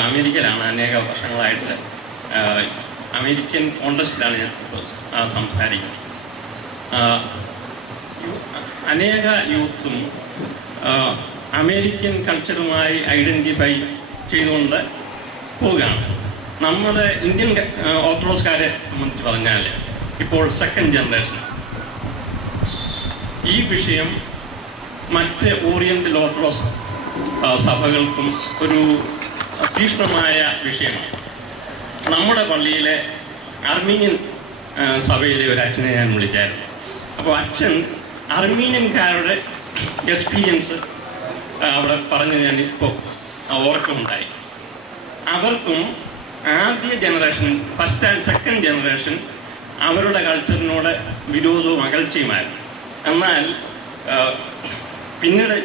അമേരിക്കയിലാണ് അനേക വർഷങ്ങളായിട്ട്, അമേരിക്കൻ കോണ്ടസ്റ്റിലാണ് ഞാൻ സംസാരിക്കുന്നത്. അനേക യൂത്തും അമേരിക്കൻ കൾച്ചറുമായി ഐഡൻറ്റിഫൈ ചെയ്തുകൊണ്ട് പോവുകയാണ്. നമ്മുടെ ഇന്ത്യൻ ഓർത്തഡോക്സുകാരെ സംബന്ധിച്ച് പറഞ്ഞാൽ ഇപ്പോൾ സെക്കൻഡ് ജനറേഷൻ ഈ വിഷയം മറ്റ് ഓറിയൻ്റൽ ഓർത്തഡോക്സ് സഭകൾക്കും ഒരു തീക്ഷ്ണമായ വിഷയമാണ്. നമ്മുടെ പള്ളിയിലെ അർമീനിയൻ സഭയിലെ ഒരു അച്ഛനെ ഞാൻ വിളിച്ചായിരുന്നു. അപ്പോൾ അച്ഛൻ അർമീനിയൻകാരുടെ എക്സ്പീരിയൻസ് അവിടെ പറഞ്ഞ് ഞാൻ ഇപ്പോൾ ഓർക്കുന്നുണ്ടായി. അവർക്കും ആദ്യ generation, first and second generation അവരുടെ കൾച്ചറിനോട് വിരോധവും അകൽച്ചയുമായിരുന്നു. എന്നാൽ പിന്നീട്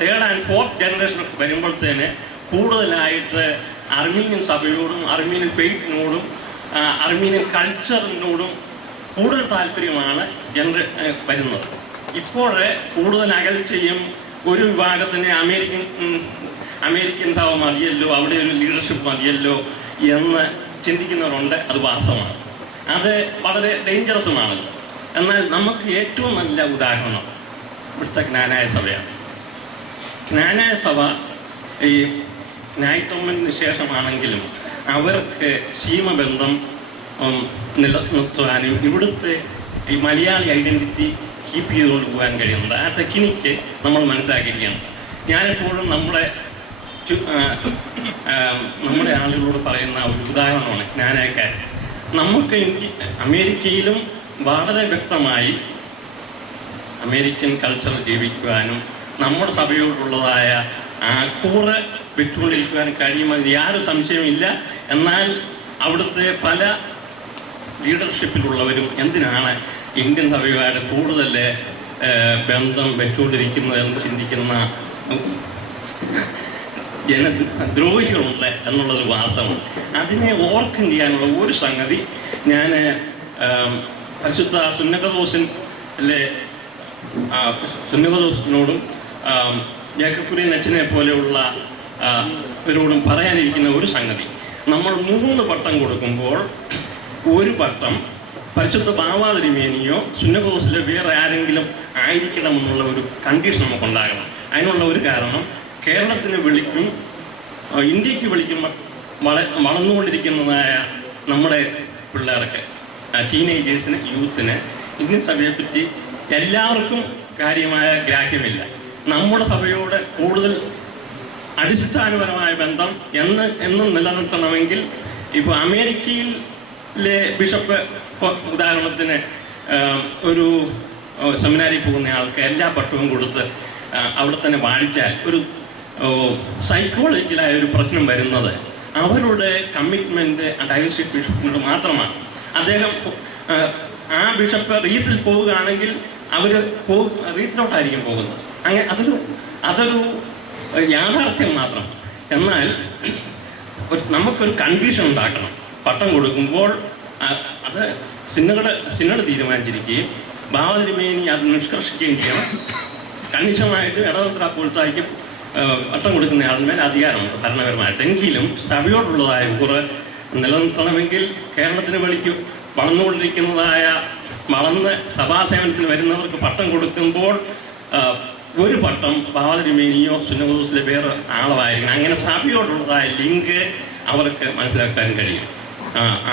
തേർഡ് ആൻഡ് ഫോർത്ത് ജനറേഷൻ വരുമ്പോഴത്തേന് കൂടുതലായിട്ട് അർമീനിയൻ സഭയോടും അർമീനിയൻ ഫെയ്ത്തിനോടും അർമീനിയൻ കൾച്ചറിനോടും കൂടുതൽ താല്പര്യമാണ് വരുന്നത്. ഇപ്പോൾ കൂടുതൽ അകൽച്ചയും ഒരു വിഭാഗത്തിന് അമേരിക്കൻ സഭ മതിയല്ലോ, അവിടെ ഒരു ലീഡർഷിപ്പ് മതിയല്ലോ എന്ന് ചിന്തിക്കുന്നവരുണ്ട്. അത് വാസ്തവമാണ്, അത് വളരെ ഡേഞ്ചറസുമാണല്ലോ. എന്നാൽ നമുക്ക് ഏറ്റവും നല്ല ഉദാഹരണം ഇവിടുത്തെ ജ്ഞാനായ സഭയാണ്. ജ്ഞാനായ സഭ ഈ ന്യായത്വത്തിന് ശേഷമാണെങ്കിലും അവർക്ക് സീമബന്ധം നിലനിർത്തുവാനും ഇവിടുത്തെ ഈ മലയാളി ഐഡൻറ്റിറ്റി കീപ്പ് ചെയ്തുകൊണ്ട് പോകാൻ കഴിയുന്നുണ്ട്. ആ ടെക്നിക്ക് നമ്മൾ മനസ്സിലാക്കിയിരിക്കുകയാണ്. ഞാനെപ്പോഴും നമ്മുടെ ആളുകളോട് പറയുന്ന ഒരു ഉദാഹരണമാണ് ജ്ഞാനായക്കാർ. നമുക്ക് അമേരിക്കയിലും വളരെ വ്യക്തമായി അമേരിക്കൻ കൾച്ചർ ജീവിക്കുവാനും നമ്മുടെ സഭയോടുള്ളതായ കൂറ് വെച്ചുകൊണ്ടിരിക്കുവാനും കഴിയുമെന്ന് യാതൊരു സംശയമില്ല. എന്നാൽ അവിടുത്തെ പല ലീഡർഷിപ്പിലുള്ളവരും എന്തിനാണ് ഇന്ത്യൻ സഭയുമായിട്ട് കൂടുതൽ ബന്ധം വെച്ചുകൊണ്ടിരിക്കുന്നതെന്ന് ചിന്തിക്കുന്ന ജനദ്രോഹികളുണ്ട് എന്നുള്ളൊരു വാസ്തവം. അതിനെ ഓവർകം ചെയ്യാനുള്ള ഒരു സംഗതി ഞാൻ പരിശുദ്ധ സുന്നകദോസിനോടും ജേക്കബ് അച്ഛനെ പോലെയുള്ള ഇവരോടും പറയാനിരിക്കുന്ന ഒരു സംഗതി, നമ്മൾ 3 പട്ടം കൊടുക്കുമ്പോൾ ഒരു പട്ടം പരിശുദ്ധ ബാവാതിരിമേനിയോ സുന്നകദോസിലോ വേറെ ആരെങ്കിലും ആയിരിക്കണമെന്നുള്ള ഒരു കണ്ടീഷൻ നമുക്കുണ്ടാകണം. അതിനുള്ള ഒരു കാരണം, കേരളത്തിന് വിളിക്കും, ഇന്ത്യക്ക് വിളിക്കും വളർന്നുകൊണ്ടിരിക്കുന്നതായ നമ്മുടെ പിള്ളേർക്ക്, ടീനേജേഴ്സിന്, യൂത്തിന് ഇന്ത്യൻ സഭയെപ്പറ്റി എല്ലാവർക്കും കാര്യമായ ഗ്രാഹ്യമില്ല. നമ്മുടെ സഭയോട് കൂടുതൽ അടിസ്ഥാനപരമായ ബന്ധം എന്നും നിലനിർത്തണമെങ്കിൽ ഇപ്പോൾ അമേരിക്കയിലെ ബിഷപ്പ് ഉദാഹരണത്തിന് ഒരു സെമിനാരിൽ പോകുന്ന ആൾക്ക് എല്ലാ പട്ടവും കൊടുത്ത് അവിടെ തന്നെ വാഴിച്ചാൽ ഒരു സൈക്കോളജിക്കലായ ഒരു പ്രശ്നം വരുന്നത് അവരുടെ കമ്മിറ്റ്മെൻറ്റ് ഡയോസിസ് ബിഷപ്പിനോട് മാത്രമാണ്. അദ്ദേഹം ആ ബിഷപ്പ് റീത്തിൽ പോവുകയാണെങ്കിൽ അവർ റീത്തിലോട്ടായിരിക്കും പോകുന്നത്. അങ്ങനെ അതൊരു യാഥാർത്ഥ്യം മാത്രം. എന്നാൽ നമുക്കൊരു കണ്ടീഷൻ ഉണ്ടാക്കണം. പട്ടം കൊടുക്കുമ്പോൾ അത് സിനഡ് തീരുമാനിച്ചിരിക്കുകയും ഭാവതിരുമേനി അത് നിഷ്കർഷിക്കുകയും ചെയ്യണം. കണിശമായിട്ട് ഇടതന്ത്ര അപ്പോഴത്തേക്ക് പട്ടം കൊടുക്കുന്നയാളിന്മേൽ അധികാരമുണ്ട് ഭരണപരമായിട്ട്. എങ്കിലും സഭയോടുള്ളതായ കൂറ് നിലനിർത്തണമെങ്കിൽ കേരളത്തിന് വെളിക്ക് വളർന്നുകൊണ്ടിരിക്കുന്നതായ വളർന്ന് സഭാസേവനത്തിന് വരുന്നവർക്ക് പട്ടം കൊടുക്കുമ്പോൾ ഒരു പട്ടം ഭാവതിരുമേനിയോ സുന്നതോസിലെ വേറെ ആളായിരിക്കണം. അങ്ങനെ സഭയോടുള്ളതായ ലിങ്ക് അവർക്ക് മനസ്സിലാക്കാൻ കഴിയും.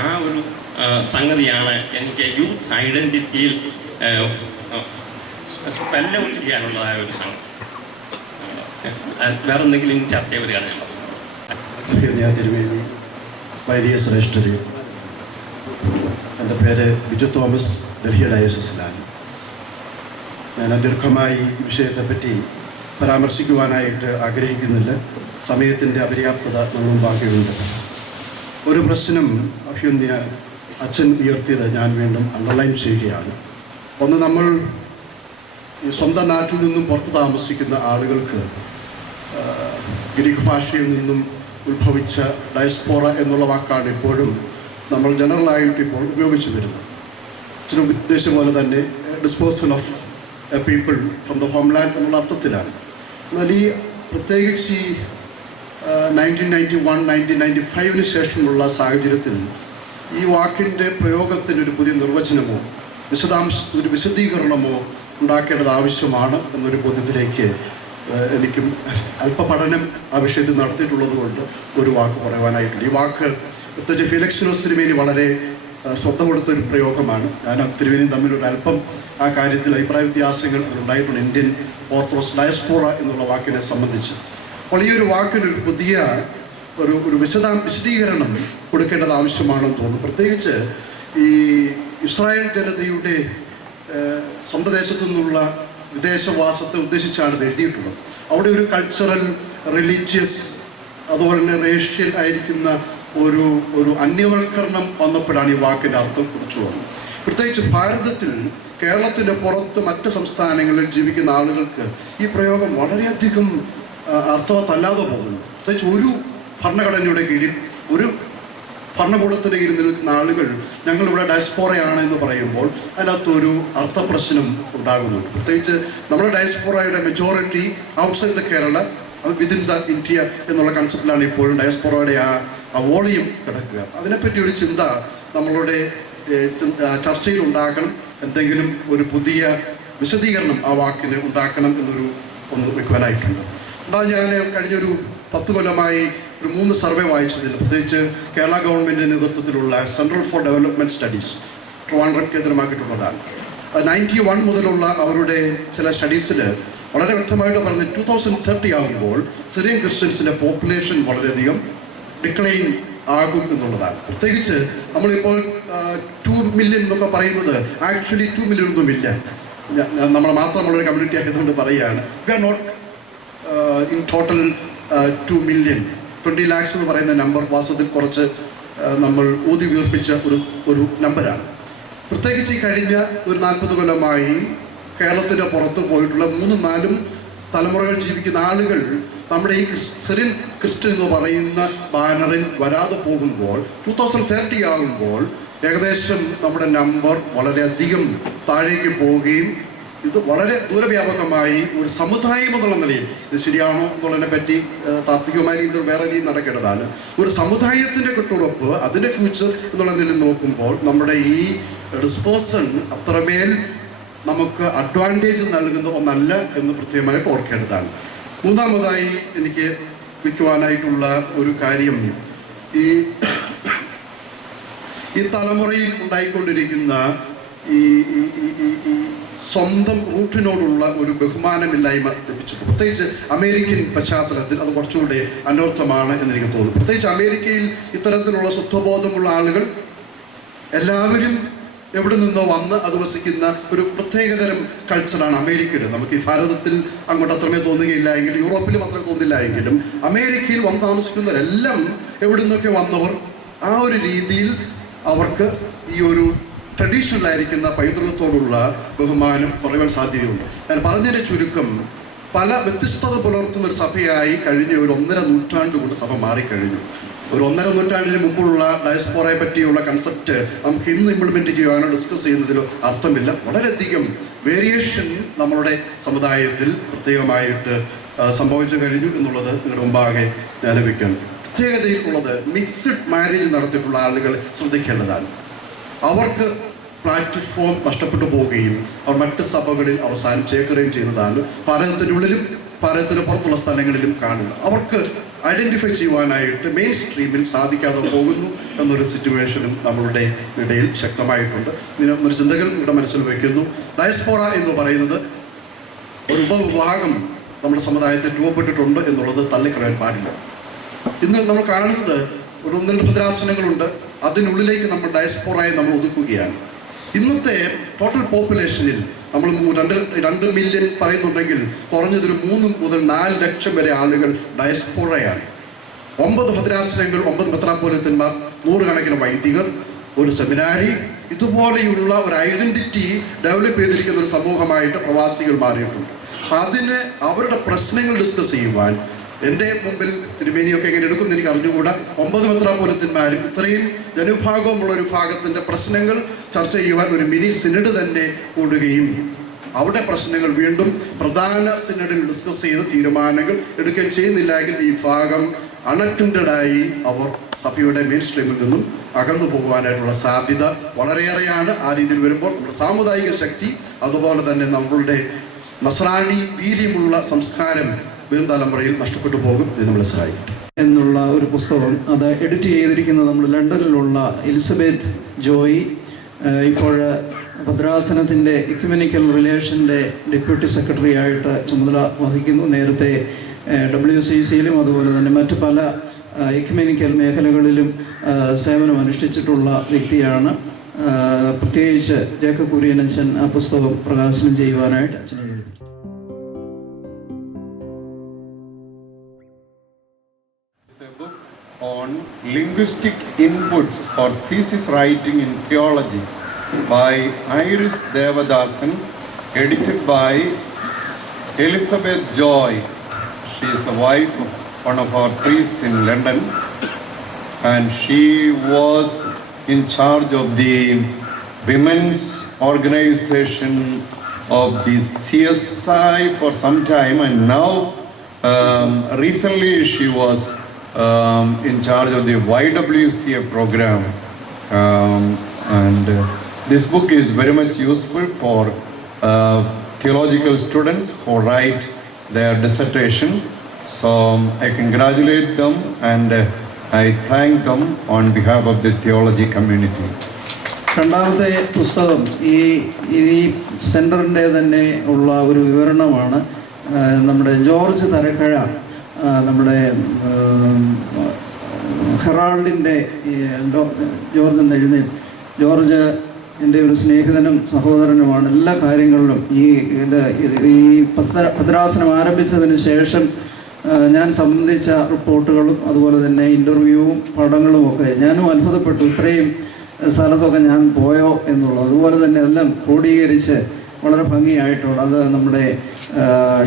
ആ ഒരു സംഗതിയാണ് എനിക്ക് യൂത്ത് ഐഡൻറ്റിറ്റിയിൽ സ്പെല്ലൗട്ട് ചെയ്യാനുള്ളതായ ഒരു സംഗതി. വേറെ എന്തെങ്കിലും ചർച്ച വരികയാണ് ഞാൻ പറഞ്ഞത്. തിരുമേനി, വൈദിക ശ്രേഷ്ഠര്, എൻ്റെ പേര് ബിജു തോമസ്, ഡൽഹി ഡയോസിസിലാണ്. ഞാൻ ദീർഘമായി ഈ വിഷയത്തെപ്പറ്റി പരാമർശിക്കുവാനായിട്ട് ആഗ്രഹിക്കുന്നില്ല. സമയത്തിൻ്റെ അപര്യാപ്തത നമ്മൾ മുമ്പാകെയുണ്ട്. ഒരു പ്രശ്നം അഭ്യന്യ അച്ഛൻ ഉയർത്തിയത് ഞാൻ വീണ്ടും അണ്ടർലൈൻ ചെയ്യുകയാണ്. ഒന്ന്, നമ്മൾ ഈ സ്വന്തം നാട്ടിൽ നിന്നും പുറത്ത് താമസിക്കുന്ന ആളുകൾക്ക് ഗ്രീക്ക് ഭാഷയിൽ നിന്നും ഉത്ഭവിച്ച ഡയസ്പോറ എന്നുള്ള വാക്കാണ് ഇപ്പോഴും നമ്മൾ ജനറലായിട്ട് ഇപ്പോൾ ഉപയോഗിച്ചു വരുന്നത്. അച്ഛന് ഉദ്ദേശം പോലെ തന്നെ disposal of people from the homeland എന്നുള്ള അർത്ഥത്തിലാണ്. എന്നാൽ ഈ പ്രത്യേകിച്ച് ഈ 1991-1995 ശേഷമുള്ള സാഹചര്യത്തിൽ ഈ വാക്കിൻ്റെ പ്രയോഗത്തിനൊരു പുതിയ നിർവചനമോ ഒരു വിശദീകരണമോ ഉണ്ടാക്കേണ്ടത് ആവശ്യമാണ് എന്നൊരു ബോധ്യത്തിലേക്ക് എനിക്കും അല്പപഠനം ആ വിഷയത്തിൽ നടത്തിയിട്ടുള്ളത് കൊണ്ട് ഒരു വാക്ക് പറയുവാനായിട്ടുണ്ട്. ഈ വാക്ക് പ്രത്യേകിച്ച് ഫിലക്സിനോസ് തിരുമേനി വളരെ ശ്രദ്ധ കൊടുത്തൊരു പ്രയോഗമാണ്. ഞാൻ തിരുമേനിയും തമ്മിലൊരു അല്പം ആ കാര്യത്തിൽ അഭിപ്രായ വ്യത്യാസങ്ങൾ ഉണ്ടായിട്ടുണ്ട് ഇന്ത്യൻ ഓർത്തഡോക്സ് ഡയസ്പോറ എന്നുള്ള വാക്കിനെ സംബന്ധിച്ച്. അപ്പോൾ ഈ ഒരു വാക്കിനൊരു പുതിയ ഒരു വിശദീകരണം കൊടുക്കേണ്ടത് ആവശ്യമാണെന്ന് തോന്നുന്നു. പ്രത്യേകിച്ച് ഈ ഇസ്രായേൽ ജനതയുടെ സ്വന്തം ദേശത്തു നിന്നുള്ള വിദേശവാസത്തെ ഉദ്ദേശിച്ചാണ് ഇത് എഴുതിയിട്ടുള്ളത്. അവിടെ ഒരു കൾച്ചറൽ, റിലീജിയസ്, അതുപോലെ തന്നെ റേഷ്യൽ ആയിരിക്കുന്ന ഒരു അന്യവൽക്കരണം വന്നപ്പോഴാണ് ഈ വാക്കിൻ്റെ അർത്ഥം കുറിച്ചു വന്നത്. പ്രത്യേകിച്ച് ഭാരതത്തിൽ, കേരളത്തിൻ്റെ പുറത്ത് മറ്റ് സംസ്ഥാനങ്ങളിൽ ജീവിക്കുന്ന ആളുകൾക്ക് ഈ പ്രയോഗം വളരെയധികം അർത്ഥവത്തല്ലാതെ പോകുന്നു. പ്രത്യേകിച്ച് ഒരു ഭരണഘടനയുടെ കീഴിൽ, ഒരു ഭരണകൂടത്തിൻ്റെ കീഴിൽ നിൽക്കുന്ന ആളുകൾ ഞങ്ങളിവിടെ ഡയസ്പോറയാണ് എന്ന് പറയുമ്പോൾ അതിനകത്തൊരു അർത്ഥപ്രശ്നം ഉണ്ടാകുന്നുണ്ട്. പ്രത്യേകിച്ച് നമ്മുടെ ഡയസ്പോറയുടെ majority outside the Kerala, within the India എന്നുള്ള കൺസെപ്റ്റിലാണ് ഇപ്പോഴും ഡയസ്പോറയുടെ ആ വോളിയം കിടക്കുക. അതിനെപ്പറ്റി ഒരു ചിന്ത നമ്മളുടെ ചർച്ചയിൽ ഉണ്ടാക്കണം. എന്തെങ്കിലും ഒരു പുതിയ വിശദീകരണം ആ വാക്കിന് ഉണ്ടാക്കണം ഒന്ന് വെക്കുവാനായിട്ടുണ്ട്. എന്നാൽ ഞാൻ കഴിഞ്ഞൊരു 10 കൊല്ലമായി ഒരു 3 സർവേ വായിച്ചതിൽ, പ്രത്യേകിച്ച് കേരള ഗവൺമെൻറ്റിൻ്റെ നേതൃത്വത്തിലുള്ള central for development studies Trivandrum കേന്ദ്രമാക്കിയിട്ടുള്ളതാണ്. 91 മുതലുള്ള അവരുടെ ചില സ്റ്റഡീസിൽ വളരെ വ്യക്തമായിട്ട് പറഞ്ഞ് 2030 ആകുമ്പോൾ സിറിയൻ ക്രിസ്ത്യൻസിൻ്റെ പോപ്പുലേഷൻ വളരെയധികം ഡിക്ലൈൻ ആകും എന്നുള്ളതാണ്. പ്രത്യേകിച്ച് നമ്മളിപ്പോൾ 2 മില്യൺ എന്നൊക്കെ പറയുന്നത് ആക്ച്വലി 2 മില്യൺ ഒന്നുമില്ല. നമ്മൾ മാത്രമുള്ളൊരു കമ്മ്യൂണിറ്റി ആയതുകൊണ്ട് പറയുകയാണ്. We are not in total 2 million. 20 lakhs എന്ന് പറയുന്ന നമ്പർ വാസ്തവത്തിൽ കുറച്ച് നമ്മൾ ഊതി വീർപ്പിച്ച ഒരു നമ്പറാണ്. പ്രത്യേകിച്ച് ഈ കഴിഞ്ഞ ഒരു 40 കൊല്ലമായി കേരളത്തിൻ്റെ പുറത്ത് പോയിട്ടുള്ള 3-4 തലമുറകൾ ജീവിക്കുന്ന ആളുകൾ നമ്മുടെ ഈ സിറിയൻ ക്രിസ്ത്യൻ എന്ന് പറയുന്ന ബാനറിൽ വരാതെ പോകുമ്പോൾ 2030 ആകുമ്പോൾ ഏകദേശം നമ്മുടെ നമ്പർ വളരെയധികം താഴേക്ക് പോവുകയും ഇത് വളരെ ദൂരവ്യാപകമായി ഒരു സമുദായം എന്നുള്ള നിലയിൽ, ഇത് ശരിയാണോ എന്നുള്ളതിനെ പറ്റി താത്വികമായ രീതിയിൽ വേറെ രീതിയിൽ നടക്കേണ്ടതാണ്. ഒരു സമുദായത്തിൻ്റെ കെട്ടുറപ്പ്, അതിൻ്റെ ഫ്യൂച്ചർ എന്നുള്ള നിലയിൽ നോക്കുമ്പോൾ നമ്മുടെ ഈ ഡിസ്പേഴ്സൺ അത്രമേൽ നമുക്ക് അഡ്വാൻറ്റേജ് നൽകുന്ന ഒന്നല്ല എന്ന് പ്രത്യേകമായിട്ട് ഓർക്കേണ്ടതാണ്. മൂന്നാമതായി എനിക്ക് വയ്ക്കുവാനായിട്ടുള്ള ഒരു കാര്യം, ഈ തലമുറയിൽ ഉണ്ടായിക്കൊണ്ടിരിക്കുന്ന ഈ സ്വന്തം റൂട്ടിനോടുള്ള ഒരു ബഹുമാനമില്ലായ്മ ലഭിച്ചു. പ്രത്യേകിച്ച് അമേരിക്കൻ പശ്ചാത്തലത്തിൽ അത് കുറച്ചുകൂടെ അനർത്ഥമാണ് എന്നെനിക്ക് തോന്നുന്നു. പ്രത്യേകിച്ച് അമേരിക്കയിൽ ഇത്തരത്തിലുള്ള സ്വത്വബോധമുള്ള ആളുകൾ എല്ലാവരും എവിടെ നിന്നോ വന്ന് അധിവസിക്കുന്ന ഒരു പ്രത്യേകതരം കൾച്ചറാണ് അമേരിക്കയിൽ. നമുക്ക് ഈ ഭാരതത്തിൽ അങ്ങോട്ട് അത്രമേ തോന്നുകയില്ല എങ്കിലും, യൂറോപ്പിലും അത്ര തോന്നില്ല എങ്കിലും, അമേരിക്കയിൽ വന്ന് താമസിക്കുന്നവരെല്ലാം എവിടെ നിന്നൊക്കെ വന്നവർ ആ ഒരു രീതിയിൽ അവർക്ക് ഈ ഒരു ട്രഡീഷണൽ ആയിരിക്കുന്ന പൈതൃകത്തോടുള്ള ബഹുമാനം കുറയാൻ സാധ്യതയുണ്ട്. ഞാൻ പറഞ്ഞതിൻ്റെ ചുരുക്കം, പല വ്യത്യസ്തത പുലർത്തുന്ന ഒരു സഭയായി കഴിഞ്ഞ ഒരു 1.5 നൂറ്റാണ്ട് കൊണ്ട് സഭ മാറിക്കഴിഞ്ഞു. ഒരു 1.5 നൂറ്റാണ്ടിന് മുമ്പുള്ള ഡയസ്പോറയെ പറ്റിയുള്ള കൺസെപ്റ്റ് നമുക്ക് ഇന്ന് ഇംപ്ലിമെൻറ്റ് ചെയ്യുവാനോ ഡിസ്കസ് ചെയ്യുന്നതിലോ അർത്ഥമില്ല. വളരെയധികം വേരിയേഷൻ നമ്മളുടെ സമുദായത്തിൽ പ്രത്യേകമായിട്ട് സംഭവിച്ചു കഴിഞ്ഞു എന്നുള്ളത് നിങ്ങളുടെ മുമ്പാകെ ഞാൻ വയ്ക്കാൻ. പ്രത്യേകതയിലുള്ളത് മിക്സ്ഡ് മാരേജ് നടത്തിയിട്ടുള്ള ആളുകൾ ശ്രദ്ധിക്കേണ്ടതാണ്. അവർക്ക് പ്ലാറ്റ്ഫോം നഷ്ടപ്പെട്ടു പോവുകയും അവർ മറ്റ് സഭകളിൽ അവസാനം ചേക്കുകയും ചെയ്യുന്നതാണ് ഭാരതത്തിനുള്ളിലും ഭാരതത്തിന് പുറത്തുള്ള സ്ഥലങ്ങളിലും കാണുന്നത്. അവർക്ക് ഐഡൻറ്റിഫൈ ചെയ്യുവാനായിട്ട് മെയിൻ സ്ട്രീമിൽ സാധിക്കാതെ പോകുന്നു എന്നൊരു സിറ്റുവേഷനും നമ്മളുടെ ഇടയിൽ ശക്തമായിട്ടുണ്ട്. ഇതിനൊരു ചിന്തകൾ ഇവിടെ മനസ്സിൽ വയ്ക്കുന്നു. ഡയസ്പോറ എന്ന് പറയുന്നത് ഒരു ഉപവിഭാഗം നമ്മുടെ സമുദായത്തിൽ രൂപപ്പെട്ടിട്ടുണ്ട് എന്നുള്ളത് തള്ളിക്കളയാൻ പാടില്ല. ഇന്ന് നമ്മൾ കാണുന്നത് ഒരു 1-2 ഭദ്രാസനങ്ങളുണ്ട്, അതിനുള്ളിലേക്ക് നമ്മൾ ഡയസ്പോറയെ നമ്മൾ ഒതുക്കുകയാണ്. ഇന്നത്തെ ടോട്ടൽ പോപ്പുലേഷനിൽ നമ്മൾ 2 മില്യൺ പറയുന്നുണ്ടെങ്കിൽ കുറഞ്ഞതൊരു 3 മുതൽ 4 ലക്ഷം വരെ ആളുകൾ ഡയസ്പോറയാണ്. 9 ഭദ്രാസനങ്ങൾ, 9 മെത്രാപ്പോലീത്തന്മാർ, 100 കണക്കിന് വൈദികർ, ഒരു സെമിനാരി, ഇതുപോലെയുള്ള ഒരു ഐഡന്റിറ്റി ഡെവലപ്പ് ചെയ്തിരിക്കുന്ന ഒരു സമൂഹമായിട്ട് പ്രവാസികൾ മാറിയിട്ടുണ്ട്. അതിന് അവരുടെ പ്രശ്നങ്ങൾ ഡിസ്കസ് ചെയ്യുവാൻ എൻ്റെ മുമ്പിൽ തിരുമേനിയൊക്കെ എങ്ങനെ എടുക്കുമെന്ന് എനിക്ക് അറിഞ്ഞുകൂടാ. 9 മെത്രാപ്പോലീത്തന്മാരും ഇത്രയും ജനവിഭാഗമുള്ള ഒരു ഭാഗത്തിൻ്റെ പ്രശ്നങ്ങൾ ചർച്ച ചെയ്യുവാൻ ഒരു മിനി സിനഡ് തന്നെ കൂടുകയും അവിടെ പ്രശ്നങ്ങൾ വീണ്ടും പ്രധാന സിനഡിൽ ഡിസ്കസ് ചെയ്ത് തീരുമാനങ്ങൾ എടുക്കുകയും ചെയ്യുന്നില്ല എങ്കിൽ ഈ ഭാഗം അൺഅറ്റൻഡഡായി അവർ സഭയുടെ മെയിൻ സ്ട്രീമിൽ നിന്നും അകന്നു പോകുവാനായിട്ടുള്ള സാധ്യത വളരെയേറെയാണ്. ആ രീതിയിൽ വരുമ്പോൾ നമ്മുടെ സാമുദായിക ശക്തി, അതുപോലെ തന്നെ നമ്മളുടെ നസ്രാണി വീര്യമുള്ള സംസ്കാരം വരും തലമുറയിൽ നഷ്ടപ്പെട്ടു പോകും. ഇത് നമ്മളെ സഹായിക്കും എന്നുള്ള ഒരു പുസ്തകം, അത് എഡിറ്റ് ചെയ്തിരിക്കുന്നത് നമ്മൾ ലണ്ടനിലുള്ള എലിസബത്ത് ജോയി. ഇപ്പോൾ ഭദ്രാസനത്തിൻ്റെ ഇക്യുമെനിക്കൽ റിലേഷൻ്റെ ഡെപ്യൂട്ടി സെക്രട്ടറി ആയിട്ട് ചുമതല വഹിക്കുന്നു. നേരത്തെ WCCയിലും അതുപോലെ തന്നെ മറ്റു പല ഇക്യുമെനിക്കൽ മേഖലകളിലും സേവനം അനുഷ്ഠിച്ചിട്ടുള്ള വ്യക്തിയാണ്. പ്രത്യേകിച്ച് ജേക്കബ് കുര്യനച്ചൻ ആ പുസ്തകം പ്രകാശനം ചെയ്യുവാനായിട്ട് അച്ഛനെ ഏൽപ്പിച്ചു. On linguistic inputs for thesis writing in theology by Iris Devadasan, edited by Elizabeth Joy. She is the wife of one of our priests in London, and she was in charge of the women's organization of the CSI for some time, and now recently she was in charge of the YWCA program, and this book is very much useful for theological students who write their dissertation. So I congratulate them and I thank them on behalf of the theology community. രണ്ടാമത്തെ പുസ്തകം ഈ സെൻറ്ററിൻ്റെ തന്നെ ഉള്ള ഒരു വിവരണമാണ്. നമ്മുടെ ജോർജ് തരക്കഴ, നമ്മുടെ ഹെറാൾഡിൻ്റെ ജോർജ് എന്ന് എഴുതി, ജോർജ് എൻ്റെ ഒരു സ്നേഹിതനും സഹോദരനുമാണ്. എല്ലാ കാര്യങ്ങളിലും ഈ ഭദ്രാസനം ആരംഭിച്ചതിന് ശേഷം ഞാൻ സംബന്ധിച്ച റിപ്പോർട്ടുകളും അതുപോലെ തന്നെ ഇൻ്റർവ്യൂവും പഠനങ്ങളും ഒക്കെ ഞാനും അത്ഭുതപ്പെട്ടു. ഇത്രയും സ്ഥലത്തൊക്കെ ഞാൻ പോയോ എന്നുള്ളത്. അതുപോലെ തന്നെ എല്ലാം ക്രോഡീകരിച്ച് വളരെ ഭംഗിയായിട്ടുള്ള അത് നമ്മുടെ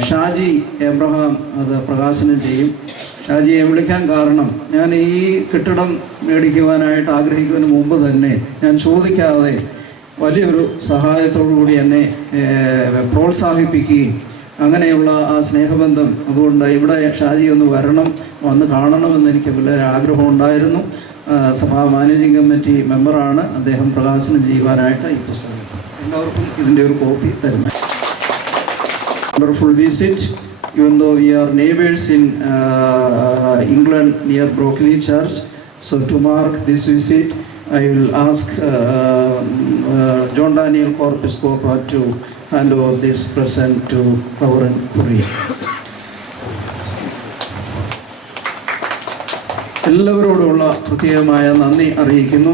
ഷാജി എബ്രഹാം അത് പ്രകാശനം ചെയ്യും. ഷാജിയെ വിളിക്കാൻ കാരണം, ഞാൻ ഈ കെട്ടിടം മേടിക്കുവാനായിട്ട് ആഗ്രഹിക്കുന്നതിന് മുമ്പ് തന്നെ ഞാൻ ചോദിക്കാതെ വലിയൊരു സഹായത്തോടു കൂടി എന്നെ പ്രോത്സാഹിപ്പിക്കുകയും അങ്ങനെയുള്ള ആ സ്നേഹബന്ധം, അതുകൊണ്ട് ഇവിടെ ഷാജി ഒന്ന് വരണം, വന്ന് കാണണമെന്ന് എനിക്ക് വളരെ ആഗ്രഹമുണ്ടായിരുന്നു. സഭാ മാനേജിംഗ് കമ്മിറ്റി മെമ്പറാണ് അദ്ദേഹം. പ്രകാശനം ചെയ്യുവാനായിട്ട് ഈ പുസ്തകം എല്ലാവർക്കും ഇതിൻ്റെ ഒരു കോപ്പി തരുന്നത്. Wonderful visit even though we are neighbors in England near Brockley Church. So to mark this visit, I will ask John Daniel Corpiscopa to hand over this present to Reverend Curry. എല്ലാവരോടുമുള്ള പ്രത്യേകമായ നന്ദി അറിയിക്കുന്നു.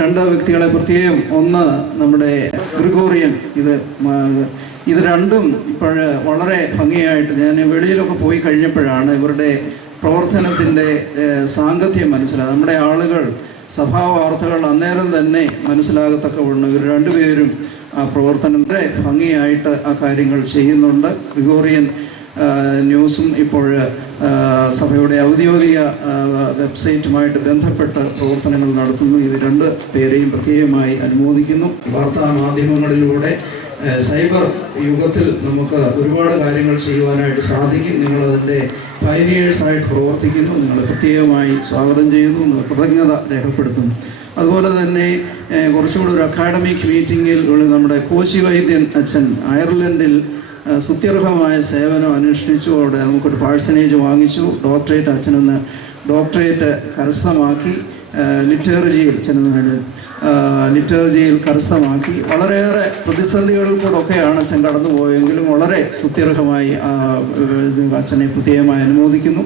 രണ്ട് വ്യക്തികളെ പ്രത്യേകം, ഒന്ന് നമ്മുടെ ഗ്രിഗോറിയൻ, ഇത് രണ്ടും ഇപ്പോൾ വളരെ ഭംഗിയായിട്ട് ഞാൻ വെളിയിലൊക്കെ പോയി കഴിഞ്ഞപ്പോഴാണ് ഇവരുടെ പ്രവർത്തനത്തിൻ്റെ സാങ്കത്യം മനസ്സിലായത്. നമ്മുടെ ആളുകൾ സഭാവാർത്തകൾ അന്നേരം തന്നെ മനസ്സിലാകത്തക്കവണ്ണം ഇവർ രണ്ടുപേരും ആ പ്രവർത്തനം വളരെ ഭംഗിയായിട്ട് ആ കാര്യങ്ങൾ ചെയ്യുന്നുണ്ട്. ഗ്രിഗോറിയൻ ന്യൂസും ഇപ്പോൾ സഭയുടെ ഔദ്യോഗിക വെബ്സൈറ്റുമായിട്ട് ബന്ധപ്പെട്ട് പ്രവർത്തനങ്ങൾ നടത്തുന്നു. ഇത് രണ്ട് പേരെയും പ്രത്യേകമായി അനുമോദിക്കുന്നു. വാർത്താ മാധ്യമങ്ങളിലൂടെ സൈബർ യുഗത്തിൽ നമുക്ക് ഒരുപാട് കാര്യങ്ങൾ ചെയ്യുവാനായിട്ട് സാധിക്കും. നിങ്ങളതിൻ്റെ പൈനിയേഴ്സായിട്ട് പ്രവർത്തിക്കുന്നു. നിങ്ങൾ പ്രത്യേകമായി സ്വാഗതം ചെയ്യുന്നു, കൃതജ്ഞത രേഖപ്പെടുത്തുന്നു. അതുപോലെ തന്നെ കുറച്ചുകൂടി ഒരു അക്കാഡമിക് മീറ്റിങ്ങിൽ നമ്മുടെ കോശി വൈദ്യൻ അച്ഛൻ അയർലൻഡിൽ സ്തുത്യർഹമായ സേവനം അനുഷ്ഠിച്ചു. അവിടെ നമുക്കൊരു പാഴ്സനേജ് വാങ്ങിച്ചു. ഡോക്ടറേറ്റ് അച്ഛനൊന്ന് ഡോക്ടറേറ്റ് കരസ്ഥമാക്കി. ലിറ്റർജിയിൽ കരസ്ഥമാക്കി. വളരെയേറെ പ്രതിസന്ധികളിൽ കൂടെയൊക്കെയാണ് അച്ഛൻ കടന്നുപോയെങ്കിലും വളരെ സ്തുത്യർഹമായി അച്ഛനെ പ്രത്യേകമായി അനുമോദിക്കുന്നു.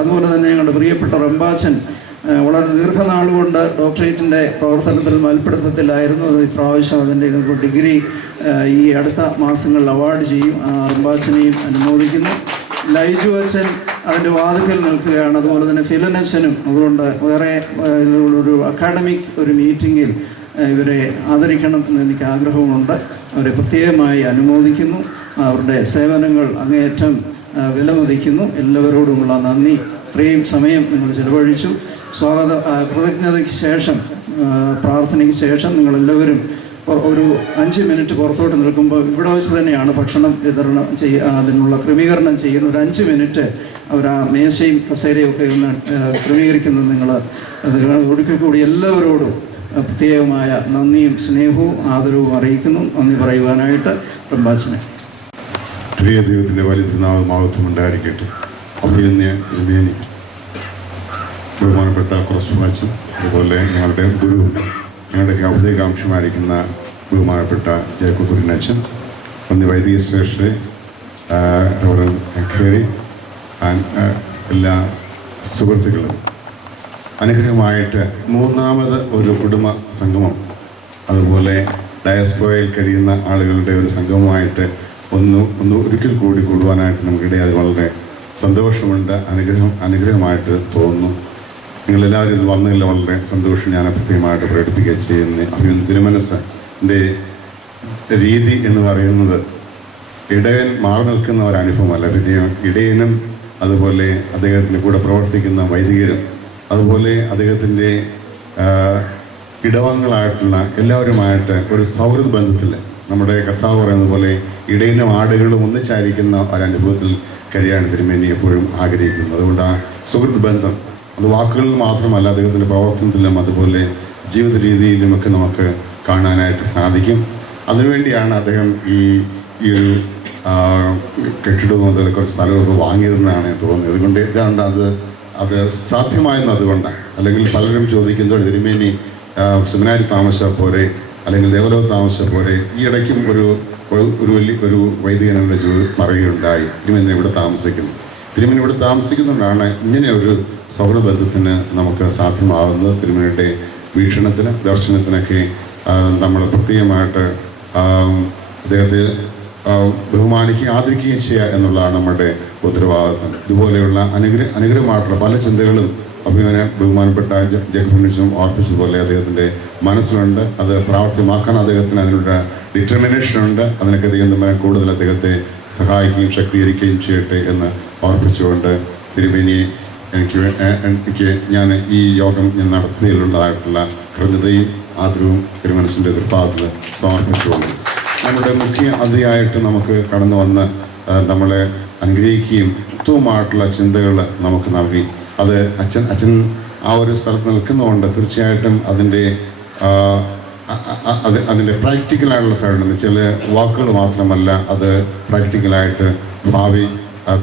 അതുപോലെ തന്നെ ഞങ്ങളുടെ പ്രിയപ്പെട്ട റംബാച്ചൻ വളരെ ദീർഘനാളുകൊണ്ട് ഡോക്ടറേറ്റിൻ്റെ പ്രവർത്തനത്തിൽ മൽപ്പിടുത്തത്തിലായിരുന്നു. അത് ഇപ്രാവശ്യം അതിൻ്റെ ഡിഗ്രി ഈ അടുത്ത മാസങ്ങളിൽ അവാർഡ് ചെയ്യും. റംബാച്ചനെയും അനുമോദിക്കുന്നു. ലൈജു അച്ഛൻ അതിൻ്റെ വാതിക്കൽ നിൽക്കുകയാണ്. അതുപോലെ തന്നെ ഫിലൻ അച്ഛനും. അതുകൊണ്ട് വേറെ ഒരു അക്കാഡമിക് ഒരു മീറ്റിങ്ങിൽ ഇവരെ ആദരിക്കണം എന്ന് എനിക്ക് ആഗ്രഹമുണ്ട്. അവരെ പ്രത്യേകമായി അനുമോദിക്കുന്നു. അവരുടെ സേവനങ്ങൾ അങ്ങേയറ്റം വിലമതിക്കുന്നു. എല്ലാവരോടുമുള്ള നന്ദി. ഇത്രയും സമയം നിങ്ങൾ ചെലവഴിച്ചു. കൃതജ്ഞതയ്ക്ക് ശേഷം, പ്രാർത്ഥനയ്ക്ക് ശേഷം നിങ്ങളെല്ലാവരും ഒരു 5 മിനിറ്റ് പുറത്തോട്ട് നിൽക്കുമ്പോൾ ഇവിടെ വെച്ച് തന്നെയാണ് ഭക്ഷണം വിതരണം അതിനുള്ള ക്രമീകരണം ചെയ്യുന്ന. ഒരു 5 മിനിറ്റ് അവർ ആ മേശയും കസേരയും ഒക്കെ ഒന്ന് ക്രമീകരിക്കുന്നത് നിങ്ങൾ ഒടുക്കി കൂടി എല്ലാവരോടും പ്രത്യേകമായ നന്ദിയും സ്നേഹവും ആദരവും അറിയിക്കുന്നു. നന്ദി പറയുവാനായിട്ട് റംബാച്ചനെ. പ്രിയ ദൈവത്തിൻ്റെ വലിയ തിരുനാമം ഉണ്ടായിരിക്കട്ടെ. അഭിനന്ദ തിരുമേനി, ബഹുമാനപ്പെട്ട കുറച്ച്, അതുപോലെ ഞങ്ങളുടെ ഗുരു, ഞങ്ങളുടെയൊക്കെ ഔദ്യോഗികാംശമായിരിക്കുന്ന ബഹുമാനപ്പെട്ട ജേക്കബ് കുര്യനച്ചൻ, ഒന്ന് വൈദിക ശ്രേഷ്ഠരെ, ഖേരി, എല്ലാ സുഹൃത്തുക്കളും, അനുഗ്രഹമായിട്ട് മൂന്നാമത് ഒരു കുടുംബ സംഗമം, അതുപോലെ ഡയസ്പോറയിൽ കഴിയുന്ന ആളുകളുടെ ഒരു സംഗമമായിട്ട് ഒന്ന് ഒരിക്കൽ കൂടി കൂടുവാനായിട്ട് നമുക്കിടയിൽ വളരെ സന്തോഷമുണ്ട്. അനുഗ്രഹമായിട്ട് തോന്നുന്നു. നിങ്ങളെല്ലാവരും ഇത് വന്നതിൽ വളരെ സന്തോഷം ഞാൻ പ്രത്യേകമായിട്ട് പ്രകടിപ്പിക്കുക ചെയ്യുന്നത്. തിരുമനസ്സിൻ്റെ രീതി എന്ന് പറയുന്നത് ഇടയൻ മാറി നിൽക്കുന്ന ഒരനുഭവമല്ല. പിന്നെ ഇടയനും അതുപോലെ അദ്ദേഹത്തിൻ്റെ കൂടെ പ്രവർത്തിക്കുന്ന വൈദികരും അതുപോലെ അദ്ദേഹത്തിൻ്റെ ഇടവങ്ങളായിട്ടുള്ള എല്ലാവരുമായിട്ട് ഒരു സൗഹൃദ ബന്ധത്തിൽ നമ്മുടെ കർത്താവ് പറയുന്നത് പോലെ ഇടയനും ആടുകളും ഒന്നിച്ചായിരിക്കുന്ന ഒരനുഭവത്തിൽ കഴിയാണ് തിരുമേനി എപ്പോഴും ആഗ്രഹിക്കുന്നത്. അതുകൊണ്ട് ആ സുഹൃത്ത് ബന്ധം അത് വാക്കുകളിൽ മാത്രമല്ല, അദ്ദേഹത്തിൻ്റെ പ്രവർത്തനത്തിലും അതുപോലെ ജീവിത രീതിയിലുമൊക്കെ നമുക്ക് കാണാനായിട്ട് സാധിക്കും. അതിനുവേണ്ടിയാണ് അദ്ദേഹം ഈ ഒരു കെട്ടിടവും അതുപോലെ കുറച്ച് സ്ഥലമൊക്കെ വാങ്ങിയതെന്നാണ് തോന്നുന്നത്. അതുകൊണ്ട് ഇതാണ്ട് അത് സാധ്യമായെന്ന് അതുകൊണ്ടാണ്. അല്ലെങ്കിൽ പലരും ചോദിക്കുന്നത് തിരുമേനി സെമിനാരി താമസിച്ചാൽ പോരെ, അല്ലെങ്കിൽ ദേവലോക താമസിച്ചാൽ പോരെ. ഈ ഇടയ്ക്കും ഒരു വൈദികനോട് പറയുകയുണ്ടായി, തിരുമേനി ഇവിടെ താമസിക്കുന്നു. തിരുമേനി ഇവിടെ താമസിക്കുന്നതുകൊണ്ടാണ് ഇങ്ങനെ ഒരു സൗഹൃദ ബന്ധത്തിന് നമുക്ക് സാധ്യമാകുന്നത്. തിരുമേനിയുടെ വീക്ഷണത്തിന് ദർശനത്തിനൊക്കെ നമ്മൾ പ്രത്യേകമായിട്ട് അദ്ദേഹത്തെ ബഹുമാനിക്കുകയും ആദരിക്കുകയും ചെയ്യുക എന്നുള്ളതാണ് നമ്മുടെ ഉത്തരവാദിത്വം. ഇതുപോലെയുള്ള അനുഗ്രഹമായിട്ടുള്ള പല ചിന്തകളും ബഹുമാനപ്പെട്ട ജേക്കബ് ഓർപ്പിച്ചതുപോലെ അദ്ദേഹത്തിൻ്റെ മനസ്സിലുണ്ട്. അത് പ്രാവർത്തികമാക്കാൻ അദ്ദേഹത്തിന് അതിനുള്ള ഡിറ്റർമിനേഷനുണ്ട്. അതിനൊക്കെ ദൈവം കൂടുതൽ അദ്ദേഹത്തെ സഹായിക്കുകയും ശക്തീകരിക്കുകയും ചെയ്യട്ടെ എന്ന് ഓർപ്പിച്ചുകൊണ്ട് തിരുമേനിയെ എനിക്ക് ഞാൻ ഈ യോഗം നടത്തിയതിലുള്ളതായിട്ടുള്ള കൃതജ്ഞതയും ആദരവും തിരുമനസ്സിൻ്റെ തൃപ്പാദത്തിൽ സമർപ്പിച്ചുകൊണ്ട് നമ്മുടെ മുഖ്യ അതിഥിയായിട്ട് നമുക്ക് കടന്നു വന്ന് നമ്മളെ അനുഗ്രഹിക്കുകയും ഉത്തമമായിട്ടുള്ള ചിന്തകൾ നമുക്ക് നൽകി. അത് അച്ഛൻ ആ ഒരു സ്ഥലത്ത് നിൽക്കുന്നതുകൊണ്ട് തീർച്ചയായിട്ടും അതിൻ്റെ പ്രാക്ടിക്കലായിട്ടുള്ള സൈഡുണ്ട്. ചില വാക്കുകൾ മാത്രമല്ല, അത് പ്രാക്ടിക്കലായിട്ട് ഭാവി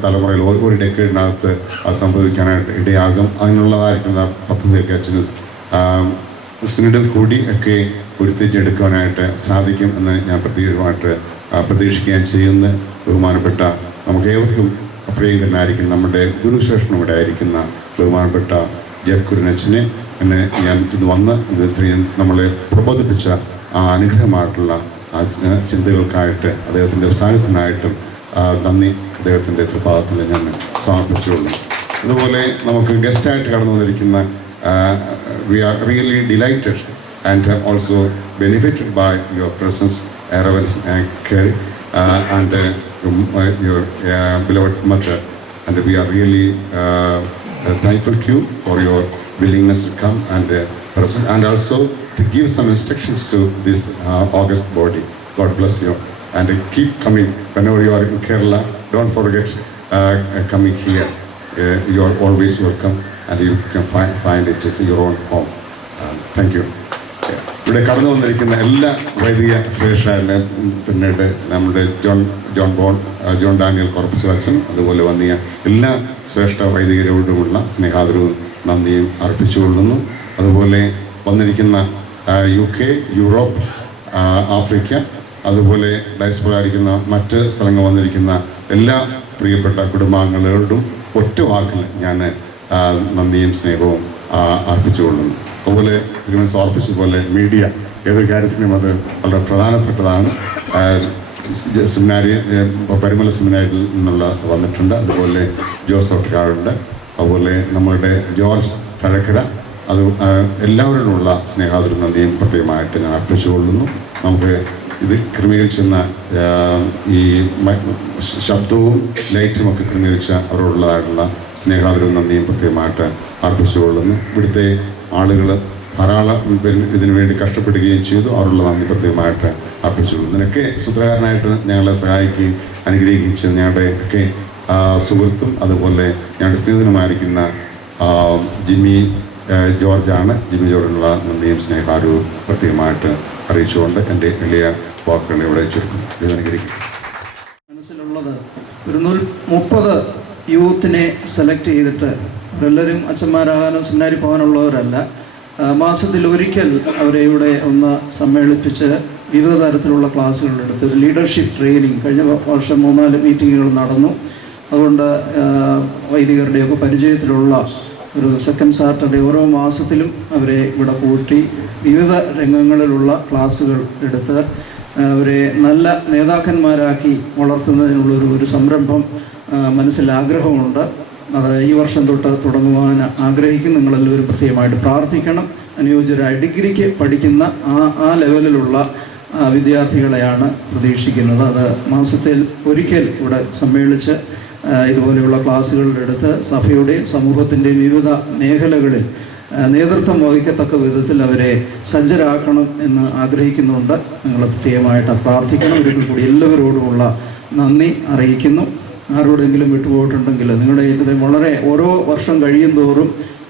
തലമുറയിൽ ഒരു ഡെക്കേഡിനകത്ത് അത് സംഭവിക്കാനായിട്ട് ഇടയാകും. അതിനുള്ളതായിരിക്കുന്ന പദ്ധതിയൊക്കെ അച്ഛന് സിനഡിൽ കൂടി ഒക്കെ ഉരുത്തിരിച്ചെടുക്കാനായിട്ട് സാധിക്കും എന്ന് ഞാൻ പ്രതീക്ഷിക്കുകയും ചെയ്യുന്ന ബഹുമാനപ്പെട്ട നമുക്ക് ഏവർക്കും പ്രിയങ്കരനായിരിക്കും നമ്മുടെ ഗുരുശ്രേഷ്ഠനും ഇവിടെ ആയിരിക്കുന്ന ബഹുമാനപ്പെട്ട ജയക്കുരനച്ഛനെ എന്നെ ഞാൻ ഇത് വന്ന് നമ്മളെ പ്രബോധിപ്പിച്ച ആ അനുഗ്രഹമായിട്ടുള്ള ആ ചിന്തകൾക്കായിട്ട് അദ്ദേഹത്തിൻ്റെ സാന്നിധ്യത്തിനായിട്ടും നന്ദി അദ്ദേഹത്തിൻ്റെ തൃപാദത്തിൽ ഞാൻ സമർപ്പിച്ചുകൊള്ളു. അതുപോലെ നമുക്ക് ഗസ്റ്റായിട്ട് കടന്നു വന്നിരിക്കുന്ന we are really delighted and also benefited by your presence, Reverend Kerry, and your beloved mother, and we are really thankful to you for your willingness to come and present, and also to give some instructions to this August body. God bless you, and keep coming whenever you are in Kerala. Don't forget coming here. You are always welcome, and you can find it as your own home. Thank you. ഇവിടെ കടന്നു വന്നിരിക്കുന്ന എല്ലാ വൈദിക ശ്രേഷ്ഠ പിന്നീട് നമ്മുടെ ജോൺ ഡാനിയൽ കോർപ്പസ് അച്ഛൻ, അതുപോലെ വന്നിയ എല്ലാ ശ്രേഷ്ഠ വൈദികരോടുമുള്ള സ്നേഹാദരവും നന്ദിയും അർപ്പിച്ചുകൊള്ളുന്നു. അതുപോലെ വന്നിരിക്കുന്ന UK, യൂറോപ്പ്, ആഫ്രിക്ക, അതുപോലെ ഡയസ്പോറയിലിരിക്കുന്ന മറ്റ് സ്ഥലങ്ങൾ വന്നിരിക്കുന്ന എല്ലാ പ്രിയപ്പെട്ട കുടുംബാംഗങ്ങളോടും ഒറ്റ വാക്കിൽ ഞാൻ നന്ദിയും സ്നേഹവും അർപ്പിച്ചുകൊള്ളുന്നു. അതുപോലെ തിരുവനന്തപുരം സമർപ്പിച്ചതുപോലെ മീഡിയ ഏതൊരു കാര്യത്തിനും അത് വളരെ പ്രധാനപ്പെട്ടതാണ്. സെമിനാരി പരിമല സെമിനാരിയിൽ നിന്നുള്ള വന്നിട്ടുണ്ട്, അതുപോലെ ജോസ് തൊട്ടക്കാടുണ്ട്, അതുപോലെ നമ്മളുടെ ജോർജ് തഴക്കര, അത് എല്ലാവരോടുമുള്ള സ്നേഹാദരവും നന്ദിയും പ്രത്യേകമായിട്ട് ഞാൻ അർപ്പിച്ചുകൊള്ളുന്നു. നമുക്ക് ഇത് ക്രമീകരിച്ചെന്ന ഈ ശബ്ദവും ലൈറ്റും ഒക്കെ ക്രമീകരിച്ച അവരോടുള്ളതായിട്ടുള്ള സ്നേഹാദരവും നന്ദിയും പ്രത്യേകമായിട്ട് അർപ്പിച്ചുകൊള്ളുന്നു. ഇവിടുത്തെ ആളുകൾ ധാരാളം ഇതിനു വേണ്ടി കഷ്ടപ്പെടുകയും ചെയ്തു, അവരുള്ള നന്ദി പ്രത്യേകമായിട്ട് അർപ്പിച്ചുകൊള്ളുന്നു. ഇതിനൊക്കെ സൂത്രകാരനായിട്ട് ഞങ്ങളെ സഹായിക്കുകയും അനുഗ്രഹിക്കുകയും ചെയ്ത് ഞങ്ങളുടെ ഒക്കെ സുഹൃത്തും അതുപോലെ ഞങ്ങളുടെ സ്നേഹിതനുമായിരിക്കുന്ന ജിമ്മി ജോർജാണ്. ജിമ്മി ജോർജിനുള്ള നന്ദിയും സ്നേഹാദരവും പ്രത്യേകമായിട്ട് അറിയിച്ചുകൊണ്ട് എൻ്റെ വലിയ വാക്കുകൾ ഇവിടെ ചുരുക്കും. മനസ്സിലുള്ളത് ഒരു 30 യൂത്തിനെ സെലക്ട് ചെയ്തിട്ട് എല്ലാവരും അച്ഛന്മാരാകാനും സെമിനാരി പോകാനുള്ളവരല്ല. മാസത്തിൽ ഒരിക്കൽ അവരെ ഇവിടെ ഒന്ന് സമ്മേളിപ്പിച്ച് വിവിധ തരത്തിലുള്ള ക്ലാസ്സുകളെടുത്ത് ഒരു ലീഡർഷിപ്പ് ട്രെയിനിങ് കഴിഞ്ഞ വർഷം 3-4 മീറ്റിങ്ങുകൾ നടന്നു. അതുകൊണ്ട് വൈദികരുടെയൊക്കെ പരിചയത്തിലുള്ള ഒരു സെക്കൻഡ് സാറ്റർഡേ ഓരോ മാസത്തിലും അവരെ ഇവിടെ കൂട്ടി വിവിധ രംഗങ്ങളിലുള്ള ക്ലാസ്സുകൾ എടുത്ത് അവരെ നല്ല നേതാക്കന്മാരാക്കി വളർത്തുന്നതിനുള്ളൊരു സംരംഭം മനസ്സിൽ ആഗ്രഹമുണ്ട്. അത് ഈ വർഷം തൊട്ട് തുടങ്ങുവാൻ ആഗ്രഹിക്കും. നിങ്ങളെല്ലാവരും പ്രത്യേകമായിട്ട് പ്രാർത്ഥിക്കണം. അനുയോജ്യരായ ഡിഗ്രിക്ക് പഠിക്കുന്ന ആ ലെവലിലുള്ള വിദ്യാർത്ഥികളെയാണ് പ്രതീക്ഷിക്കുന്നത്. അത് മാസത്തിൽ ഒരിക്കൽ ഇവിടെ സമ്മേളിച്ച് ഇതുപോലെയുള്ള ക്ലാസ്സുകളെടുത്ത് സഭയുടെയും സമൂഹത്തിൻ്റെയും വിവിധ മേഖലകളിൽ നേതൃത്വം വഹിക്കത്തക്ക വിധത്തിൽ അവരെ സജ്ജരാക്കണം എന്ന് ആഗ്രഹിക്കുന്നുണ്ട്. നിങ്ങൾ പ്രത്യേകമായിട്ട് പ്രാർത്ഥിക്കണം. ഒരിക്കൽ കൂടി എല്ലാവരോടുമുള്ള നന്ദി അറിയിക്കുന്നു. ആരോടെങ്കിലും വിട്ടുപോയിട്ടുണ്ടെങ്കിൽ നിങ്ങളുടെ ഇത് വളരെ ഓരോ വർഷം കഴിയും തോറും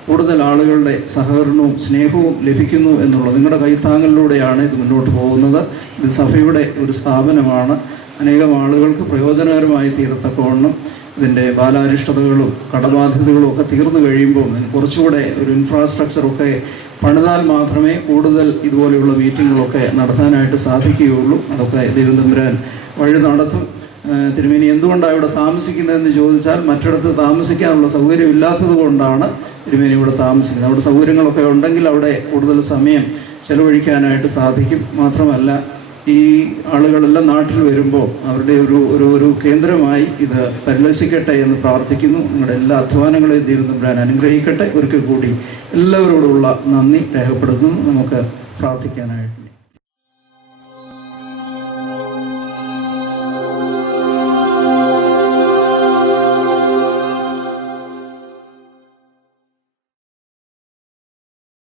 കൂടുതൽ ആളുകളുടെ സഹകരണവും സ്നേഹവും ലഭിക്കുന്നു എന്നുള്ളത് നിങ്ങളുടെ കൈത്താങ്ങലിലൂടെയാണ് ഇത് മുന്നോട്ട് പോകുന്നത്. ഇത് സഭയുടെ ഒരു സ്ഥാപനമാണ്. അനേകം ആളുകൾക്ക് പ്രയോജനകരമായി തീരത്തക്കവണ്ണം ഇതിൻ്റെ ബാലാരിഷ്ടതകളും കടബാധ്യതകളും ഒക്കെ തീർന്നു കഴിയുമ്പോൾ അതിന് കുറച്ചുകൂടെ ഒരു ഇൻഫ്രാസ്ട്രക്ചറൊക്കെ പണിതാൽ മാത്രമേ കൂടുതൽ ഇതുപോലെയുള്ള മീറ്റിങ്ങുകളൊക്കെ നടത്താനായിട്ട് സാധിക്കുകയുള്ളൂ. അതൊക്കെ ദൈവം തമ്പുരാൻ വഴി നടത്തും. തിരുമേനി എന്തുകൊണ്ടാണ് ഇവിടെ താമസിക്കുന്നതെന്ന് ചോദിച്ചാൽ മറ്റിടത്ത് താമസിക്കാനുള്ള സൗകര്യം ഇല്ലാത്തത് കൊണ്ടാണ് തിരുമേനി ഇവിടെ താമസിക്കുന്നത്. അവിടെ സൗകര്യങ്ങളൊക്കെ ഉണ്ടെങ്കിൽ അവിടെ കൂടുതൽ സമയം ചെലവഴിക്കാനായിട്ട് സാധിക്കും. മാത്രമല്ല ഈ ആളുകളെല്ലാം നാട്ടിൽ വരുമ്പോൾ അവരുടെ ഒരു കേന്ദ്രമായി ഇത് പരിലസിക്കട്ടെ എന്ന് പ്രാർത്ഥിക്കുന്നു. നിങ്ങളുടെ എല്ലാ അധ്വാനങ്ങളെയും ദൈവം തമ്പുരാൻ അനുഗ്രഹിക്കട്ടെ. ഒരിക്കൽ കൂടി എല്ലാവരോടുമുള്ള നന്ദി രേഖപ്പെടുത്തുന്നു. നമുക്ക് പ്രാർത്ഥിക്കാനായിട്ട്